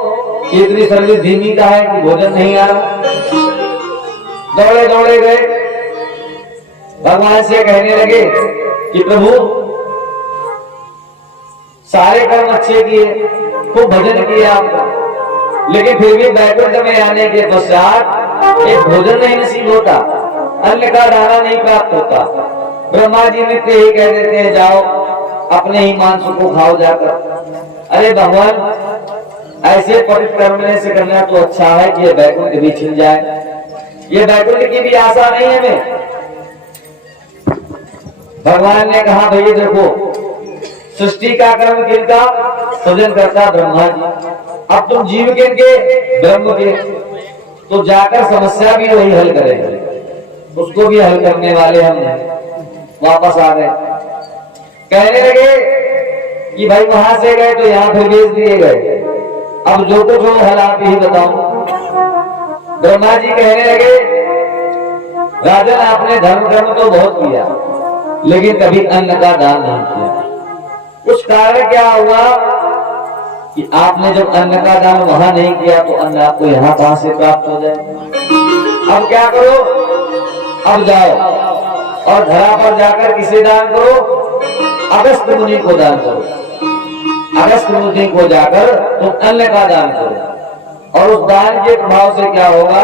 इतनी सर्विस धीमी का है कि भोजन नहीं आ रहा। दौड़े दौड़े गए, भगवान से कहने लगे कि प्रभु सारे कर्म अच्छे किए, खूब भजन किया आपका, लेकिन फिर भी वैकुंठ में आने के पश्चात एक भोजन नहीं नसीब होता, अन्न का दाना नहीं प्राप्त होता। ब्रह्मा जी नित्य ही कह देते हैं, जाओ अपने ही मांस को खाओ जाकर। अरे भगवान, ऐसे पवित्र कर्म से करना तो अच्छा है कि ये वैकुंठ भी छिन जाए। ये वैकुंठ की भी आशा नहीं है हमें। भगवान ने कहा, भैया देखो, सृष्टि का कर्म किनका? सृजन करता ब्रह्मा जी। अब तुम जीव किनके? ब्रह्म के। तो जाकर समस्या भी वही हल करेंगे, उसको भी हल करने वाले हम हैं। वापस आ गए, कहने लगे कि भाई वहां से गए तो यहाँ फिर भेज दिए गए, अब जो कुछ हो हल आप ही बताओ। ब्रह्मा जी कहने लगे, राजन आपने धर्म कर्म तो बहुत किया, लेकिन कभी अन्न का दान नहीं किया। उस कारण क्या हुआ कि आपने जब अन्न का दान वहां नहीं किया तो अन्न आपको यहाँ कहां से प्राप्त हो जाए? अब क्या करो? अब जाओ और धरा पर जाकर किसे दान करो? अगस्त मुनि को दान करो। अगस्त मुनि को जाकर तुम अन्न का दान करो, और उस दान के प्रभाव से क्या होगा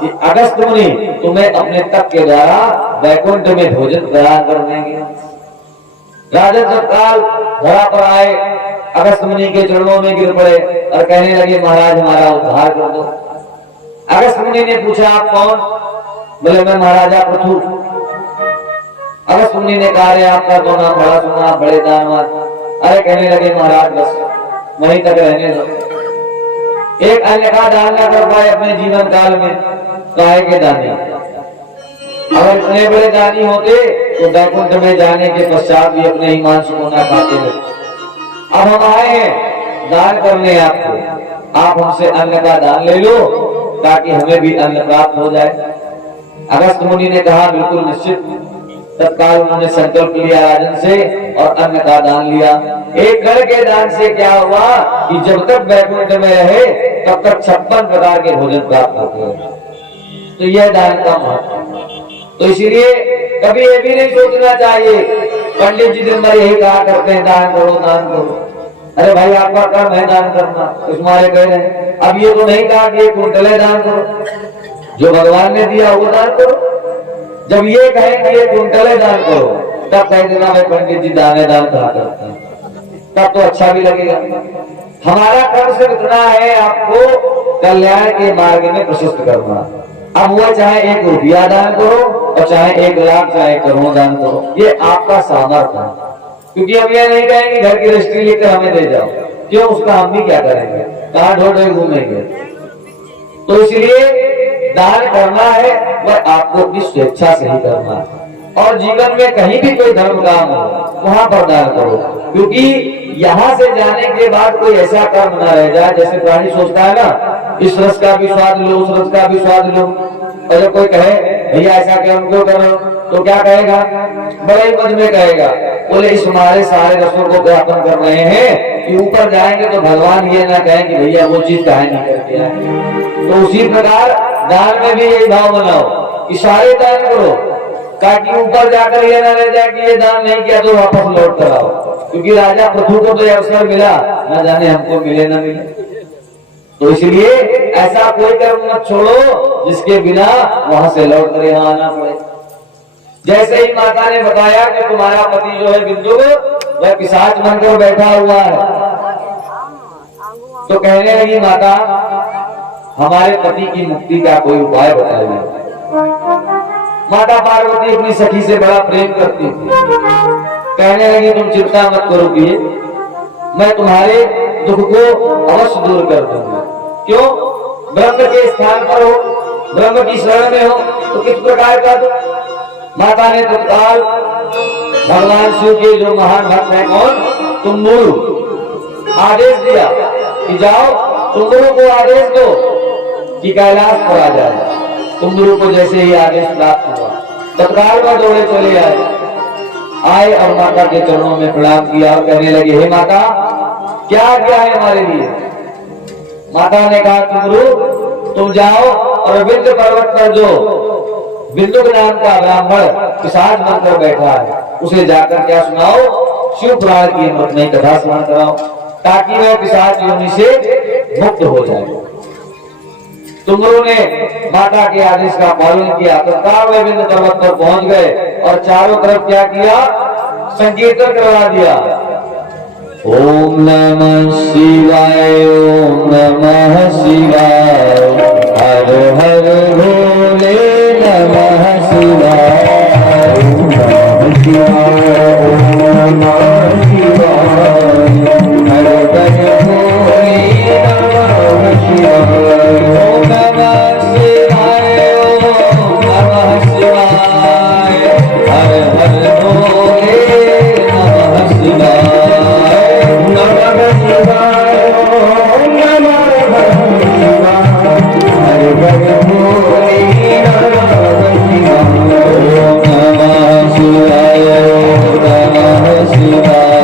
कि अगस्त मुनि तुम्हें अपने तप के द्वारा वैकुंठ में भोजन प्रदान कर देंगे। राजा तत्काल धरा पर आए, अगस्त मुनि के चरणों में गिर पड़े और कहने लगे, महाराज हमारा उद्धार कर दो। अगस्त मुनि ने पूछा, आप कौन? बोले, मैं महाराजा पृथु। अगस्त मुनि ने कहा, आपका तो नाम बड़ा सुना, बड़े दानवान। अरे कहने लगे, महाराज बस वहीं तक रहने दो, एक अन्न का दान न कर पाए अपने जीवन काल में, काहे के दानी? अगर इतने बड़े दानी होते तो वैकुंठ में जाने के पश्चात भी अपने ही मांस को न खाते थे। अब हम आए हैं दान करने आपको, आप हमसे अन्न का दान ले लो ताकि हमें भी अन्न प्राप्त हो जाए। अगस्त मुनि ने कहा, बिल्कुल निश्चित। तत्काल उन्होंने संकल्प लिया राजन से और अन्न का दान लिया। एक गण के दान से क्या हुआ कि जब तक वैकुंठ में रहे तब तक 56 प्रकार के भोजन प्राप्त होते हैं। तो यह दान का महत्व। तो इसीलिए कभी ये भी नहीं सोचना चाहिए, पंडित जी दिन भर यही कहा करते हैं, दान करो दान करो। अरे भाई, आपका कर्म है दान करना, तुम्हारे कह रहे हैं। अब ये तो नहीं कहा कि ये कुंटले दान करो, जो भगवान ने दिया वो दान करो। जब ये कहें कि ये कुंटले दान करो, तब कह देना भाई पंडित जी दान कहा करते हैं, तब तो अच्छा भी लगेगा। हमारा कर्म सिर्फ इतना है, आपको कल्याण के मार्ग में प्रशस्त करना। अब वो चाहे 1 रुपया दान करो और चाहे 1 लाख, चाहे 1 करोड़ दान करो, ये आपका सामर्थ्य है। क्योंकि हम ये नहीं कहेंगे घर की रजिस्ट्री लेकर हमें दे जाओ, क्यों? उसका हम भी क्या करेंगे? कहाँ ढोढ़े घूमेंगे? तो इसलिए दान करना है वह आपको अपनी स्वेच्छा से ही करना है। और जीवन में कहीं भी कोई धर्म काम हो वहां पर दान करो, क्योंकि यहाँ से जाने के बाद कोई ऐसा कर्म ना रह जाए। जैसे प्राणी सोचता है ना, इस रस का भी स्वाद लो, उस रस का भी स्वाद लो, और जब कोई कहे भैया ऐसा कर्म क्यों करो, तो क्या कहेगा? बड़े ही मज में कहेगा, बोले इस हमारे सारे रसों को ज्ञापन कर रहे हैं कि ऊपर जाएंगे तो भगवान ये ना कहें कि भैया वो चीज काहे नहीं करके आए। तो उसी प्रकार दान में भी यही भाव बनाओ कि सारे दान करो, ताकि ऊपर जाकर ये ना रह जाए कि ये दान नहीं किया तो वापस लौट कर आओ, क्योंकि राजा पृथु को तो ये अवसर मिला, ना जाने हमको मिले ना मिले। तो इसलिए ऐसा कोई कर्म मत छोड़ो जिसके बिना वहां से लौट कर यहाँ आना पड़े। जैसे ही माता ने बताया कि तुम्हारा पति जो है बिंदु वह पिशाच बनकर बैठा हुआ है, तो कहने लगी माता हमारे पति की मुक्ति का कोई उपाय बताइए। माता पार्वती अपनी सखी से बड़ा प्रेम करती थी, कहने लगी तुम चिंता मत करो कि मैं तुम्हारे दुख को अवश्य दूर कर दूंगा। क्यों? ब्रह्म के स्थान पर हो, ब्रह्म की शरण में हो, तो किस प्रकार का दुख? माता ने तत्काल भगवान शिव के जो महान भक्त है कौन, तुम्बुरु, आदेश दिया कि जाओ तुम्बुरु को आदेश दो कि कैलाश पर आ जाए। तुम्बुरु को जैसे ही आदेश प्राप्त हुआ तत्काल वह दौड़े चले आए और माता के चरणों में प्रणाम किया और कहने लगे हे माता क्या क्या है हमारे लिए। माता ने कहा तुम्बुरु तुम जाओ और विंध्य पर्वत पर जो बिंदु नाम का ब्राह्मण पिशाच बनकर बैठा है उसे जाकर क्या सुनाओ, शिव पुराण की अमृतमयी कथा स्मरण कराओ, ताकि वह पिशाच योनि से मुक्त हो जाए। तुम्बुरु ने माता के आदेश का पालन किया, तत्काल वे विंध्य पर्वत पर पहुंच गए और चारों तरफ क्या किया, संकीर्तन करवा दिया। ओम नमः शिवाय, ओम नमः शिवाय, हर हर भोले नमः शिवाय, ओम नमः शिवाय, ओम नमः शिवाय, हर हर भोले नमः शिवाय, ओम नमः शिवाय, ओम नमः शिवाय, हर हर भोले नमः शिवाय, नमः शिवाय, ओम नमः शिवाय, हर हर भोले नमः शिवाय, ओम नमः शिवाय, ओम नमः शिवाय,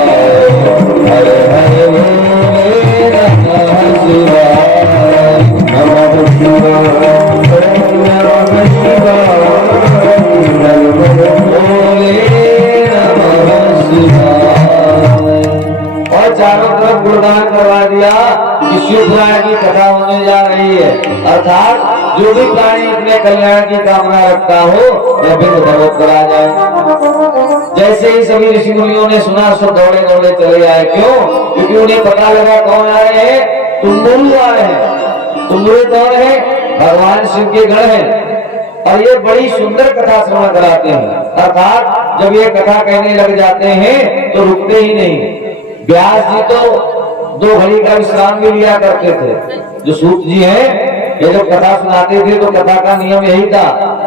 हर हर भोले नमः शिवाय, नमः शिवाय, ओम नमः शिवाय, हर हर भोले नमः शिवाय। और चारों तरफ गुणगान करवा दिया कि शिव पुराण की कथा होने जा रही है, अर्थात जो भी प्राणी अपने कल्याण की कामना रखता हो वह बिंदु पर्वत पर आ जाए। जैसे ही सभी ऋषि मुनियों ने सुना सब दौड़े दौड़े चले आए। क्यों? क्योंकि उन्हें पता लगा कौन आए हैं, तुम्बुरु आए हैं। तुम्बुरु कौन है? भगवान शिव के गण हैं और ये बड़ी सुंदर कथा श्रवण कराते हैं, अर्थात जब ये कथा कहने लग जाते हैं तो रुकते ही नहीं। व्यास जी तो 2 घड़ी का विश्राम भी लिया करते थे। जो सूत जी हैं ये जब कथा सुनाते थे तो कथा का नियम यही था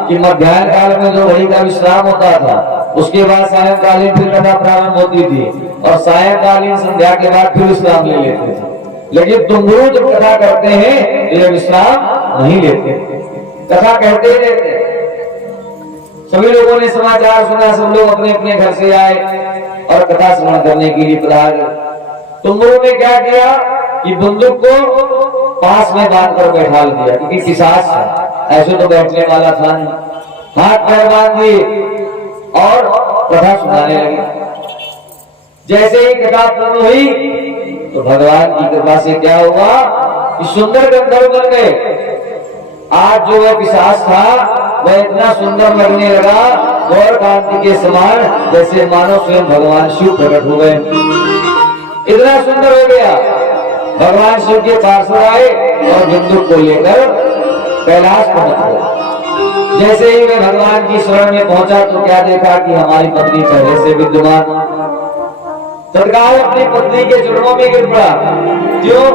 कि मध्याह्न काल में 2 घड़ी का विश्राम होता था, उसके बाद सायंकालीन फिर कथा प्रारंभ होती थी और सायंकालीन संध्या के बाद फिर विश्राम ले लेते थे। लेकिन तुम्बुरु जब कथा करते हैं तो ये विश्राम नहीं लेते, कथा कहते ही रहते। सभी लोगों ने समाचार सुना, सब लोग अपने अपने घर से आए और कथा श्रवण करने के लिए पधार गए। तुम्बुरु ने क्या किया कि बंदूक को पास में बांध कर बैठा दिया, क्योंकि पिशाच था, ऐसे तो बैठने वाला था नहीं। हाथ पैर बांध दिए और कथा सुनाने लगे। जैसे ही कथा पूर्ण हुई तो भगवान की कृपा से क्या हुआ कि सुंदर गंधर्व बन गए। आज जो वह पिशाच था वह इतना सुंदर लगने लगा, गौर कांति के समान, जैसे मानो स्वयं भगवान शिव प्रकट हो गए। इतना सुंदर हो गया। भगवान शिव के पार्षद आए और बंदूक को लेकर कैलाश पहुंच गए। जैसे ही वे भगवान की शरण में पहुंचा तो क्या देखा कि हमारी पत्नी पहले से विद्यमान। तत्काल अपनी पत्नी के चरणों में गिर पड़ा। क्यों?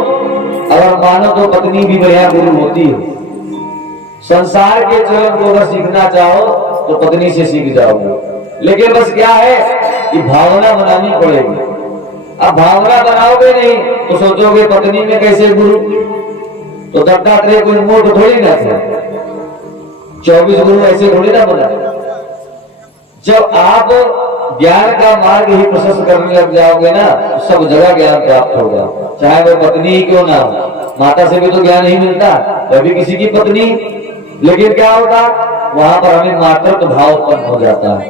अगर मानो तो पत्नी भी बढ़िया गुरु होती है। संसार के चलन को अगर सीखना चाहो तो पत्नी से सीख जाओगे, लेकिन बस क्या है कि भावना बनानी पड़ेगी। अब भावना बनाओगे नहीं तो सोचोगे पत्नी में कैसे गुरु, तो दत्तात्रेय कोई मूर्ख थोड़ी ना थे, 24 गुरु ऐसे थोड़ी ना बना। जब आप ज्ञान का मार्ग ही प्रशस्त करने लग जाओगे ना तो सब जगह ज्ञान प्राप्त होगा, चाहे वह पत्नी ही क्यों ना हो। माता से भी तो ज्ञान ही मिलता, वह भी किसी की पत्नी। लेकिन क्या होता, वहां पर हमें मातृत्व भाव उत्पन्न हो जाता है,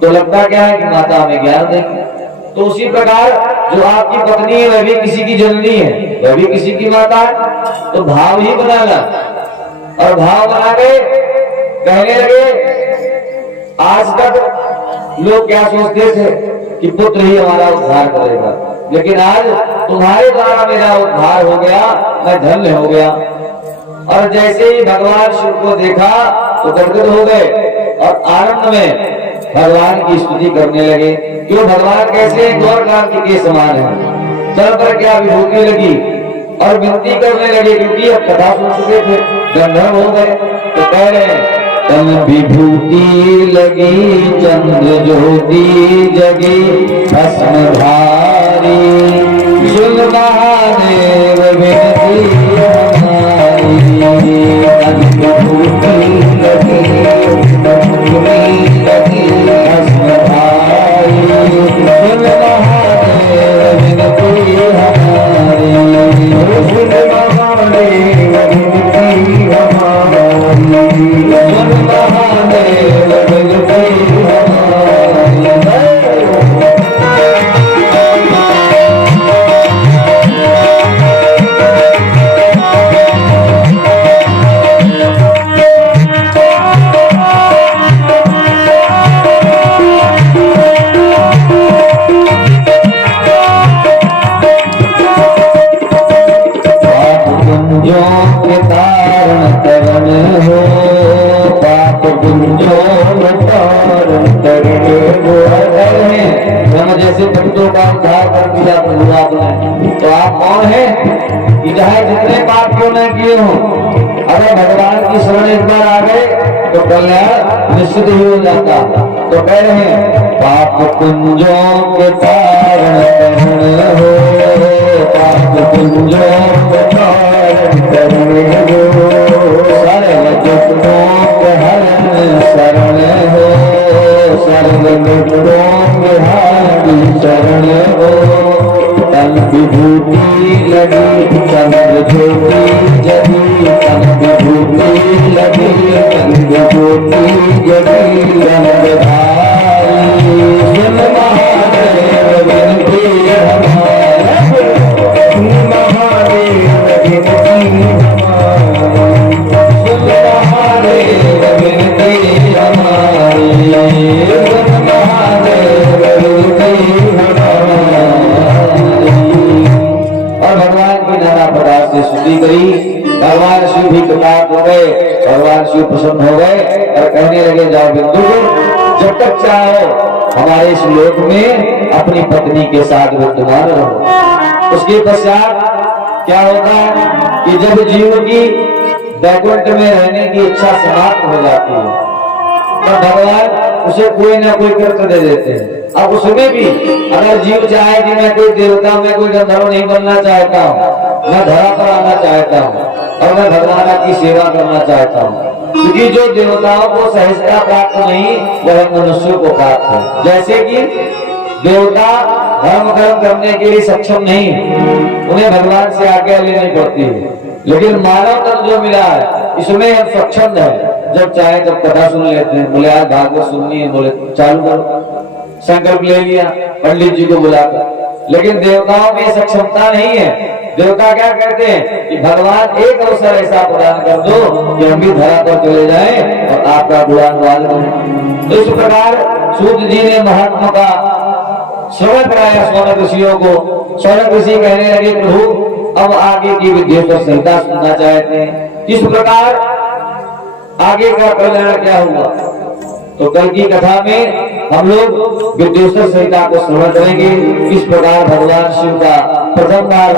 तो लगता क्या है कि माता हमें ज्ञान देगी। तो उसी प्रकार जो आपकी पत्नी है वह भी किसी की जननी है, वह भी किसी की माता है, तो भाव ही बनाना। और भाव बना के कहने लगे, आज तक लोग क्या सोचते थे कि पुत्र ही हमारा उद्धार करेगा, लेकिन आज तुम्हारे द्वारा मेरा उद्धार हो गया, मैं धन्य हो गया। और जैसे ही भगवान शिव को देखा तो गदगद हो गए और आनंद में भगवान की स्तुति करने लगे। क्यों, भगवान कैसे गौर क्रांति के समान है। सर पर क्या विभूति लगी और विनती करने लगे, क्योंकि अब कथा सुन चुके थे, गंधर्व हो गए। तो कह रहे हैं, तन विभूति लगी चंद्र ज्योति जगी भस्म धारी, सुन महादेव विनती हमारी। तन विभूति लगी भस्म धारी, सुन महादेव विनती हमारी। सुन महादेव विनती हमारी, सुन महादेव विनती हमारी। जैसे भक्तों का उद्धार कर दिया प्रभु आपने, तो आप कौन है कि चाहे जितने पाप क्यों न किए हो, अगर भगवान की शरण एक बार आ गए तो कल्याण निश्चित ही हो जाता। तो कह रहे हैं, पाप कुंजों के कारण करण हो, पाप कुंजों के कारण करण हो, सर्व दुखों के हरण शरण हो, सर्व दुखों के हरण शरण हो। तन विभूति लगी चंद्र ज्योति जगी, तन विभूति लगी चंद्र ज्योति जगी रंग धारी। सुन महादेव विनती हमारी, सुन महादेव विनती हमारी, सुन महादेव विनती हमारी, सुन महादेव विनती हमारी। और भगवान की नाना प्रकार से स्तुति करी। भगवान शिव भी कृतार्थ हो गए, भगवान शिव प्रसन्न हो गए और कहने लगे, जाओ बिंदु, जब तक चाहो हमारे इस लोक में अपनी पत्नी के साथ विद्यमान रहो। उसके पश्चात क्या होता है कि जब जीव की वैकुंठ में रहने की इच्छा समाप्त हो जाती है, तब भगवान उसे कोई ना कोई कृत्य दे देते हैं। अब उसमें भी अगर जीव चाहे कि मैं कोई देवता, मैं कोई गंधर्व नहीं बनना चाहता हूँ, मैं धरा पर आना चाहता हूँ और मैं भगवान की सेवा करना चाहता हूँ, क्योंकि जो देवताओं को सहजता प्राप्त नहीं वह मनुष्यों को प्राप्त है। जैसे कि देवता धर्म कर्म करने के लिए सक्षम नहीं, उन्हें भगवान से आज्ञा लेनी पड़ती है, लेकिन मानव तन जो मिला है इसमें हम सक्षम है। जब चाहे तब कथा सुन लेते हैं, बोले आज भागवत सुननी है, बोले चालू करो, संकल्प ले लिया पंडित जी को बुलाकर। लेकिन देवताओं में सक्षमता नहीं है। देवता क्या कहते हैं कि भगवान एक अवसर ऐसा प्रदान कर दो कि हम भी धरा पर चले जाएं और आपका गुणानुवाद करें। तो इस प्रकार सूत जी ने महात्मा का श्रवण कराया सौनक ऋषियों को। सौनक ऋषि कहने लगे, प्रभु अब आगे की विद्योत्तर संहिता सुनना चाहते हैं, किस प्रकार आगे का कल्याण क्या हुआ। तो कल की कथा में हम लोग विद्योत्तर संहिता को श्रवण करेंगे, किस प्रकार भगवान शिव का प्रथम बार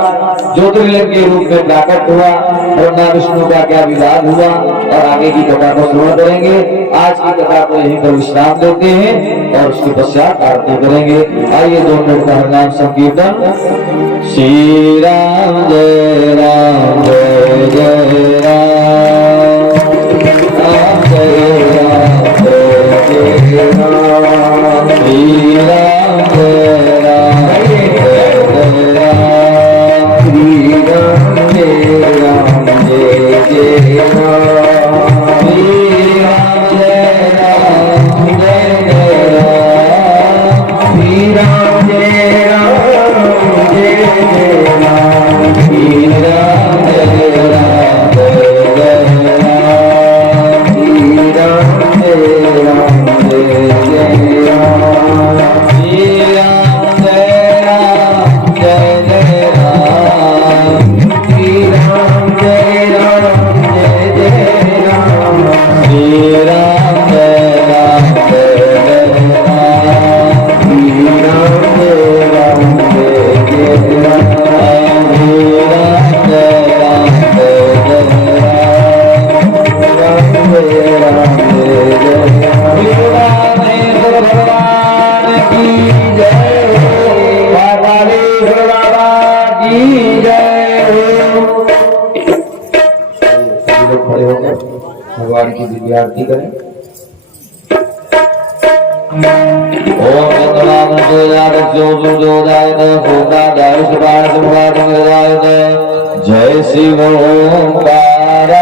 ज्योतिर्लिंग के रूप में प्राकट हुआ, ब्रह्मा विष्णु का क्या विवाद हुआ, और आगे की कथा को श्रवण करेंगे। आज की कथा को यहीं पर विश्राम देते हैं और उसके पश्चात आरती करेंगे। आइए 2 मिनट का हरिनाम संकीर्तन। श्री राम जय राम जय जय राम, राम जय राम जय जय राम, श्री राम जय राम जय जय राम, श्री राम जय राम जय जय राम। सभी लोग खड़े होकर भगवान की दिव्यारती करें। ओम भगवान जोदाय सोदाय शिवाय शिवाय जय शिव ओंकार